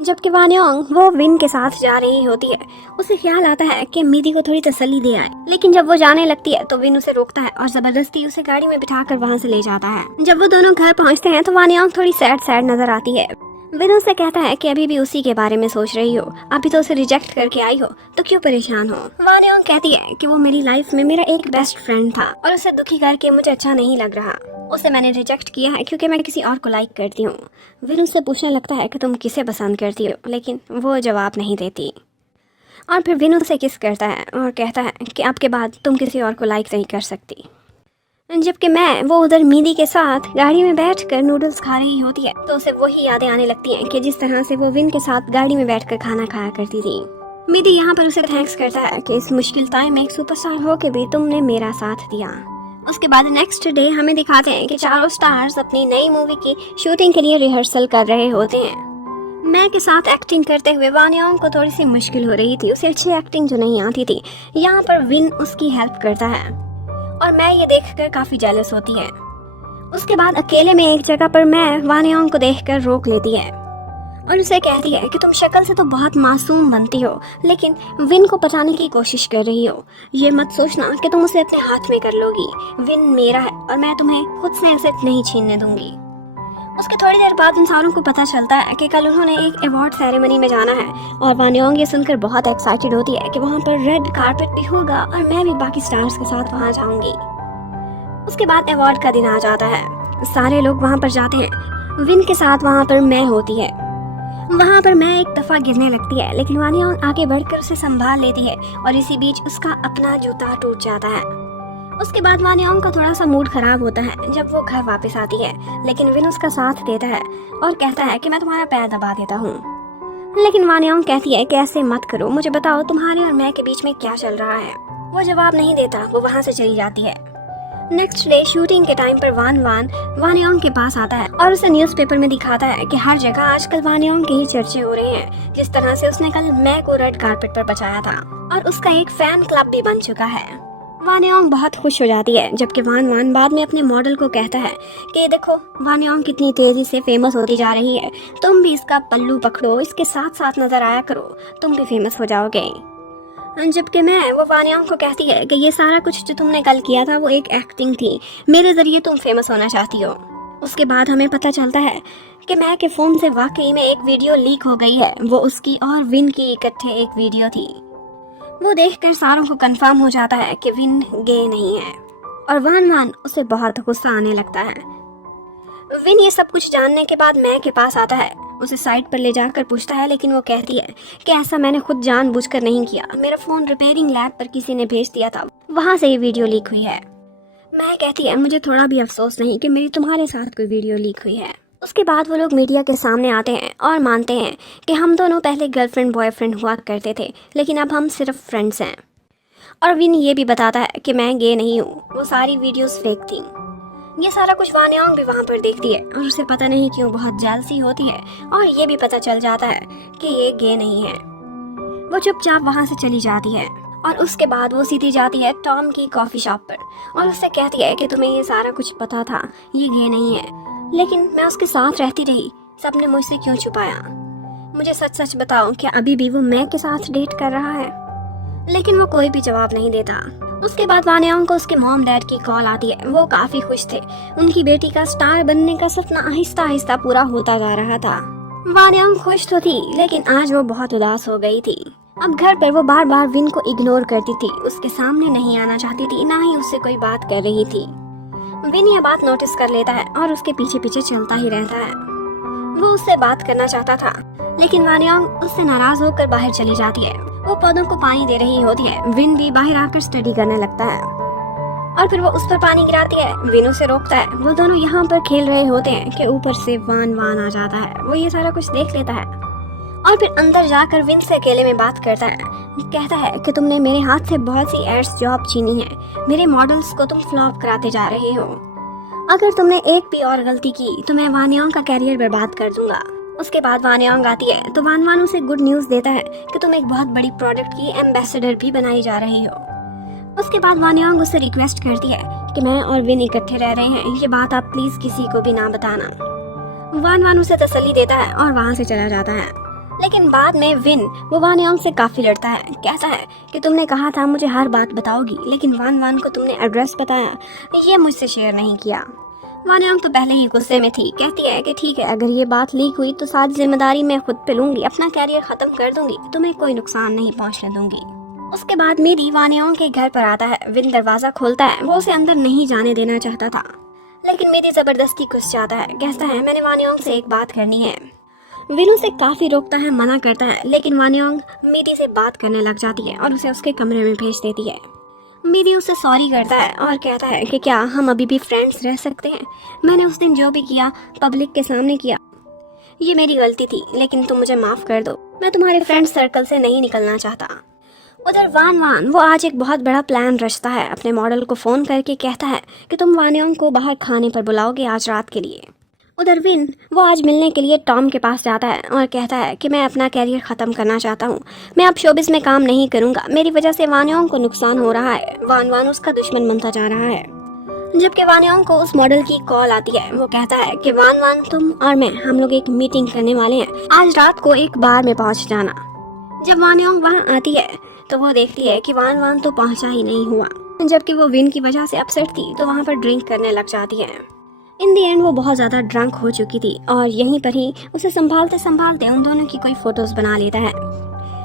जबकि वान योंग वो विन के साथ जा रही होती है। उसे ख्याल आता है कि मीदी को थोड़ी तसल्ली दे आए, लेकिन जब वो जाने लगती है तो विन उसे रोकता है और जबरदस्ती उसे गाड़ी में बिठाकर वहाँ से ले जाता है। जब वो दोनों घर पहुँचते हैं तो वान योंग थोड़ी सैड नजर आती है। विन उससे कहता है कि अभी भी उसी के बारे में सोच रही हो, अभी तो उसे रिजेक्ट करके आई हो तो क्यों परेशान हो। वान योंग कहती है कि वो मेरी लाइफ में मेरा एक बेस्ट फ्रेंड था और उसे दुखी करके मुझे अच्छा नहीं लग रहा। उसे मैंने रिजेक्ट किया है क्योंकि मैं किसी और को लाइक करती हूँ। विन उससे पूछने लगता है कि तुम किसे पसंद करती हो, लेकिन वो जवाब नहीं देती। और फिर विन उसे किस करता है और कहता है कि अब के बाद तुम किसी और को लाइक नहीं कर सकती। जबकि वो उधर मीदी के साथ गाड़ी में बैठकर नूडल्स खा रही होती है तो उसे वही यादें आने लगती हैं कि जिस तरह से वो विन के साथ गाड़ी में बैठकर खाना खाया करती थी। मीदी यहाँ पर उसे थैंक्स करता है कि इस मुश्किल टाइम में एक सुपरस्टार होकर भी तुमने मेरा साथ दिया। उसके बाद नेक्स्ट डे हमें दिखाते हैं कि चारों स्टार्स अपनी नई मूवी की शूटिंग के लिए रिहर्सल कर रहे होते हैं। मैं के साथ एक्टिंग करते हुए वान योंग को थोड़ी सी मुश्किल हो रही थी, उसे अच्छी एक्टिंग जो नहीं आती थी। यहाँ पर विन उसकी हेल्प करता है और मैं ये देखकर काफी जेलस होती है। उसके बाद अकेले में एक जगह पर मैं वान योंग को देखकर रोक लेती है और उसे कहती है कि तुम शक्ल से तो बहुत मासूम बनती हो, लेकिन विन को बचाने की कोशिश कर रही हो। ये मत सोचना कि तुम उसे अपने हाथ में कर लोगी। विन मेरा है और मैं तुम्हें खुद से ऐसे नहीं छीनने दूंगी। उसके थोड़ी देर बाद इन सारों को पता चलता है कि कल उन्होंने एक अवार्ड सेरेमनी में जाना है और वान योंग ये सुनकर बहुत एक्साइटेड होती है कि वहाँ पर रेड कारपेट भी होगा और मैं भी बाकी स्टार्स के साथ वहाँ जाऊंगी। उसके बाद अवार्ड का दिन आ जाता है, सारे लोग वहाँ पर जाते हैं। विन के साथ वहाँ पर मैं होती है। वहाँ पर मैं एक दफा गिरने लगती है, लेकिन वान योंग आगे बढ़कर उसे संभाल लेती है और इसी बीच उसका अपना जूता टूट जाता है। उसके बाद वान योंग का थोड़ा सा मूड खराब होता है जब वो घर वापस आती है, लेकिन विन उसका साथ देता है और कहता है कि मैं तुम्हारा पैर दबा देता हूँ। लेकिन वान योंग कहती है कि ऐसे मत करो, मुझे बताओ तुम्हारे और मैं के बीच में क्या चल रहा है। वो जवाब नहीं देता, वो वहाँ से चली जाती है। नेक्स्ट डे शूटिंग के टाइम पर वान योंग के पास आता है और उसे न्यूज़पेपर में दिखाता है कि हर जगह आजकल वान योंग के ही चर्चे हो रहे हैं, जिस तरह से उसने कल मैं को रेड कारपेट पर बचाया था और उसका एक फैन क्लब भी बन चुका है। वान योंग बहुत खुश हो जाती है, जबकि वान बाद में अपने मॉडल को कहता है कि देखो वान योंग कितनी तेजी से फेमस होती जा रही है, तुम भी इसका पल्लू पकड़ो, इसके साथ साथ नजर आया करो, तुम भी फेमस हो जाओगे। जबकि वो वान योंग को कहती है कि ये सारा कुछ जो तुमने कल किया था वो एक एक्टिंग थी, मेरे जरिए तुम फेमस होना चाहती हो। उसके बाद हमें पता चलता है कि मैं के फोन से वाकई में एक वीडियो लीक हो गई है, वो उसकी और विन की इकट्ठे एक वीडियो थी। वो देखकर सारों को कंफर्म हो जाता है कि विन गे नहीं है और वान उसे बहुत गुस्सा आने लगता है। विन ये सब कुछ जानने के बाद मैं के पास आता है, उसे साइड पर ले जाकर पूछता है, लेकिन वो कहती है कि ऐसा मैंने खुद जानबूझकर नहीं किया, मेरा फोन रिपेयरिंग लैब पर किसी ने भेज दिया था, वहाँ से ये वीडियो लीक हुई है। मैं कहती है मुझे थोड़ा भी अफसोस नहीं कि मेरी तुम्हारे साथ कोई वीडियो लीक हुई है। उसके बाद वो लोग मीडिया के सामने आते हैं और मानते हैं कि हम दोनों पहले गर्लफ्रेंड बॉयफ्रेंड हुआ करते थे, लेकिन अब हम सिर्फ फ्रेंड्स हैं। और विन ये भी बताता है कि मैं गे नहीं हूँ, वो सारी वीडियोस फेक थी। ये सारा कुछ वान योंग भी वहाँ पर देखती है और उसे पता नहीं क्यों बहुत जेलसी होती है और ये भी पता चल जाता है कि ये गे नहीं है। वो चुपचाप वहाँ से चली जाती है और उसके बाद वो सीधी जाती है टॉम की कॉफ़ी शॉप पर और उससे कहती है कि तुम्हें ये सारा कुछ पता था, ये गे नहीं है, लेकिन मैं उसके साथ रहती रही, सबने मुझसे क्यों छुपाया? मुझे सच सच बताओ, क्या अभी भी वो मैं के साथ डेट कर रहा है? लेकिन वो कोई भी जवाब नहीं देता। उसके बाद वान योंग को उसके मॉम डैड की कॉल आती है। वो काफी खुश थे, उनकी बेटी का स्टार बनने का सपना आहिस्ता आहिस्ता पूरा होता जा रहा था। वान योंग खुश तो थी, लेकिन आज वो बहुत उदास हो गई थी। अब घर पर वो बार बार विन को इग्नोर करती थी, उसके सामने नहीं आना चाहती थी, ना ही उससे कोई बात कर रही थी। विन यह बात नोटिस कर लेता है और उसके पीछे पीछे चलता ही रहता है। वो उससे बात करना चाहता था, लेकिन वान योंग उससे नाराज होकर बाहर चली जाती है। वो पौधों को पानी दे रही होती है। विन भी बाहर आकर स्टडी करने लगता है और फिर वो उस पर पानी गिराती है। विन उसे रोकता है। वो दोनों यहाँ पर खेल रहे होते हैं कि ऊपर से वान आ जाता है। वो ये सारा कुछ देख लेता है और फिर अंदर जाकर विन से अकेले में बात करता है। कहता है कि तुमने मेरे हाथ से बहुत सी एड्स जॉब छीनी है, मेरे मॉडल्स को तुम फ्लॉप कराते जा रहे हो। अगर तुमने एक भी और गलती की तो मैं वान योंग का कैरियर बर्बाद कर दूंगा। उसके बाद वान योंग आती है तो वान उसे गुड न्यूज़ देता है कि तुम एक बहुत बड़ी प्रोडक्ट की एम्बेसडर भी बनाई जा रही हो। उसके बाद वान योंग उससे रिक्वेस्ट करती है कि मैं और विन इकट्ठे रह रहे हैं, ये बात आप प्लीज किसी को भी ना बताना। वान उसे तसल्ली देता है और वहाँ से चला जाता है। लेकिन बाद में विन वो वान योंग से काफी लड़ता है। कहता है कि तुमने कहा था मुझे हर बात बताओगी, लेकिन वान को तुमने एड्रेस बताया, ये मुझसे शेयर नहीं किया। वानियोंग तो पहले ही गुस्से में थी। कहती है कि ठीक है, अगर ये बात लीक हुई तो सारी जिम्मेदारी मैं खुद पे लूंगी, अपना कैरियर खत्म कर दूंगी, तुम्हें कोई नुकसान नहीं पहुंचने दूंगी। उसके बाद मेरी वानियोंग के घर पर आता है। विन दरवाजा खोलता है। वो उसे अंदर नहीं जाने देना चाहता था, लेकिन मेरी जबरदस्ती घुस जाता है। कहता है मैंने वानियोंग से एक बात करनी है। विन उसे काफी रोकता है, मना करता है, लेकिन वानियोंग मीडी से बात करने लग जाती है और उसे उसके कमरे में भेज देती है। मीडी उसे सॉरी करता है और कहता है कि क्या हम अभी भी फ्रेंड्स रह सकते हैं। मैंने उस दिन जो भी किया पब्लिक के सामने किया, ये मेरी गलती थी, लेकिन तुम मुझे माफ कर दो। मैं तुम्हारे फ्रेंड सर्कल से नहीं निकलना चाहता। उधर वान वान वो आज एक बहुत बड़ा प्लान रचता है। अपने मॉडल को फोन करके कहता है कि तुम वानियोंग को बाहर खाने पर बुलाओगे आज रात के लिए। उधर विन वो आज मिलने के लिए टॉम के पास जाता है और कहता है कि मैं अपना कैरियर ख़त्म करना चाहता हूँ, मैं अब शोबिस में काम नहीं करूँगा, मेरी वजह से वानियोंग को नुकसान हो रहा है। वान वान उसका दुश्मन बनता जा रहा है। जबकि वानियोंग को उस मॉडल की कॉल आती है। वो कहता है कि वान वान तुम और मैं हम लोग एक मीटिंग करने वाले हैं, आज रात को एक बार में पहुँच जाना। जब वानियोंग वहाँ आती है तो वो देखती है कि वान वान तो पहुँचा ही नहीं हुआ। जबकि वो विन की वजह से अपसेट थी तो वहाँ पर ड्रिंक करने लग जाती है। इन दी एंड वो बहुत ज़्यादा ड्रंक हो चुकी थी और यहीं पर ही उसे संभालते संभालते उन दोनों की कोई फोटोज बना लेता है।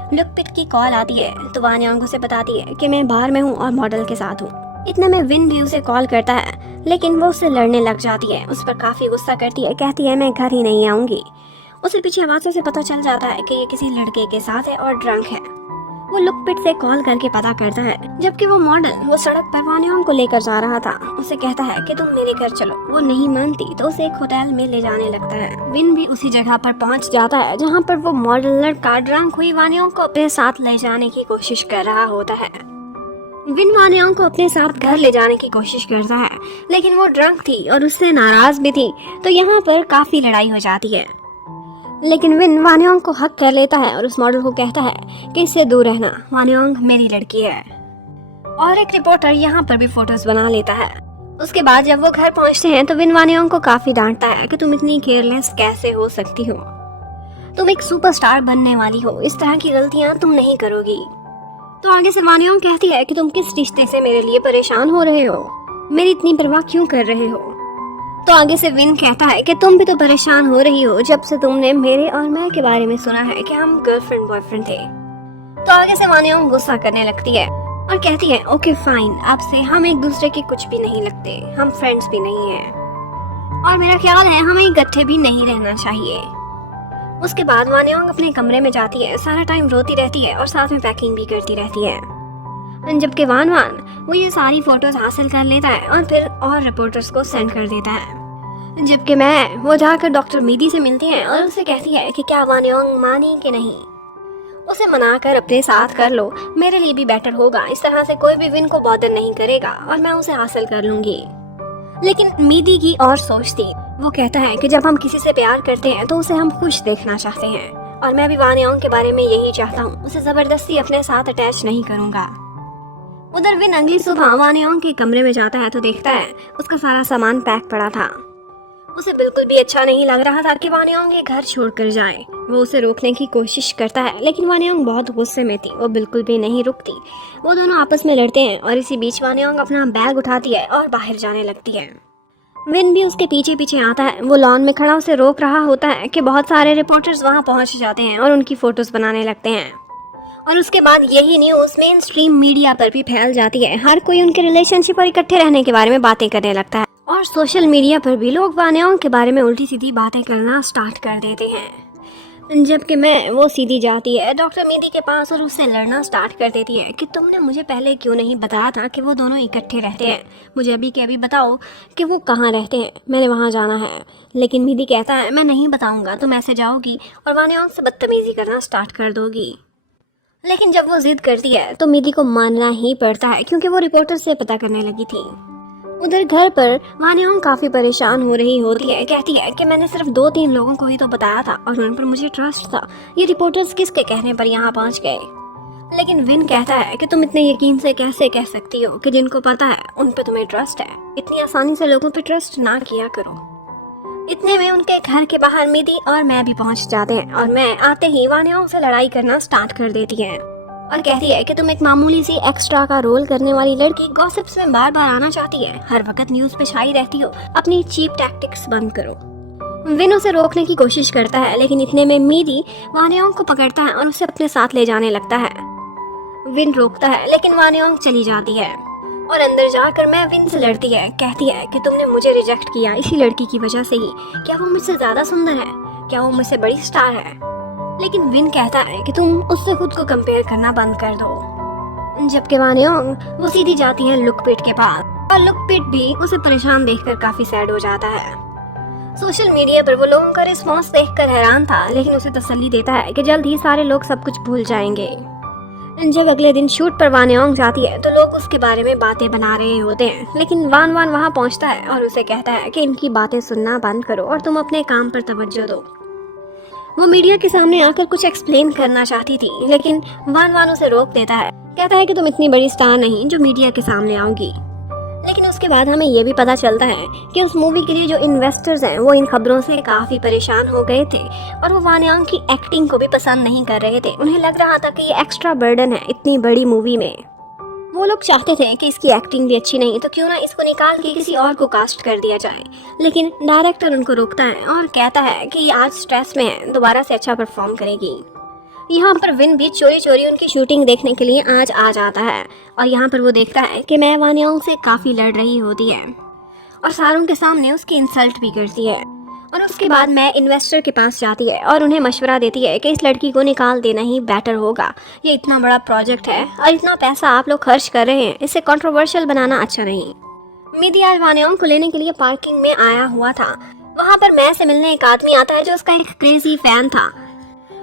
लुक पिट की कॉल आती है तो वानियोंग उसे बताती है कि मैं बाहर में हूँ और मॉडल के साथ हूँ। इतने में विन भी उसे कॉल करता है, लेकिन वो उससे लड़ने लग जाती है, उस पर काफ़ी गुस्सा करती है। कहती है मैं घर ही नहीं आऊँगी। उसे पीछे आवाज़ों से पता चल जाता है कि ये किसी लड़के के साथ है और ड्रंक है। वो लुक पिट से कॉल करके पता करता है। जबकि वो मॉडल वो सड़क पर वानियोंग को लेकर जा रहा था। उसे कहता है कि तुम मेरे घर चलो। वो नहीं मानती तो उसे एक होटल में ले जाने लगता है। विन भी उसी जगह पर पहुंच जाता है जहां पर वो मॉडल लड़का ड्रंक हुई वानियोंग को अपने साथ ले जाने की कोशिश कर रहा होता है। विन वानियोंग को अपने साथ घर ले जाने की कोशिश करता है, लेकिन वो ड्रंक थी और उससे नाराज भी थी, तो यहाँ पर काफी लड़ाई हो जाती है। लेकिन विन वानियोंग को हक कर लेता है और उस मॉडल को कहता है कि इससे दूर रहना, वानियोंग मेरी लड़की है। और एक रिपोर्टर यहाँ पर भी फोटोज बना लेता है। उसके बाद जब वो घर पहुँचते हैं तो विन वानियोंग को काफी डांटता है कि तुम इतनी केयरलेस कैसे हो सकती हो, तुम एक सुपरस्टार बनने वाली हो, इस तरह की गलतियाँ तुम नहीं करोगी। तो आगे से वानियोंग कहती है कि तुम किस रिश्ते से मेरे लिए परेशान हो रहे हो, मेरी इतनी परवाह क्यों कर रहे हो। तो आगे से विन कहता है कि तुम भी तो परेशान हो रही हो जब से तुमने मेरे और मैं के बारे में सुना है कि हम गर्लफ्रेंड बॉयफ्रेंड थे। तो आगे से वानियोंग गुस्सा करने लगती है और कहती है ओके फाइन, अब से हम एक दूसरे के कुछ भी नहीं लगते, हम फ्रेंड्स भी नहीं हैं, और मेरा ख्याल है हमें इकट्ठे भी नहीं रहना चाहिए। उसके बाद वानियोंग अपने कमरे में जाती है, सारा टाइम रोती रहती है और साथ में पैकिंग भी करती रहती है। जबकि वान वान वो ये सारी फोटोज हासिल कर लेता है और फिर और रिपोर्टर्स को सेंड कर देता है। जबकि मैं वो जाकर डॉक्टर मीडी से मिलती है और उससे कहती है कि क्या वानियोंग मानी कि नहीं, उसे मनाकर अपने साथ कर लो, मेरे लिए भी बेटर होगा, इस तरह से कोई भी विन को बॉदर नहीं करेगा और मैं उसे हासिल कर लूंगी। लेकिन मीडी की और सोच थी। वो कहता है कि जब हम किसी से प्यार करते हैं तो उसे हम खुश देखना चाहते हैं, और मैं भी वानियोंग के बारे में यही चाहता हूँ, उसे जबरदस्ती अपने साथ अटैच नहीं करूंगा। उधर विन अगली सुबह वानियोंग के कमरे में जाता है तो देखता है उसका सारा सामान पैक पड़ा था। उसे बिल्कुल भी अच्छा नहीं लग रहा था कि वानियोंग ये घर छोड़कर जाए। वो उसे रोकने की कोशिश करता है, लेकिन वानियोंग बहुत गुस्से में थी, वो बिल्कुल भी नहीं रुकती। वो दोनों आपस में लड़ते हैं और इसी बीच वानियोंग अपना बैग उठाती है और बाहर जाने लगती है। विन भी उसके पीछे पीछे आता है। वो लॉन में खड़ा उसे रोक रहा होता है कि बहुत सारे रिपोर्टर्स वहाँ पहुँच जाते हैं और उनकी फोटोज बनाने लगते हैं। और उसके बाद यही न्यूज़ मेन स्ट्रीम मीडिया पर भी फैल जाती है। हर कोई उनके रिलेशनशिप और इकट्ठे रहने के बारे में बातें करने लगता है, और सोशल मीडिया पर भी लोग वानियोंग के बारे में उल्टी सीधी बातें करना स्टार्ट कर देते हैं। जबकि मैं वो सीधी जाती है डॉक्टर मीडी के पास और उससे लड़ना स्टार्ट कर देती है कि तुमने मुझे पहले क्यों नहीं बताया था कि वो दोनों इकट्ठे रहते हैं, मुझे अभी के अभी बताओ कि वो कहाँ रहते हैं, मैंने वहाँ जाना है। लेकिन मीडी कहता है मैं नहीं बताऊँगा, तुम ऐसे जाओगी और वानियोंग से बदतमीजी करना स्टार्ट कर दोगी। लेकिन जब वो जिद करती है तो मीडी को मानना ही पड़ता है, क्योंकि वो रिपोर्टर से पता करने लगी थी। उधर घर पर वानियोंग काफी परेशान हो रही होती है। कहती है कि मैंने सिर्फ 2-3 लोगों को ही तो बताया था और उन पर मुझे ट्रस्ट था, ये रिपोर्टर्स किसके कहने पर यहाँ पहुँच गए। लेकिन विन कहता है कि तुम इतने यकीन से कैसे कह सकती हो कि जिनको पता है उन पर तुम्हें ट्रस्ट है, इतनी आसानी से लोगों पर ट्रस्ट ना किया करो। इतने में उनके घर के बाहर मीडी और मैं भी पहुंच जाते हैं, और मैं आते ही वानियोंग से लड़ाई करना स्टार्ट कर देती है। और कहती है कि तुम एक मामूली सी एक्स्ट्रा का रोल करने वाली लड़की गॉसिप्स में बार बार आना चाहती है, हर वक्त न्यूज पे छाई रहती हो, अपनी चीप टैक्टिक्स बंद करो। विन उसे रोकने की कोशिश करता है, लेकिन इतने में मीदी वानियोंग को पकड़ता है और उसे अपने साथ ले जाने लगता है। विन रोकता है, लेकिन वानियोंग चली जाती है और अंदर जाकर मैं विन से लड़ती है। कहती है कि तुमने मुझे रिजेक्ट किया इसी लड़की की वजह से ही। क्या वो मुझसे ज्यादा सुंदर है? क्या वो मुझसे बड़ी स्टार है? लेकिन विन कहता है कि तुम उससे खुद को कंपेयर करना बंद कर दो। जबकि वानियोंग वो सीधी जाती है लुकपिट के पास, और लुकपिट भी उसे परेशान देखकर काफी सैड हो जाता है। सोशल मीडिया पर वो लोगों का रिस्पॉन्स देखकर हैरान था, लेकिन उसे तसल्ली देता है कि जल्द ही सारे लोग सब कुछ भूल जाएंगे। जब अगले दिन शूट पर वानियोंग जाती है तो लोग उसके बारे में बातें बना रहे होते हैं, लेकिन वान वान वहाँ पहुँचता है और उसे कहता है कि इनकी बातें सुनना बंद करो और तुम अपने काम पर तवज्जो दो। वो मीडिया के सामने आकर कुछ एक्सप्लेन करना चाहती थी, लेकिन वान वान उसे रोक देता है। कहता है कि तुम इतनी बड़ी स्टार नहीं जो मीडिया के सामने आओगी। लेकिन उसके बाद हमें ये भी पता चलता है कि उस मूवी के लिए जो इन्वेस्टर्स हैं वो इन खबरों से काफ़ी परेशान हो गए थे और वो वानियोंग की एक्टिंग को भी पसंद नहीं कर रहे थे। उन्हें लग रहा था कि ये एक्स्ट्रा बर्डन है इतनी बड़ी मूवी में। वो लोग चाहते थे कि इसकी एक्टिंग भी अच्छी नहीं तो क्यों ना इसको निकाल के किसी और को कास्ट कर दिया जाए, लेकिन डायरेक्टर उनको रोकता है और कहता है कि ये आज स्ट्रेस में है, दोबारा से अच्छा परफॉर्म करेगी। यहाँ पर विन भी चोरी चोरी उनकी शूटिंग देखने के लिए आज आ जाता है और यहाँ पर वो देखता है कि मैं वानियोंग से काफ़ी लड़ रही होती है और सारों के सामने उसकी इंसल्ट भी करती है। और उसके बाद मैं इन्वेस्टर के पास जाती है और उन्हें मशवरा देती है कि इस लड़की को निकाल देना ही बेटर होगा। ये इतना बड़ा प्रोजेक्ट है और इतना पैसा आप लोग खर्च कर रहे हैं, इसे कंट्रोवर्शियल बनाना अच्छा नहीं। मीदी आज वानियोंग को लेने के लिए पार्किंग में आया हुआ था। वहाँ पर मैं से मिलने एक आदमी आता है जो उसका एक क्रेजी फैन था।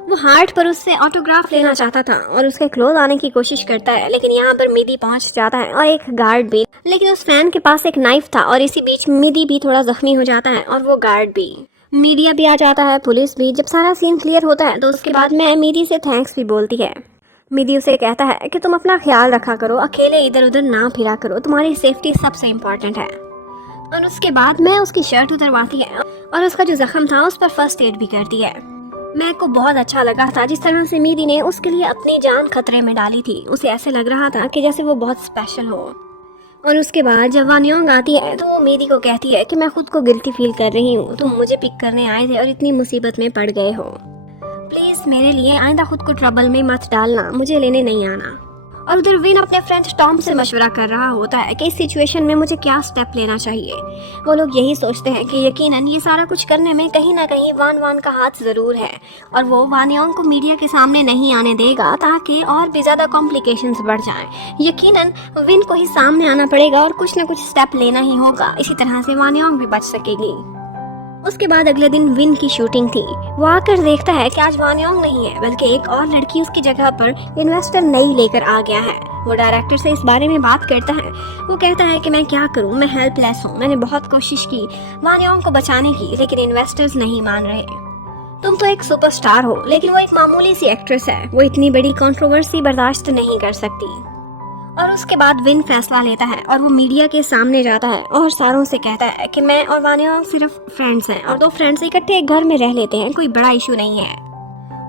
वो हार्ट पर उससे ऑटोग्राफ लेना चाहता था और उसके क्लोज आने की कोशिश करता है, लेकिन यहाँ पर मिदी पहुंच जाता है और एक गार्ड भी। लेकिन उस फैन के पास एक नाइफ था और इसी बीच मिदी भी थोड़ा जख्मी हो जाता है और वो गार्ड भी। मीडिया भी आ जाता है, पुलिस भी। जब सारा सीन क्लियर होता है तो उसके बाद मैं मिदी से थैंक्स भी बोलती है। मिदी उसे कहता है कि तुम अपना ख्याल रखा करो, अकेले इधर उधर ना फिरा करो, तुम्हारी सेफ्टी सबसे इम्पोर्टेंट है। और उसके बाद मैं उसकी शर्ट उतरवाती है और उसका जो जख्म था उस पर फर्स्ट एड भी करती है। मैं को बहुत अच्छा लगा था जिस तरह से मीदी ने उसके लिए अपनी जान खतरे में डाली थी। उसे ऐसे लग रहा था कि जैसे वो बहुत स्पेशल हो। और उसके बाद जब वानियोंग आती है तो वो मीदी को कहती है कि मैं खुद को गिल्टी फील कर रही हूँ, तुम मुझे पिक करने आए थे और इतनी मुसीबत में पड़ गए हो। प्लीज़ मेरे लिए आइंदा खुद को ट्रबल में मत डालना, मुझे लेने नहीं आना। और उधर विन अपने फ्रेंड टॉम से मशवरा कर रहा होता है कि इस सिचुएशन में मुझे क्या स्टेप लेना चाहिए। वो लोग यही सोचते हैं कि यकीनन ये सारा कुछ करने में कहीं ना कहीं वान वान का हाथ ज़रूर है और वो वानियोंग को मीडिया के सामने नहीं आने देगा ताकि और भी ज़्यादा कॉम्प्लिकेशंस बढ़ जाएं। यकीनन विन को ही सामने आना पड़ेगा और कुछ ना कुछ स्टेप लेना ही होगा, इसी तरह से वानियोंग भी बच सकेगी। उसके बाद अगले दिन विन की शूटिंग थी। वो आकर देखता है कि आज वानियोंग नहीं है बल्कि एक और लड़की उसकी जगह पर इन्वेस्टर नई लेकर आ गया है। वो डायरेक्टर से इस बारे में बात करता है। वो कहता है कि मैं क्या करूं, मैं हेल्पलेस हूं, मैंने बहुत कोशिश की वानियोंग को बचाने की, लेकिन इन्वेस्टर्स नहीं मान रहे। तुम तो एक सुपरस्टार हो, लेकिन वो एक मामूली सी एक्ट्रेस है, वो इतनी बड़ी कंट्रोवर्सी बर्दाश्त नहीं कर सकती। और उसके बाद विन फैसला लेता है और वो मीडिया के सामने जाता है और सारों से कहता है कि मैं और वानियोंग सिर्फ फ्रेंड्स हैं और दो फ्रेंड्स इकट्ठे एक घर में रह लेते हैं, कोई बड़ा इशू नहीं है।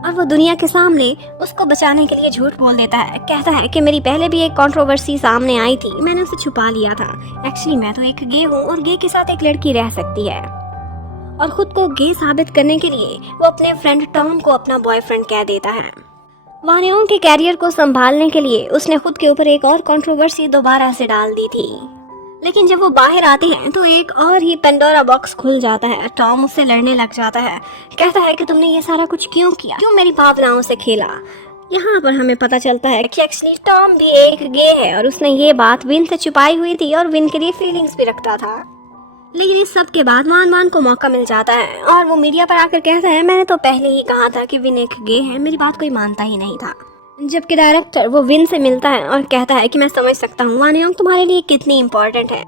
और वो दुनिया के सामने उसको बचाने के लिए झूठ बोल देता है। कहता है कि मेरी पहले भी एक कंट्रोवर्सी सामने आई थी, मैंने उसे छुपा लिया था। एक्चुअली मैं तो एक गे हूँ और गे के साथ एक लड़की रह सकती है। और खुद को गे साबित करने के लिए वो अपने फ्रेंड टॉम को अपना बॉयफ्रेंड कह देता है। वानियोंग के कैरियर को संभालने के लिए उसने खुद के ऊपर एक और कंट्रोवर्सी दोबारा से डाल दी थी। लेकिन जब वो बाहर आते हैं तो एक और ही पेंडोरा बॉक्स खुल जाता है। टॉम उससे लड़ने लग जाता है, कहता है कि तुमने ये सारा कुछ क्यों किया, क्यों मेरी भावनाओं से खेला। यहाँ पर हमें पता चलता है कि एक्चुअली टॉम भी एक गे है और उसने ये बात विन से छुपाई हुई थी और विन के लिए फीलिंग्स भी रखता था। लेकिन इस सब के बाद वान वान को मौका मिल जाता है और वो मीडिया पर आकर कहता है मैंने तो पहले ही कहा था कि विन एक गे है, मेरी बात कोई मानता ही नहीं था। जबकि डायरेक्टर वो विन से मिलता है और कहता है कि मैं समझ सकता हूँ वानियोंग तुम्हारे लिए कितनी इम्पोर्टेंट है,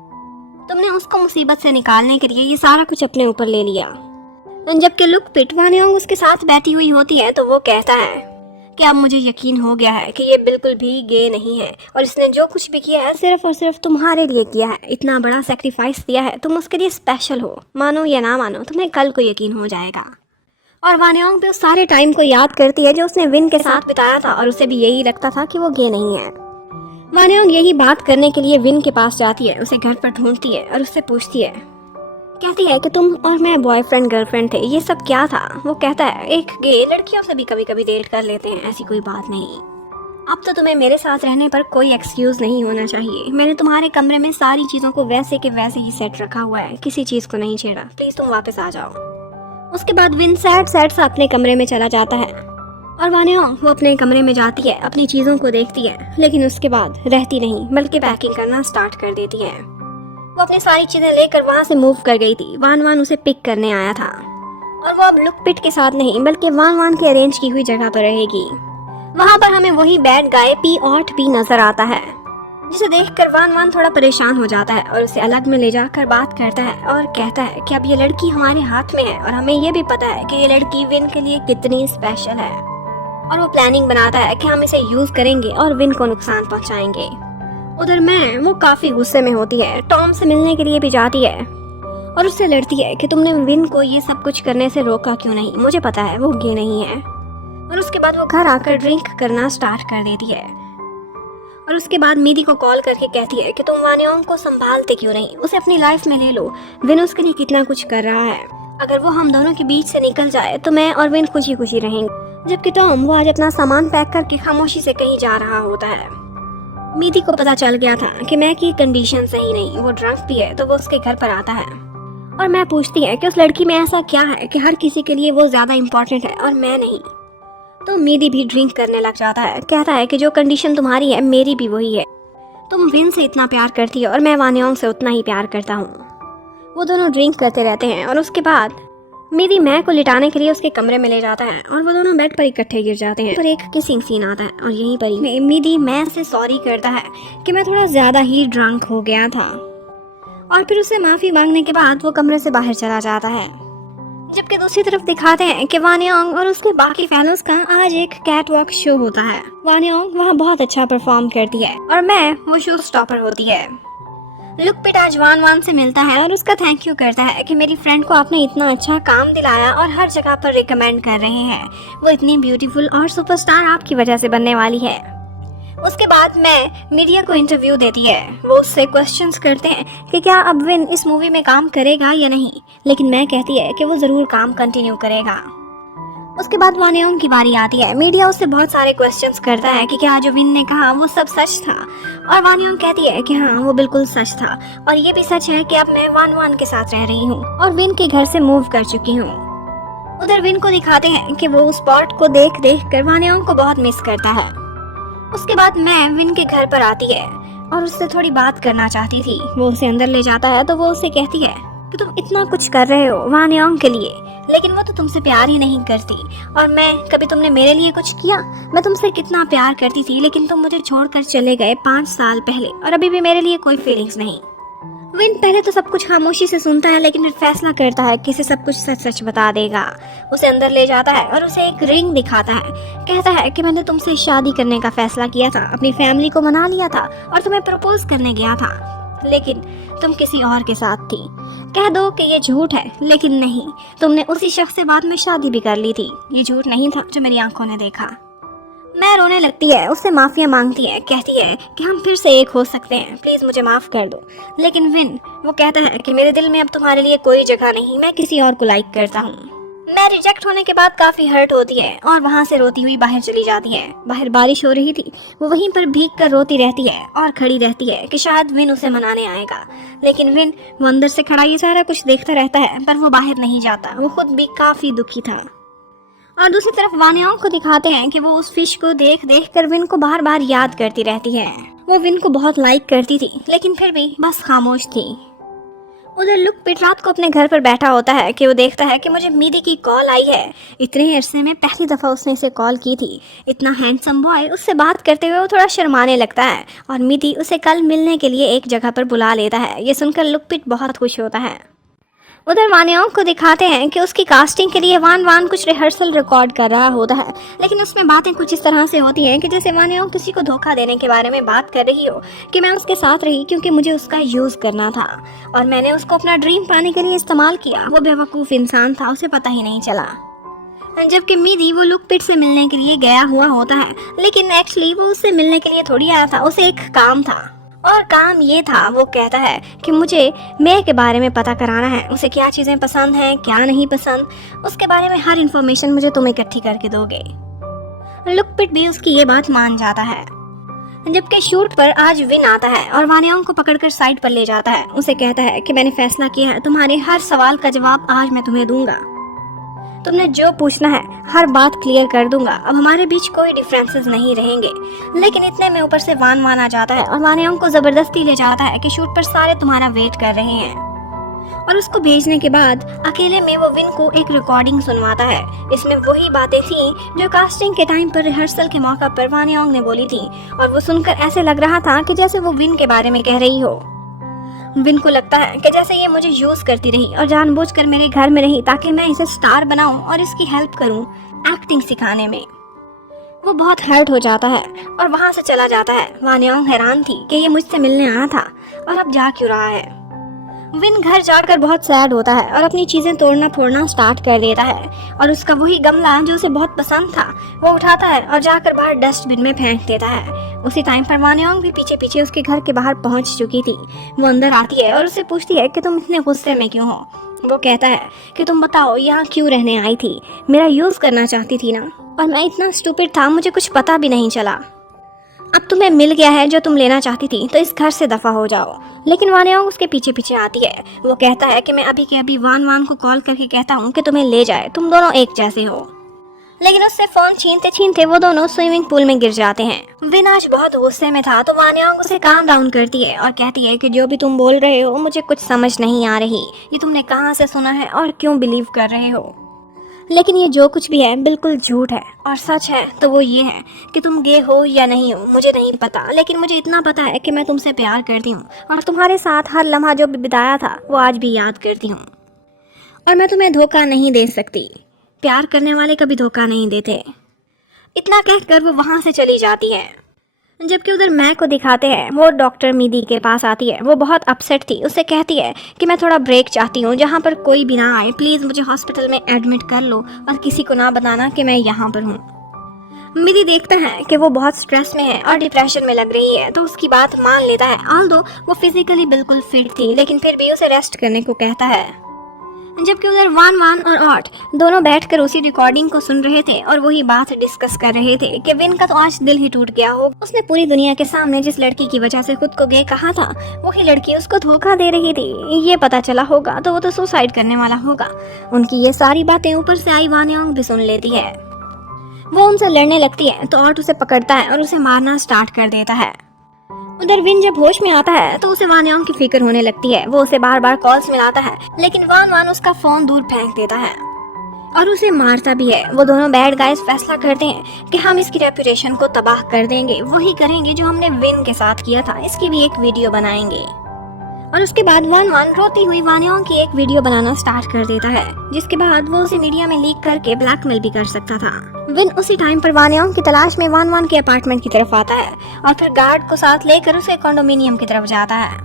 तुमने उसको मुसीबत से निकालने के लिए ये सारा कुछ अपने ऊपर ले लिया। जबकि लुकपिट वानियोंग उसके साथ बैठी हुई होती है तो वो कहता है कि अब मुझे यकीन हो गया है कि ये बिल्कुल भी गे नहीं है और इसने जो कुछ भी किया है सिर्फ और सिर्फ तुम्हारे लिए किया है, इतना बड़ा सेक्रीफाइस दिया है, तुम उसके लिए स्पेशल हो, मानो या ना मानो तुम्हें कल को यकीन हो जाएगा। और वानयोंग भी उस सारे टाइम को याद करती है जो उसने विन के साथ बिताया था और उसे भी यही लगता था कि वो गे नहीं है। वानयोंग यही बात करने के लिए विन के पास जाती है, उसे घर पर ढूंढती है और उससे पूछती है, कहती है कि तुम और मैं बॉयफ्रेंड गर्लफ्रेंड थे, ये सब क्या था। वो कहता है, एक गे लड़कियों से भी कभी कभी डेट कर लेते हैं, ऐसी कोई बात नहीं। अब तो तुम्हें मेरे साथ रहने पर कोई एक्सक्यूज नहीं होना चाहिए। मैंने तुम्हारे कमरे में सारी चीजों को वैसे के वैसे ही सेट रखा हुआ है, किसी चीज को नहीं छेड़ा, प्लीज तुम वापस आ जाओ। उसके बाद विन सैड सा अपने कमरे में चला जाता है और वानयोंग वो अपने कमरे में जाती है, अपनी चीजों को देखती है, लेकिन उसके बाद रहती नहीं बल्कि पैकिंग करना स्टार्ट कर देती है। वो अपनी सारी चीजें लेकर वहां से मूव कर गई थी। वान वान उसे पिक करने आया था और वो अब लुकपिट के साथ नहीं बल्कि वान वान के अरेंज की हुई जगह पर रहेगी। वहां पर हमें वही बैड गाय P नजर आता है, जिसे देखकर वान वान थोड़ा परेशान हो जाता है और उसे अलग में ले जाकर बात करता है और कहता है कि अब ये लड़की हमारे हाथ में है और हमें ये भी पता है कि ये लड़की विन के लिए कितनी स्पेशल है। और वो प्लानिंग बनाता है कि हम इसे यूज करेंगे और विन को नुकसान पहुंचाएंगे। उधर मैं वो काफी गुस्से में होती है, टॉम से मिलने के लिए भी जाती है और उससे लड़ती है कि तुमने विन को ये सब कुछ करने से रोका क्यों नहीं, मुझे पता है वो गे नहीं है। और उसके बाद वो घर आकर ड्रिंक करना स्टार्ट कर देती है और उसके बाद मीदी को कॉल करके कहती है कि तुम वानयोंग को संभालते क्यों नहीं, उसे अपनी लाइफ में ले लो, विन उसके लिए कितना कुछ कर रहा है। अगर वो हम दोनों के बीच से निकल जाए तो मैं और विन खुशी खुशी रहेंगे। जबकि टॉम वो आज अपना सामान पैक करके खामोशी से कहीं जा रहा होता है। मीदी को पता चल गया था कि मैं की कंडीशन सही नहीं, वो ड्रंक भी है, तो वो उसके घर पर आता है और मैं पूछती है कि उस लड़की में ऐसा क्या है कि हर किसी के लिए वो ज्यादा इम्पोर्टेंट है और मैं नहीं। तो मीदी भी ड्रिंक करने लग जाता है, कहता है कि जो कंडीशन तुम्हारी है मेरी भी वही है, तुम विन से इतना प्यार करती हो और मैं वानयोंग से उतना ही प्यार करता हूँ। वो दोनों ड्रिंक करते रहते हैं और उसके बाद मीदी मैं को लिटाने के लिए उसके कमरे में ले जाता है और वो दोनों बेड पर इकट्ठे गिर जाते हैं। पर एक किसिंग सीन आता है और यहीं पर ही मीदी मैं से सॉरी करता है कि मैं थोड़ा ज्यादा ही ड्रंक हो गया था और फिर उसे माफी मांगने के बाद वो कमरे से बाहर चला जाता है। जबकि दूसरी तरफ दिखाते हैं कि वानयोंग और उसके बाकी फैनों का आज एक कैट वॉक शो होता है। वानयोंग वहाँ बहुत अच्छा परफॉर्म करती है और मैं वो शो स्टॉपर होती है। लुकपिट आज वान वान से मिलता है और उसका थैंक यू करता है कि मेरी फ्रेंड को आपने इतना अच्छा काम दिलाया और हर जगह पर रिकमेंड कर रहे हैं, वो इतनी ब्यूटीफुल और सुपरस्टार आपकी वजह से बनने वाली है। उसके बाद मैं मीडिया को इंटरव्यू देती है, वो उससे क्वेश्चंस करते हैं कि क्या अब विन इस मूवी में काम करेगा या नहीं, लेकिन मैं कहती है कि वो जरूर काम कंटिन्यू करेगा। उसके बाद वानयोंग की बारी आती है। मीडिया उससे बहुत सारे क्वेश्चंस करता है कि क्या जो विन ने कहा वो सब सच था और वानयोंग कहती है कि हाँ वो बिल्कुल सच था और ये भी सच है कि अब मैं वान वान के साथ रह रही हूँ और विन के घर से मूव कर चुकी हूँ। उधर विन को दिखाते हैं कि वो उस स्पॉट को देख कर वानयोंग को बहुत मिस करता है। उसके बाद मैं विन के घर पर आती है और उससे थोड़ी बात करना चाहती थी। वो उसे अंदर ले जाता है तो वो उसे कहती है कि तुम इतना कुछ कर रहे हो वानयोंग के लिए, लेकिन वो तो तुमसे प्यार ही नहीं करती और मैं कभी तुमने मेरे लिए कुछ किया, मैं तुमसे कितना प्यार करती थी लेकिन तुम मुझे छोड़कर चले गए 5 साल पहले और अभी भी मेरे लिए कोई फीलिंग्स नहीं। विन पहले तो सब कुछ खामोशी से सुनता है लेकिन फिर फैसला करता है कि इसे सब कुछ सच सच बता देगा। उसे अंदर ले जाता है और उसे एक रिंग दिखाता है, कहता है कि मैंने तुमसे शादी करने का फैसला किया था, अपनी फैमिली को मना लिया था और तुम्हें प्रपोज करने गया था, लेकिन तुम किसी और के साथ थी। कह दो कि ये झूठ है, लेकिन नहीं, तुमने उसी शख्स से बाद में शादी भी कर ली थी। ये झूठ नहीं था जो मेरी आंखों ने देखा। मैं रोने लगती है, उससे माफिया मांगती है, कहती है कि हम फिर से एक हो सकते हैं, प्लीज मुझे माफ कर दो। लेकिन विन वो कहता है कि मेरे दिल में अब तुम्हारे लिए कोई जगह नहीं, मैं किसी और को लाइक करता हूँ। मैं रिजेक्ट होने के बाद काफी हर्ट होती है और वहाँ से रोती हुई बाहर चली जाती है। बाहर बारिश हो रही थी, वो वहीं पर भीग कर रोती रहती है और खड़ी रहती है कि शायद विन उसे मनाने आएगा, लेकिन विन वो अंदर से खड़ा ये सारा कुछ देखता रहता है पर वो बाहर नहीं जाता। वो खुद भी काफी दुखी था। और दूसरी तरफ वानयोंग को दिखाते हैं कि वो उस फिश को देख कर विन को बार बार याद करती रहती है। वो विन को बहुत लाइक करती थी लेकिन फिर भी बस खामोश थी। उधर लुकपिट रात को अपने घर पर बैठा होता है कि वो देखता है कि मुझे मीदी की कॉल आई है। इतने अरसे में पहली दफ़ा उसने इसे कॉल की थी। इतना हैंडसम बॉय, उससे बात करते हुए वो थोड़ा शर्माने लगता है और मीदी उसे कल मिलने के लिए एक जगह पर बुला लेता है। ये सुनकर लुकपिट बहुत खुश होता है। उधर वानयोंग को दिखाते हैं कि उसकी कास्टिंग के लिए वान वान कुछ रिहर्सल रिकॉर्ड कर रहा होता है, लेकिन उसमें बातें कुछ इस तरह से होती हैं कि जैसे वानयोंग किसी को धोखा देने के बारे में बात कर रही हो कि मैं उसके साथ रही क्योंकि मुझे उसका यूज़ करना था और मैंने उसको अपना ड्रीम पाने के लिए इस्तेमाल किया। वो बेवकूफ़ इंसान था, उसे पता ही नहीं चला। जबकि मिदी वो लुकपिट से मिलने के लिए गया हुआ होता है, लेकिन एक्चुअली वो उससे मिलने के लिए थोड़ी आया था, उसे एक काम था। और काम ये था, वो कहता है कि मुझे मे के बारे में पता कराना है, उसे क्या चीज़ें पसंद हैं, क्या नहीं पसंद, उसके बारे में हर इन्फॉर्मेशन मुझे तुम इकट्ठी करके दोगे। लुकपिट भी उसकी ये बात मान जाता है। जबकि शूट पर आज विन आता है और वानियोंग को पकड़कर साइड पर ले जाता है। उसे कहता है कि मैंने फैसला किया है, तुम्हारे हर सवाल का जवाब आज मैं तुम्हें दूंगा, तुमने जो पूछना है हर बात क्लियर कर दूंगा, अब हमारे बीच कोई डिफरेंसेस नहीं रहेंगे। लेकिन इतने में ऊपर से वान आ जाता है और वानियोंग को जबरदस्ती ले जाता है कि शूट पर सारे तुम्हारा वेट कर रहे हैं। और उसको भेजने के बाद अकेले में वो विन को एक रिकॉर्डिंग सुनवाता है। इसमें वही बातें थी जो कास्टिंग के टाइम पर रिहर्सल के मौका पर वानियोंग ने बोली थी, और वो सुनकर ऐसे लग रहा था कि जैसे वो विन के बारे में कह रही हो। विन को लगता है कि जैसे ये मुझे यूज करती रही और जानबूझकर मेरे घर में रही ताकि मैं इसे स्टार बनाऊं और इसकी हेल्प करूं एक्टिंग सिखाने में। वो बहुत हर्ट हो जाता है और वहां से चला जाता है। वानियोंग हैरान थी कि ये मुझसे मिलने आया था और अब जा क्यों रहा है। विन घर जाकर बहुत सैड होता है और अपनी चीजें तोड़ना फोड़ना स्टार्ट कर देता है, और उसका वही गमला जो उसे बहुत पसंद था वो उठाता है और जाकर बाहर डस्टबिन में फेंक देता है। उसी टाइम पर वानियोंग भी पीछे पीछे उसके घर के बाहर पहुंच चुकी थी। वो अंदर आती है और उससे पूछती है कि तुम इतने गुस्से में क्यों हो। वो कहता है कि तुम बताओ यहाँ क्यों रहने आई थी, मेरा यूज करना चाहती थी ना, और मैं इतना स्टूपिड था, मुझे कुछ पता भी नहीं चला। अब तुम्हें मिल गया है जो तुम लेना चाहती थी, तो इस घर से दफा हो जाओ। लेकिन वानियोंग उसके पीछे पीछे आती है। वो कहता है कि मैं अभी के अभी वान को कॉल करके कहता हूँ कि तुम्हें ले जाए, तुम दोनों एक जैसे हो। लेकिन उससे फोन छीनते छीनते वो दोनों स्विमिंग पूल में गिर जाते हैं। विन आज बहुत गुस्से में था, तो वानियोंग उसे काम डाउन करती है और कहती है कि जो भी तुम बोल रहे हो मुझे कुछ समझ नहीं आ रही, ये तुमने कहाँ से सुना है और क्यों बिलीव कर रहे हो। लेकिन ये जो कुछ भी है बिल्कुल झूठ है, और सच है तो वो ये है कि तुम गे हो या नहीं हो मुझे नहीं पता, लेकिन मुझे इतना पता है कि मैं तुमसे प्यार करती हूँ और तुम्हारे साथ हर लम्हा जो भी बिताया था वो आज भी याद करती हूँ, और मैं तुम्हें धोखा नहीं दे सकती। प्यार करने वाले कभी धोखा नहीं देते। इतना कहकर वो वहाँ से चली जाती है। जबकि उधर मैं को दिखाते हैं, वो डॉक्टर मिदी के पास आती है। वो बहुत अपसेट थी, उससे कहती है कि मैं थोड़ा ब्रेक चाहती हूँ, जहाँ पर कोई भी ना आए, प्लीज़ मुझे हॉस्पिटल में एडमिट कर लो और किसी को ना बताना कि मैं यहाँ पर हूँ। मिदी देखता है कि वो बहुत स्ट्रेस में है और डिप्रेशन में लग रही है, तो उसकी बात मान लेता है। ऑल्दो वो फिजिकली बिल्कुल फिट थी, लेकिन फिर भी उसे रेस्ट करने को कहता है। जबकि उधर वान और ऑट दोनों बैठकर उसी रिकॉर्डिंग को सुन रहे थे और वही बात डिस्कस कर रहे थे कि विन का तो आज दिल ही टूट गया हो। उसने पूरी दुनिया के सामने जिस लड़की की वजह से खुद को गे कहा था, वही लड़की उसको धोखा दे रही थी। ये पता चला होगा तो वो तो सुसाइड करने वाला होगा। उनकी ये सारी बातें ऊपर से आई वानियोंग भी सुन लेती है। वो उनसे लड़ने लगती है तो ऑट उसे पकड़ता है और उसे मारना स्टार्ट कर देता है। उधर विन जब होश में आता है तो उसे वानियोंग की फिक्र होने लगती है। वो उसे बार बार कॉल्स मिलाता है, लेकिन वान उसका फोन दूर फेंक देता है और उसे मारता भी है। वो दोनों बैड गाइस फैसला करते हैं कि हम इसकी रेपुटेशन को तबाह कर देंगे, वही करेंगे जो हमने विन के साथ किया था, इसकी भी एक वीडियो बनाएंगे। और उसके बाद वान रोती हुई वानियोंग की एक वीडियो बनाना स्टार्ट कर देता है, जिसके बाद वो उसे मीडिया में लीक करके ब्लैकमेल भी कर सकता था। विन उसी टाइम पर वानियोंग की तलाश में वान के अपार्टमेंट की तरफ आता है और फिर गार्ड को साथ लेकर उसे कंडोमिनियम की तरफ जाता है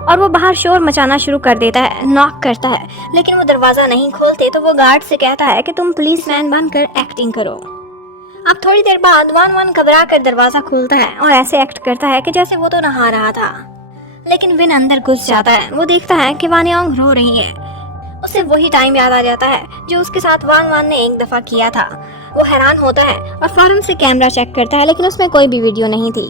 और वो बाहर शोर मचाना शुरू कर देता है, नॉक करता है, लेकिन वो दरवाजा नहीं खोलते तो वो गार्ड से कहता है कि तुम पुलिसमैन बनकर एक्टिंग करो। अब थोड़ी देर बाद वान घबरा कर दरवाजा खोलता है और ऐसे एक्ट करता है कि जैसे वो तो नहा रहा था, लेकिन विन अंदर घुस जाता है। वो देखता है कि वानियोंग रो रही है। उसे वही टाइम याद आ जाता है जो उसके साथ वान ने एक दफा किया था। वो हैरान होता है और फौरन से कैमरा चेक करता है, लेकिन उसमें कोई भी वीडियो नहीं थी।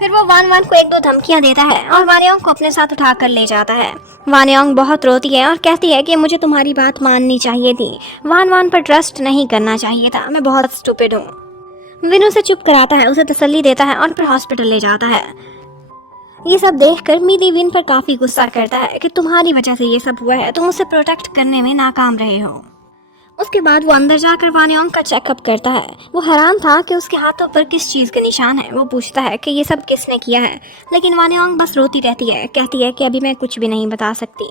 फिर वो वान को एक दो धमकियां देता है और वानियोंग को अपने साथ उठाकर ले जाता है। वानियोंग बहुत रोती है और कहती है कि मुझे तुम्हारी बात माननी चाहिए थी, वान पर ट्रस्ट नहीं करना चाहिए था, मैं बहुत स्टूपिड हूँ। विन उसे चुप कराता है, उसे तसल्ली देता है और फिर हॉस्पिटल ले जाता है। ये सब देखकर मिदी विन पर काफी गुस्सा करता है कि तुम्हारी वजह से ये सब हुआ है, तुम उसे प्रोटेक्ट करने में नाकाम रहे हो। उसके बाद वो अंदर जाकर वानियोंग का चेकअप करता है। वो हैरान था कि उसके हाथों पर किस चीज़ के निशान है। वो पूछता है कि ये सब किसने किया है, लेकिन वानियोंग बस रोती रहती है, कहती है कि अभी मैं कुछ भी नहीं बता सकती।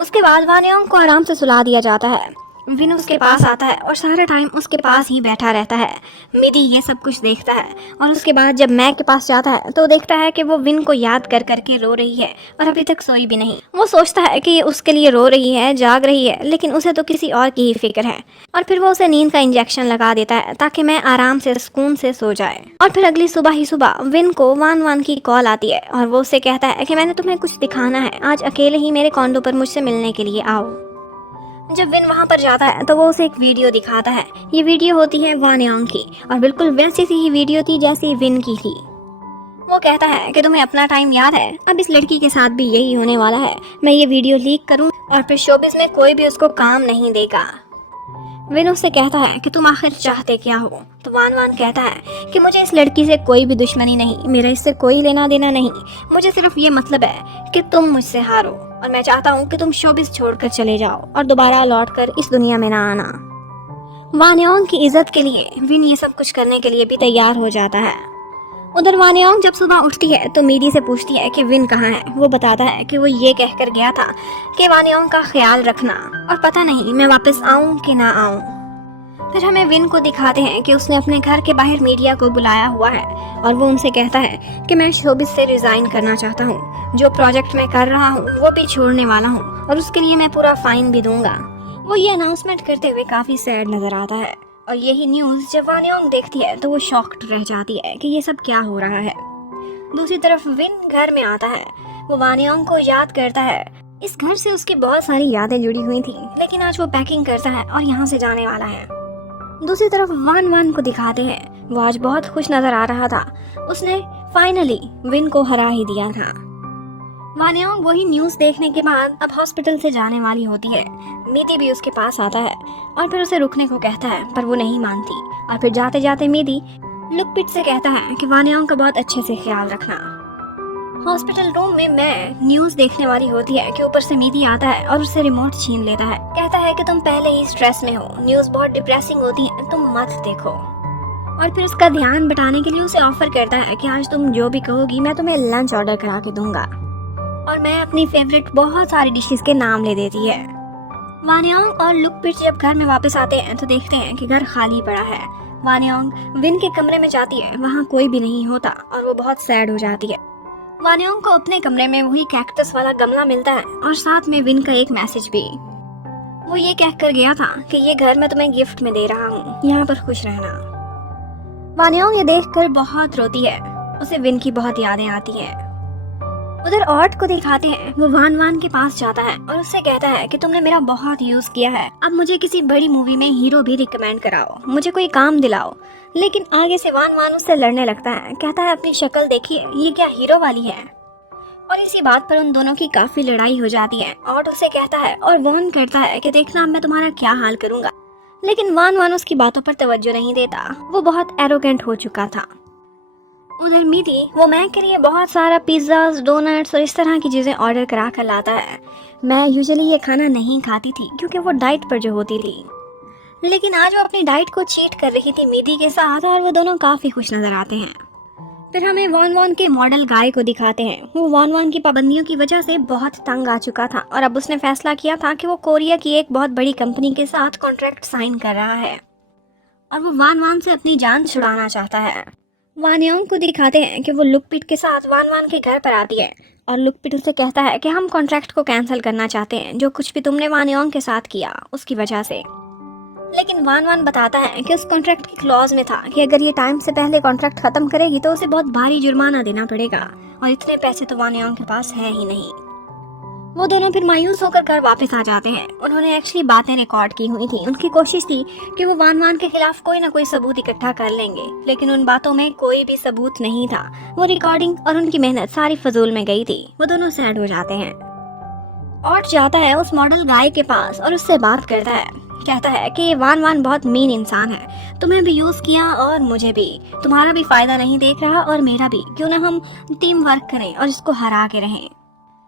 उसके बाद वानियोंग को आराम से सुला दिया जाता है। विन उसके पास आता है और सारा टाइम उसके पास ही बैठा रहता है। मिडी ये सब कुछ देखता है और उसके बाद जब मैग के पास जाता है तो देखता है कि वो विन को याद कर करके रो रही है और अभी तक सोई भी नहीं। वो सोचता है कि ये उसके लिए रो रही है, जाग रही है, लेकिन उसे तो किसी और की ही फिक्र है और फिर वो उसे नींद का इंजेक्शन लगा देता है ताकि मैं आराम से सुकून से सो जाए। और फिर अगली सुबह ही सुबह विन को वान वान की कॉल आती है और वो उसे कहता है कि मैंने तुम्हें कुछ दिखाना है, आज अकेले ही मेरे कॉन्डो पर मुझसे मिलने के लिए आओ। जब विन वहां पर जाता है तो वो उसे एक वीडियो दिखाता है। ये वीडियो होती है वान योंग की और बिल्कुल वैसी सी ही वीडियो थी जैसी विन की थी। वो कहता है कि तुम्हें अपना टाइम याद है, अब इस लड़की के साथ भी यही होने वाला है। मैं ये वीडियो लीक करूं और फिर शोबिस में कोई भी उसको काम नहीं देगा। विन उससे कहता है कि तुम आखिर चाहते क्या हो? तो वान वान कहता है कि मुझे इस लड़की से कोई भी दुश्मनी नहीं, मेरा इससे कोई लेना देना नहीं, मुझे सिर्फ ये मतलब है कि तुम मुझसे हारो और मैं चाहता हूँ कि तुम शोबिस छोड़कर चले जाओ और दोबारा लौटकर इस दुनिया में ना आना। वान योंग की इज्जत के लिए विन ये सब कुछ करने के लिए भी तैयार हो जाता है। उधर वान योंग जब सुबह उठती है तो मीडी से पूछती है कि विन कहाँ है। वो बताता है कि वो ये कहकर गया था कि वान योंग का ख्याल रखना और पता नहीं मैं वापस आऊं कि ना आऊं। फिर हमें विन को दिखाते हैं कि उसने अपने घर के बाहर मीडिया को बुलाया हुआ है और वो उनसे कहता है कि मैं शोबिस से रिजाइन करना चाहता हूँ, जो प्रोजेक्ट मैं कर रहा हूँ वो भी छोड़ने वाला हूँ और उसके लिए मैं पूरा फाइन भी दूंगा। वो ये अनाउंसमेंट करते हुए काफी सैड नजर आता है और यही न्यूज जब वान योंग देखती है तो वो शॉक्ड रह जाती है कि ये सब क्या हो रहा है। दूसरी तरफ विन घर में आता है। वो वान योंग को याद करता है। इस घर से उसकी बहुत सारी यादें जुड़ी हुई थी, लेकिन आज वो पैकिंग करता है और यहाँ से जाने वाला है। दूसरी तरफ वान वान को दिखाते हैं। वो आज बहुत खुश नजर आ रहा था, उसने फाइनली विन को हरा ही दिया था। वान योंग वही न्यूज देखने के बाद अब हॉस्पिटल से जाने वाली होती है। मीदी भी उसके पास आता है और फिर उसे रुकने को कहता है, पर वो नहीं मानती और फिर जाते जाते मीदी लुकपिट से कहता है कि वान योंग का बहुत अच्छे से ख्याल रखना। हॉस्पिटल रूम में मैं न्यूज देखने वाली होती है कि ऊपर से मीदी आता है और उससे रिमोट छीन लेता है। कहता है कि तुम पहले ही स्ट्रेस में हो, न्यूज बहुत डिप्रेसिंग होती है, तुम मत देखो। और फिर उसका ध्यान बटाने के लिए उसे ऑफर करता है कि आज तुम जो भी कहोगी मैं तुम्हें लंच ऑर्डर करा के दूंगा और मैं अपनी फेवरेट बहुत सारी डिशेस के नाम ले देती है। वान योंग और लुकपिट जब घर में वापस आते हैं तो देखते हैं कि घर खाली पड़ा है। वान योंग विन के कमरे में जाती है, वहाँ कोई भी नहीं होता और वो बहुत सैड हो जाती है। वान योंग को अपने कमरे में वही कैक्टस वाला गमला मिलता है और साथ में विन का एक मैसेज भी। वो ये कहकर गया था कि ये घर मैं तुम्हें गिफ्ट में दे रहा हूँ, यहाँ पर खुश रहना। वान योंग ये देखकर बहुत रोती है, उसे विन की बहुत यादें आती हैं। उधर ऑट को दिखाते हैं। वो वान वान के पास जाता है और उससे कहता है कि तुमने मेरा बहुत यूज किया है, अब मुझे किसी बड़ी मूवी में हीरो भी रिकमेंड कराओ, मुझे कोई काम दिलाओ। लेकिन आगे से वान वान उससे लड़ने लगता है, कहता है अपनी शक्ल देखिए, ये क्या हीरो वाली है। और इसी बात पर उन दोनों की काफी लड़ाई हो जाती है। ऑट उसे कहता है और वार्न करता है कि देखना मैं तुम्हारा क्या हाल करूंगा, लेकिन वान वान उसकी बातों पर तवज्जो नहीं देता, वो बहुत एरोगेंट हो चुका था। उधर मीदी वो मैग के लिए बहुत सारा पिज्ज़ाज, डोनट्स और इस तरह की चीज़ें ऑर्डर करा कर लाता है। मैं यूजुअली ये खाना नहीं खाती थी क्योंकि वो डाइट पर जो होती थी, लेकिन आज वो अपनी डाइट को चीट कर रही थी मीदी के साथ और वो दोनों काफ़ी खुश नज़र आते हैं। फिर हमें वान वान के मॉडल गाय को दिखाते हैं। वो वान वान की पाबंदियों की वजह से बहुत तंग आ चुका था और अब उसने फैसला किया था कि वो कोरिया की एक बहुत बड़ी कंपनी के साथ कॉन्ट्रैक्ट साइन कर रहा है और वो वान वान से अपनी जान छुड़ाना चाहता है। वान योंग को दिखाते हैं कि वो लुकपिट के साथ वान वान के घर पर आती है और लुकपिट उसे कहता है कि हम कॉन्ट्रैक्ट को कैंसिल करना चाहते हैं, जो कुछ भी तुमने वान योंग के साथ किया उसकी वजह से। लेकिन वान वान बताता है कि उस कॉन्ट्रैक्ट की क्लॉज में था कि अगर ये टाइम से पहले कॉन्ट्रैक्ट खत्म करेगी तो उसे बहुत भारी जुर्माना देना पड़ेगा और इतने पैसे तो वान योंग के पास है ही नहीं। वो दोनों फिर मायूस होकर घर वापस आ जाते हैं। उन्होंने एक्चुअली बातें रिकॉर्ड की हुई थी। उनकी कोशिश थी कि वो वान वान के खिलाफ कोई ना कोई सबूत इकट्ठा कर लेंगे, लेकिन उन बातों में कोई भी सबूत नहीं था। वो रिकॉर्डिंग और उनकी मेहनत सारी फजूल में गई थी। वो दोनों सैड हो जाते हैं। ऑट जाता है उस मॉडल गाय के पास और उससे बात करता है। कहता है कि ये वान वान बहुत मीन इंसान है, तुम्हें भी यूज किया और मुझे भी, तुम्हारा भी फायदा नहीं देख रहा और मेरा भी, क्यों ना हम टीम वर्क करें और इसको हरा के रहें,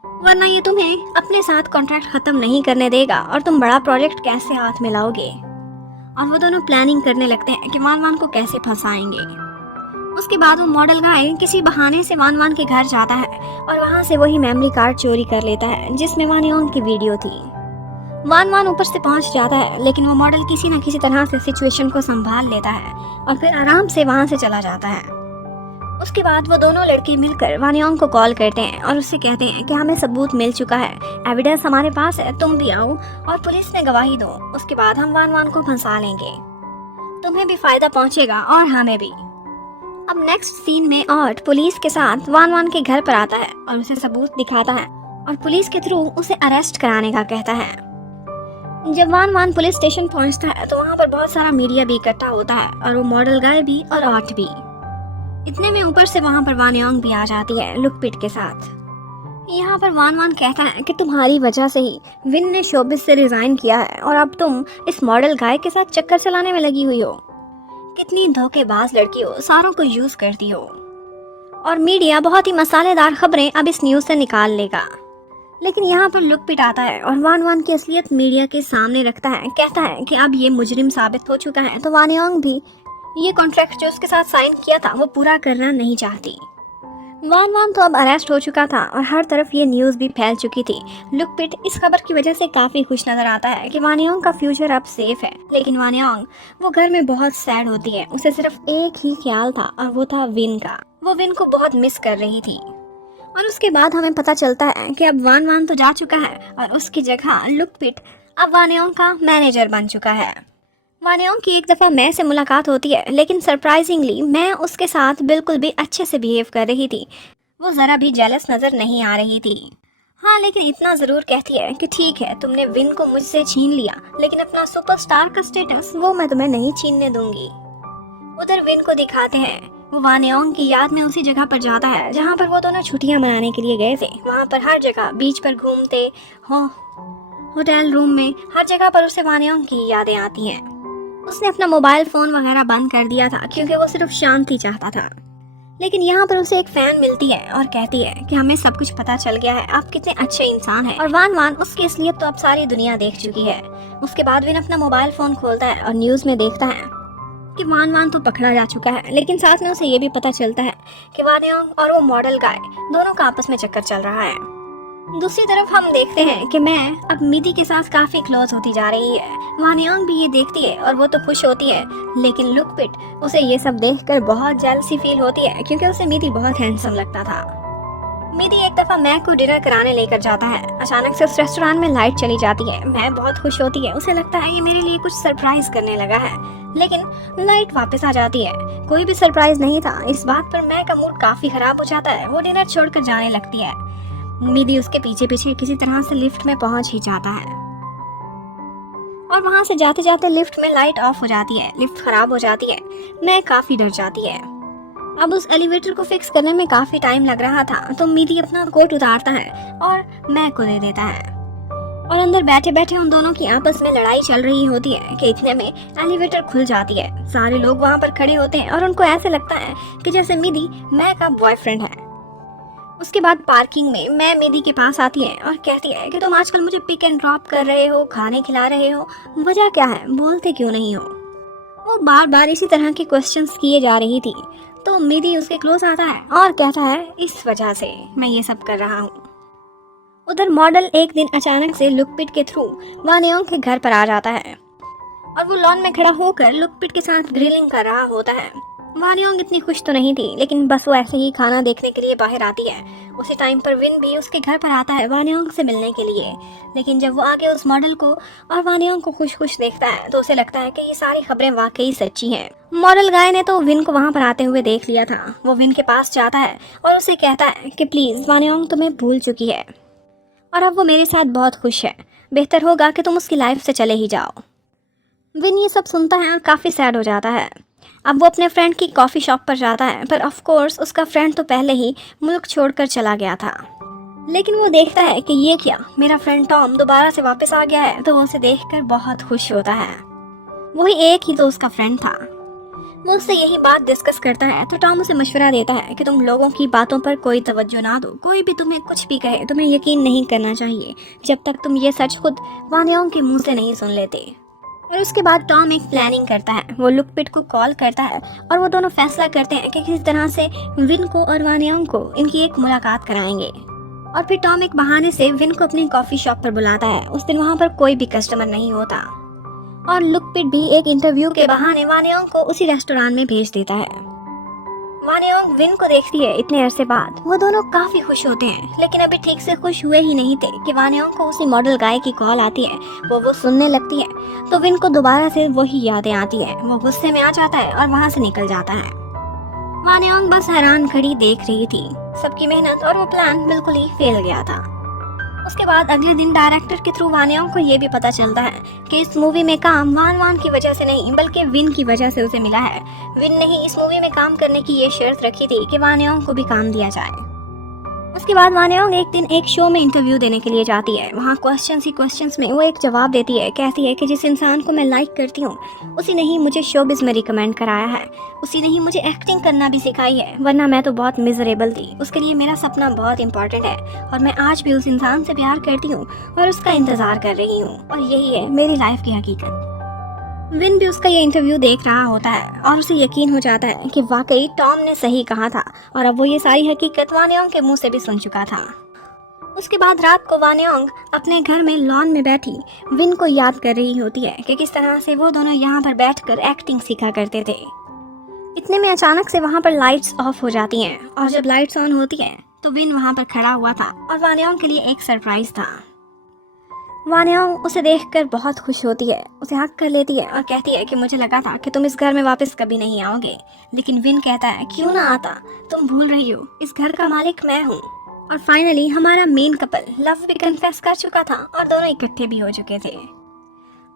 वरना ये तुम्हें अपने साथ कॉन्ट्रैक्ट खत्म नहीं करने देगा और तुम बड़ा प्रोजेक्ट कैसे हाथ में लाओगे। और वो दोनों प्लानिंग करने लगते हैं कि वान वान को कैसे फंसाएंगे। उसके बाद वो मॉडल गाय किसी बहाने से वान वान के घर जाता है और वहाँ से वही मेमोरी कार्ड चोरी कर लेता है जिसमें वान योंग की वीडियो थी। वान वान ऊपर से पहुंच जाता है, लेकिन वो मॉडल किसी न किसी तरह से सिचुएशन को संभाल लेता है और फिर आराम से वहां से चला जाता है। उसके बाद वो दोनों लड़के मिलकर वानियोंग को कॉल करते हैं और उससे कहते हैं कि हमें सबूत मिल चुका है, एविडेंस हमारे पास है, तुम भी आओ और पुलिस में गवाही दो। उसके बाद हम वान वान को फंसा लेंगे, तुम्हें भी फायदा पहुंचेगा और हमें भी। अब नेक्स्ट सीन में ऑट पुलिस के साथ वान वान के घर पर आता है और उसे सबूत दिखाता है और पुलिस के थ्रू उसे अरेस्ट कराने का कहता है। जब वान वान पुलिस स्टेशन पहुंचता है तो वहां पर बहुत सारा मीडिया भी इकट्ठा होता है और वो मॉडल गाय भी और ऑट भी। इतने में ऊपर से वहां पर वानियोंग भी आ जाती है लुकपिट के साथ। यहाँ पर वान वान कहता है कि तुम्हारी वजह से ही विन ने शोबिस से रिजाइन किया है और अब तुम इस मॉडल गाय के साथ चक्कर चलाने में लगी हुई हो। कितनी धोखेबाज लड़की हो, सारों को यूज करती हो। और मीडिया बहुत ही मसालेदार खबरें अब इस न्यूज से निकाल लेगा। लेकिन यहाँ पर लुकपिट आता है और वान वान की असलियत मीडिया के सामने रखता है। कहता है कि अब ये मुजरिम साबित हो चुका है तो वानियोंग भी ये कॉन्ट्रैक्ट जो उसके साथ साइन किया था वो पूरा करना नहीं चाहती। वान वान तो अब अरेस्ट हो चुका था और हर तरफ ये न्यूज़ भी फैल चुकी थी। लुकपिट इस खबर की वजह से काफ़ी खुश नजर आता है कि वानियोंग का फ्यूचर अब सेफ है। लेकिन वानियोंग वो घर में बहुत सैड होती है। उसे सिर्फ एक ही ख्याल था और वो था विन का। वो विन को बहुत मिस कर रही थी। और उसके बाद हमें पता चलता है कि अब वान वान तो जा चुका है और उसकी जगह लुकपिट अब वानियोंग का मैनेजर बन चुका है। वानियोंग की एक दफ़ा मैं से मुलाकात होती है, लेकिन सरप्राइजिंगली मैं उसके साथ बिल्कुल भी अच्छे से बिहेव कर रही थी। वो ज़रा भी जेलस नज़र नहीं आ रही थी। हाँ, लेकिन इतना ज़रूर कहती है कि ठीक है, तुमने विन को मुझसे छीन लिया, लेकिन अपना सुपरस्टार का स्टेटस वो मैं तुम्हें नहीं छीनने दूंगी। उधर विन को दिखाते हैं, वो वानियोंग की याद में उसी जगह पर जाता है जहाँ पर वो दोनों छुट्टियाँ मनाने के लिए गए थे। वहाँ पर हर जगह बीच पर घूमते हो, होटल रूम में, हर जगह पर उसे वानियोंग की यादें आती हैं। उसने अपना मोबाइल फ़ोन वगैरह बंद कर दिया था क्योंकि वो सिर्फ शांति चाहता था। लेकिन यहाँ पर उसे एक फ़ैन मिलती है और कहती है कि हमें सब कुछ पता चल गया है, आप कितने अच्छे इंसान हैं। और वान वान उसकी असलियत तो अब सारी दुनिया देख चुकी है। उसके बाद विन अपना मोबाइल फ़ोन खोलता है और न्यूज़ में देखता है कि वान वान तो पकड़ा जा चुका है। लेकिन साथ में उसे ये भी पता चलता है कि वानियोंग और वो मॉडल गाय दोनों का आपस में चक्कर चल रहा है। दूसरी तरफ हम देखते हैं कि मैं अब मिदी के साथ काफ़ी क्लोज होती जा रही है। वानियोंग भी ये देखती है और वो तो खुश होती है, लेकिन लुकपिट उसे ये सब देखकर बहुत जेलसी फील होती है क्योंकि उसे मिदी बहुत हैंडसम लगता था। मिदी एक दफ़ा मैक को डिनर कराने लेकर जाता है। अचानक से उस रेस्टोरेंट में लाइट चली जाती है। मैं बहुत खुश होती है, उसे लगता है ये मेरे लिए कुछ सरप्राइज करने लगा है, लेकिन लाइट वापस आ जाती है। कोई भी सरप्राइज नहीं था। इस बात पर मैक का मूड काफ़ी ख़राब हो जाता है। वो डिनर छोड़कर जाने लगती है। मिदी उसके पीछे पीछे किसी तरह से लिफ्ट में पहुंच ही जाता है और वहां से जाते जाते लिफ्ट में लाइट ऑफ हो जाती है। लिफ्ट खराब हो जाती है। मैं काफी डर जाती है। अब उस एलिवेटर को फिक्स करने में काफी टाइम लग रहा था तो मिदी अपना कोट उतारता है और मैं को दे देता है। और अंदर बैठे बैठे उन दोनों की आपस में लड़ाई चल रही होती है कि इतने में एलिवेटर खुल जाती है। सारे लोग वहां पर खड़े होते हैं और उनको ऐसे लगता है कि जैसे मिदी मैं का बॉयफ्रेंड है। उसके बाद पार्किंग में मैं मिदी के पास आती है और कहती है कि तुम आजकल मुझे पिक एंड ड्रॉप कर रहे हो, खाने खिला रहे हो, वजह क्या है, बोलते क्यों नहीं हो। वो बार बार इसी तरह के क्वेश्चंस किए जा रही थी तो मिदी उसके क्लोज आता है और कहता है इस वजह से मैं ये सब कर रहा हूँ। उधर मॉडल एक दिन अचानक से लुकपिट के थ्रू वानियोंग के घर पर आ जाता है और वो लॉन में खड़ा होकर लुकपिट के साथ ग्रिलिंग कर रहा होता है। वानियोंग इतनी खुश तो नहीं थी, लेकिन बस वो ऐसे ही खाना देखने के लिए बाहर आती है। उसी टाइम पर विन भी उसके घर पर आता है वानियोंग से मिलने के लिए। लेकिन जब वो आके उस मॉडल को और वानियोंग को खुश खुश देखता है तो उसे लगता है कि ये सारी खबरें वाकई सच्ची हैं। मॉडल गाय ने तो विन को वहाँ पर आते हुए देख लिया था। वो विन के पास जाता है और उसे कहता है कि प्लीज़ वानियोंग तुम्हें भूल चुकी है और अब वो मेरे साथ बहुत खुश है। बेहतर होगा कि तुम उसकी लाइफ से चले ही जाओ। विन ये सब सुनता है और काफ़ी सैड हो जाता है। अब वो अपने फ्रेंड की कॉफ़ी शॉप पर जाता है, पर ऑफ कोर्स उसका फ्रेंड तो पहले ही मुल्क छोड़कर चला गया था। लेकिन वो देखता है कि ये क्या, मेरा फ्रेंड टॉम दोबारा से वापस आ गया है, तो वो उसे देखकर बहुत खुश होता है। वही एक ही तो उसका फ्रेंड था। वो उससे यही बात डिस्कस करता है तो टॉम उसे मशवरा देता है कि तुम लोगों की बातों पर कोई तवज्जो ना दो। कोई भी तुम्हें कुछ भी कहे तुम्हें यकीन नहीं करना चाहिए जब तक तुम ये सच खुद वानियोंग के मुंह से नहीं सुन लेते। और उसके बाद टॉम एक प्लानिंग करता है। वो लुकपिट को कॉल करता है और वो दोनों फैसला करते हैं कि किस तरह से विन को और वानियोंग को इनकी एक मुलाकात कराएंगे। और फिर टॉम एक बहाने से विन को अपनी कॉफी शॉप पर बुलाता है। उस दिन वहाँ पर कोई भी कस्टमर नहीं होता और लुक पिट भी एक इंटरव्यू के बहाने वानियोंग को उसी रेस्टोरेंट में भेज देता है। वानियोंग विन को देखती है इतने अरसे बाद। वो दोनों काफी खुश होते हैं, लेकिन अभी ठीक से खुश हुए ही नहीं थे कि वानियोंग को उसी मॉडल गाय की कॉल आती है। वो सुनने लगती है तो विन को दोबारा से वही यादें आती है। वो गुस्से में आ जाता है और वहाँ से निकल जाता है। वानियोंग बस हैरान खड़ी देख रही थी। सबकी मेहनत और वो प्लान बिल्कुल ही फेल गया था। उसके बाद अगले दिन डायरेक्टर के थ्रू वानियोंग को ये भी पता चलता है कि इस मूवी में काम वान की वजह से नहीं बल्कि विन की वजह से उसे मिला है। विन ने ही इस मूवी में काम करने की ये शर्त रखी थी कि वानियोंग को भी काम दिया जाए। उसके बाद वानियोंग एक दिन एक शो में इंटरव्यू देने के लिए जाती है। वहाँ क्वेश्चंस में वो एक जवाब देती है। कहती है कि जिस इंसान को मैं लाइक करती हूँ उसी ने ही मुझे शोबिज में रिकमेंड कराया है, उसी ने ही मुझे एक्टिंग करना भी सिखाई है, वरना मैं तो बहुत मिजरेबल थी। उसके लिए मेरा सपना बहुत इंपॉर्टेंट है और मैं आज भी उस इंसान से प्यार करती हूँ और उसका इंतजार कर रही हूँ और यही है मेरी लाइफ की हकीकत। विन भी उसका ये इंटरव्यू देख रहा होता है और उसे यकीन हो जाता है कि वाकई टॉम ने सही कहा था और अब वो ये सारी हकीकत वानियोंग के मुंह से भी सुन चुका था। उसके बाद रात को वानियोंग अपने घर में लॉन में बैठी विन को याद कर रही होती है कि किस तरह से वो दोनों यहाँ पर बैठकर एक्टिंग सीखा करते थे। इतने में अचानक से वहाँ पर लाइट्स ऑफ हो जाती हैं और जब लाइट्स ऑन होती हैं तो विन वहाँ पर खड़ा हुआ था और वानियोंग के लिए एक सरप्राइज था। वानियोंग उसे देखकर बहुत खुश होती है, उसे हक कर लेती है और कहती है कि मुझे लगा था कि तुम इस घर में वापस कभी नहीं आओगे। लेकिन विन कहता है क्यों ना आता, तुम भूल रही हो इस घर का मालिक मैं हूँ। और फाइनली हमारा मेन कपल लव भी कन्फेस कर चुका था और दोनों इकट्ठे भी हो चुके थे।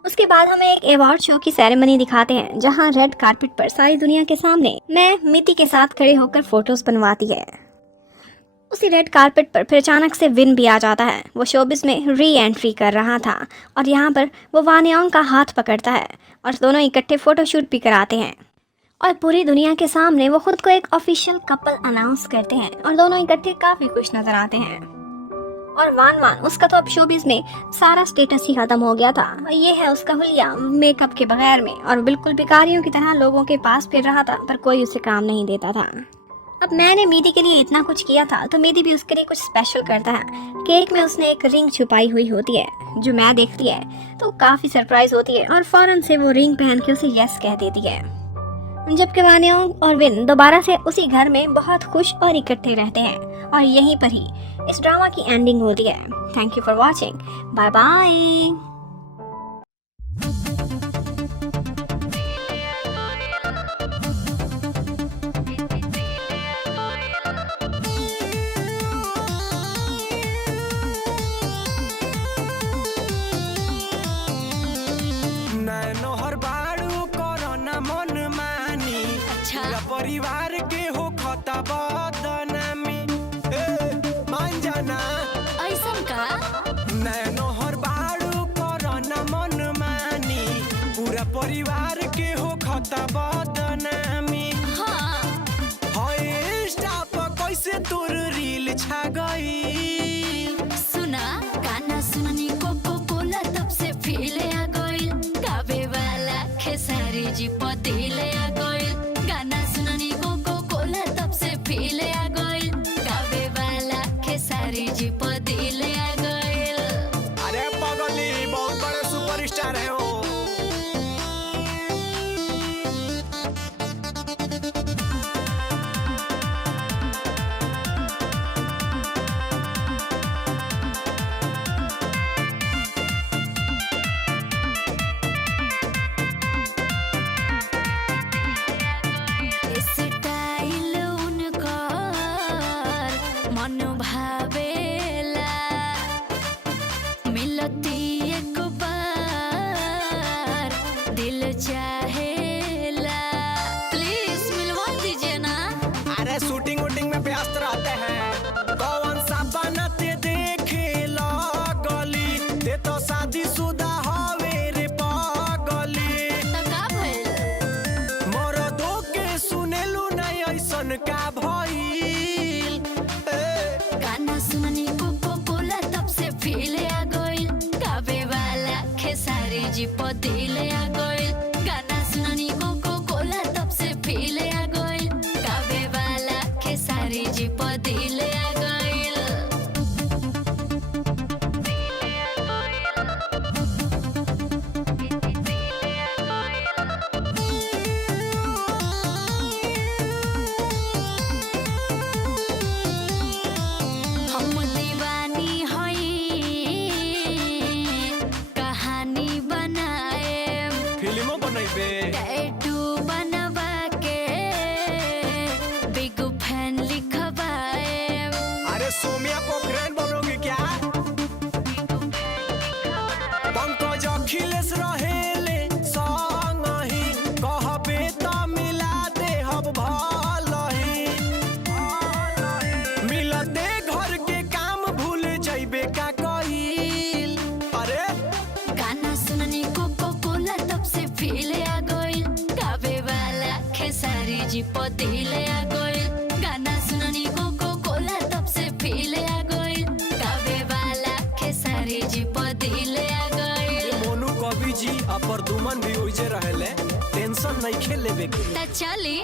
उसके बाद हमें एक अवार्ड शो की सेरेमनी दिखाते हैं जहाँ रेड कारपेट पर सारी दुनिया के सामने मैं मिति के साथ खड़े होकर फोटोज बनवाती है। उसी रेड कारपेट पर फिर अचानक से विन भी आ जाता है। वो शोबिस में री एंट्री कर रहा था और यहाँ पर वो वानियोंग का हाथ पकड़ता है और दोनों इकट्ठे फोटोशूट भी कराते हैं और पूरी दुनिया के सामने वो खुद को एक ऑफिशियल कपल अनाउंस करते हैं और दोनों इकट्ठे काफी खुश नजर आते हैं। और वान उसका तो अब शोबिस में सारा स्टेटस ही खत्म हो गया था। ये है उसका हुलिया मेकअप के बगैर में और बिल्कुल भिखारियों की तरह लोगों के पास फिर रहा था, पर कोई उसे काम नहीं देता था। अब मैंने मीदी के लिए इतना कुछ किया था तो मीदी भी उसके लिए कुछ स्पेशल करता है। केक में उसने एक रिंग छुपाई हुई होती है जो मैं देखती है तो काफी सरप्राइज होती है और फौरन से वो रिंग पहन के उसे यस कह देती है। जबकि वानियोंग और विन दोबारा से उसी घर में बहुत खुश और इकट्ठे रहते हैं और यहीं पर ही इस ड्रामा की एंडिंग होती है। Thank you for watching, bye bye. परिवार के हो खता बदनामी मान जाना ऐसन का नहर बाड़ू करना मन मानी पूरा परिवार के हो खता बदनामी। हाँ इंस्टा पर कैसे तोर रील छा गई। सुना गाना सुननी कोको कोला तब से फीले आ गइल गावे वाला खेसारी जी पतिले आ गइल। गाना सुननी कोको कोला तब से फीले आ गइल गावे वाला खेसारी जी पतिले आ गइल। अरे पगली बहुत बड़े सुपरस्टार है वो। स्टाइल उनकर मन भावेला मिलती एक बार दिल चाहेला। प्लीज मिलवा दीजिए ना। अरे शूटिंग वूटिंग में व्यस्त रहते हैं। कौन सा बनते देखे लगली ते तो शादीशुदा हवे रे पगली। तो का भइल मरदो के सुनेलू नहीं ऐसन का भइल। गाना सुननी कोको कोला तब से फीले आ गइल गावे वाला खेसारी जी पतिले आ गइल। गाना सुननी कोको कोला तब से फीले आ गइल गावे वाला खेसारी जी पतिले आ गइल। दिले आ गइल गाना सुननी कोको कोला तब से पीले आ गइल गावे वाला खेसारी जी पर दिले आ गइल मोनू कवि जी अपर दुमन भी ओइजे रहेले टेंशन नहीं खेले के त चली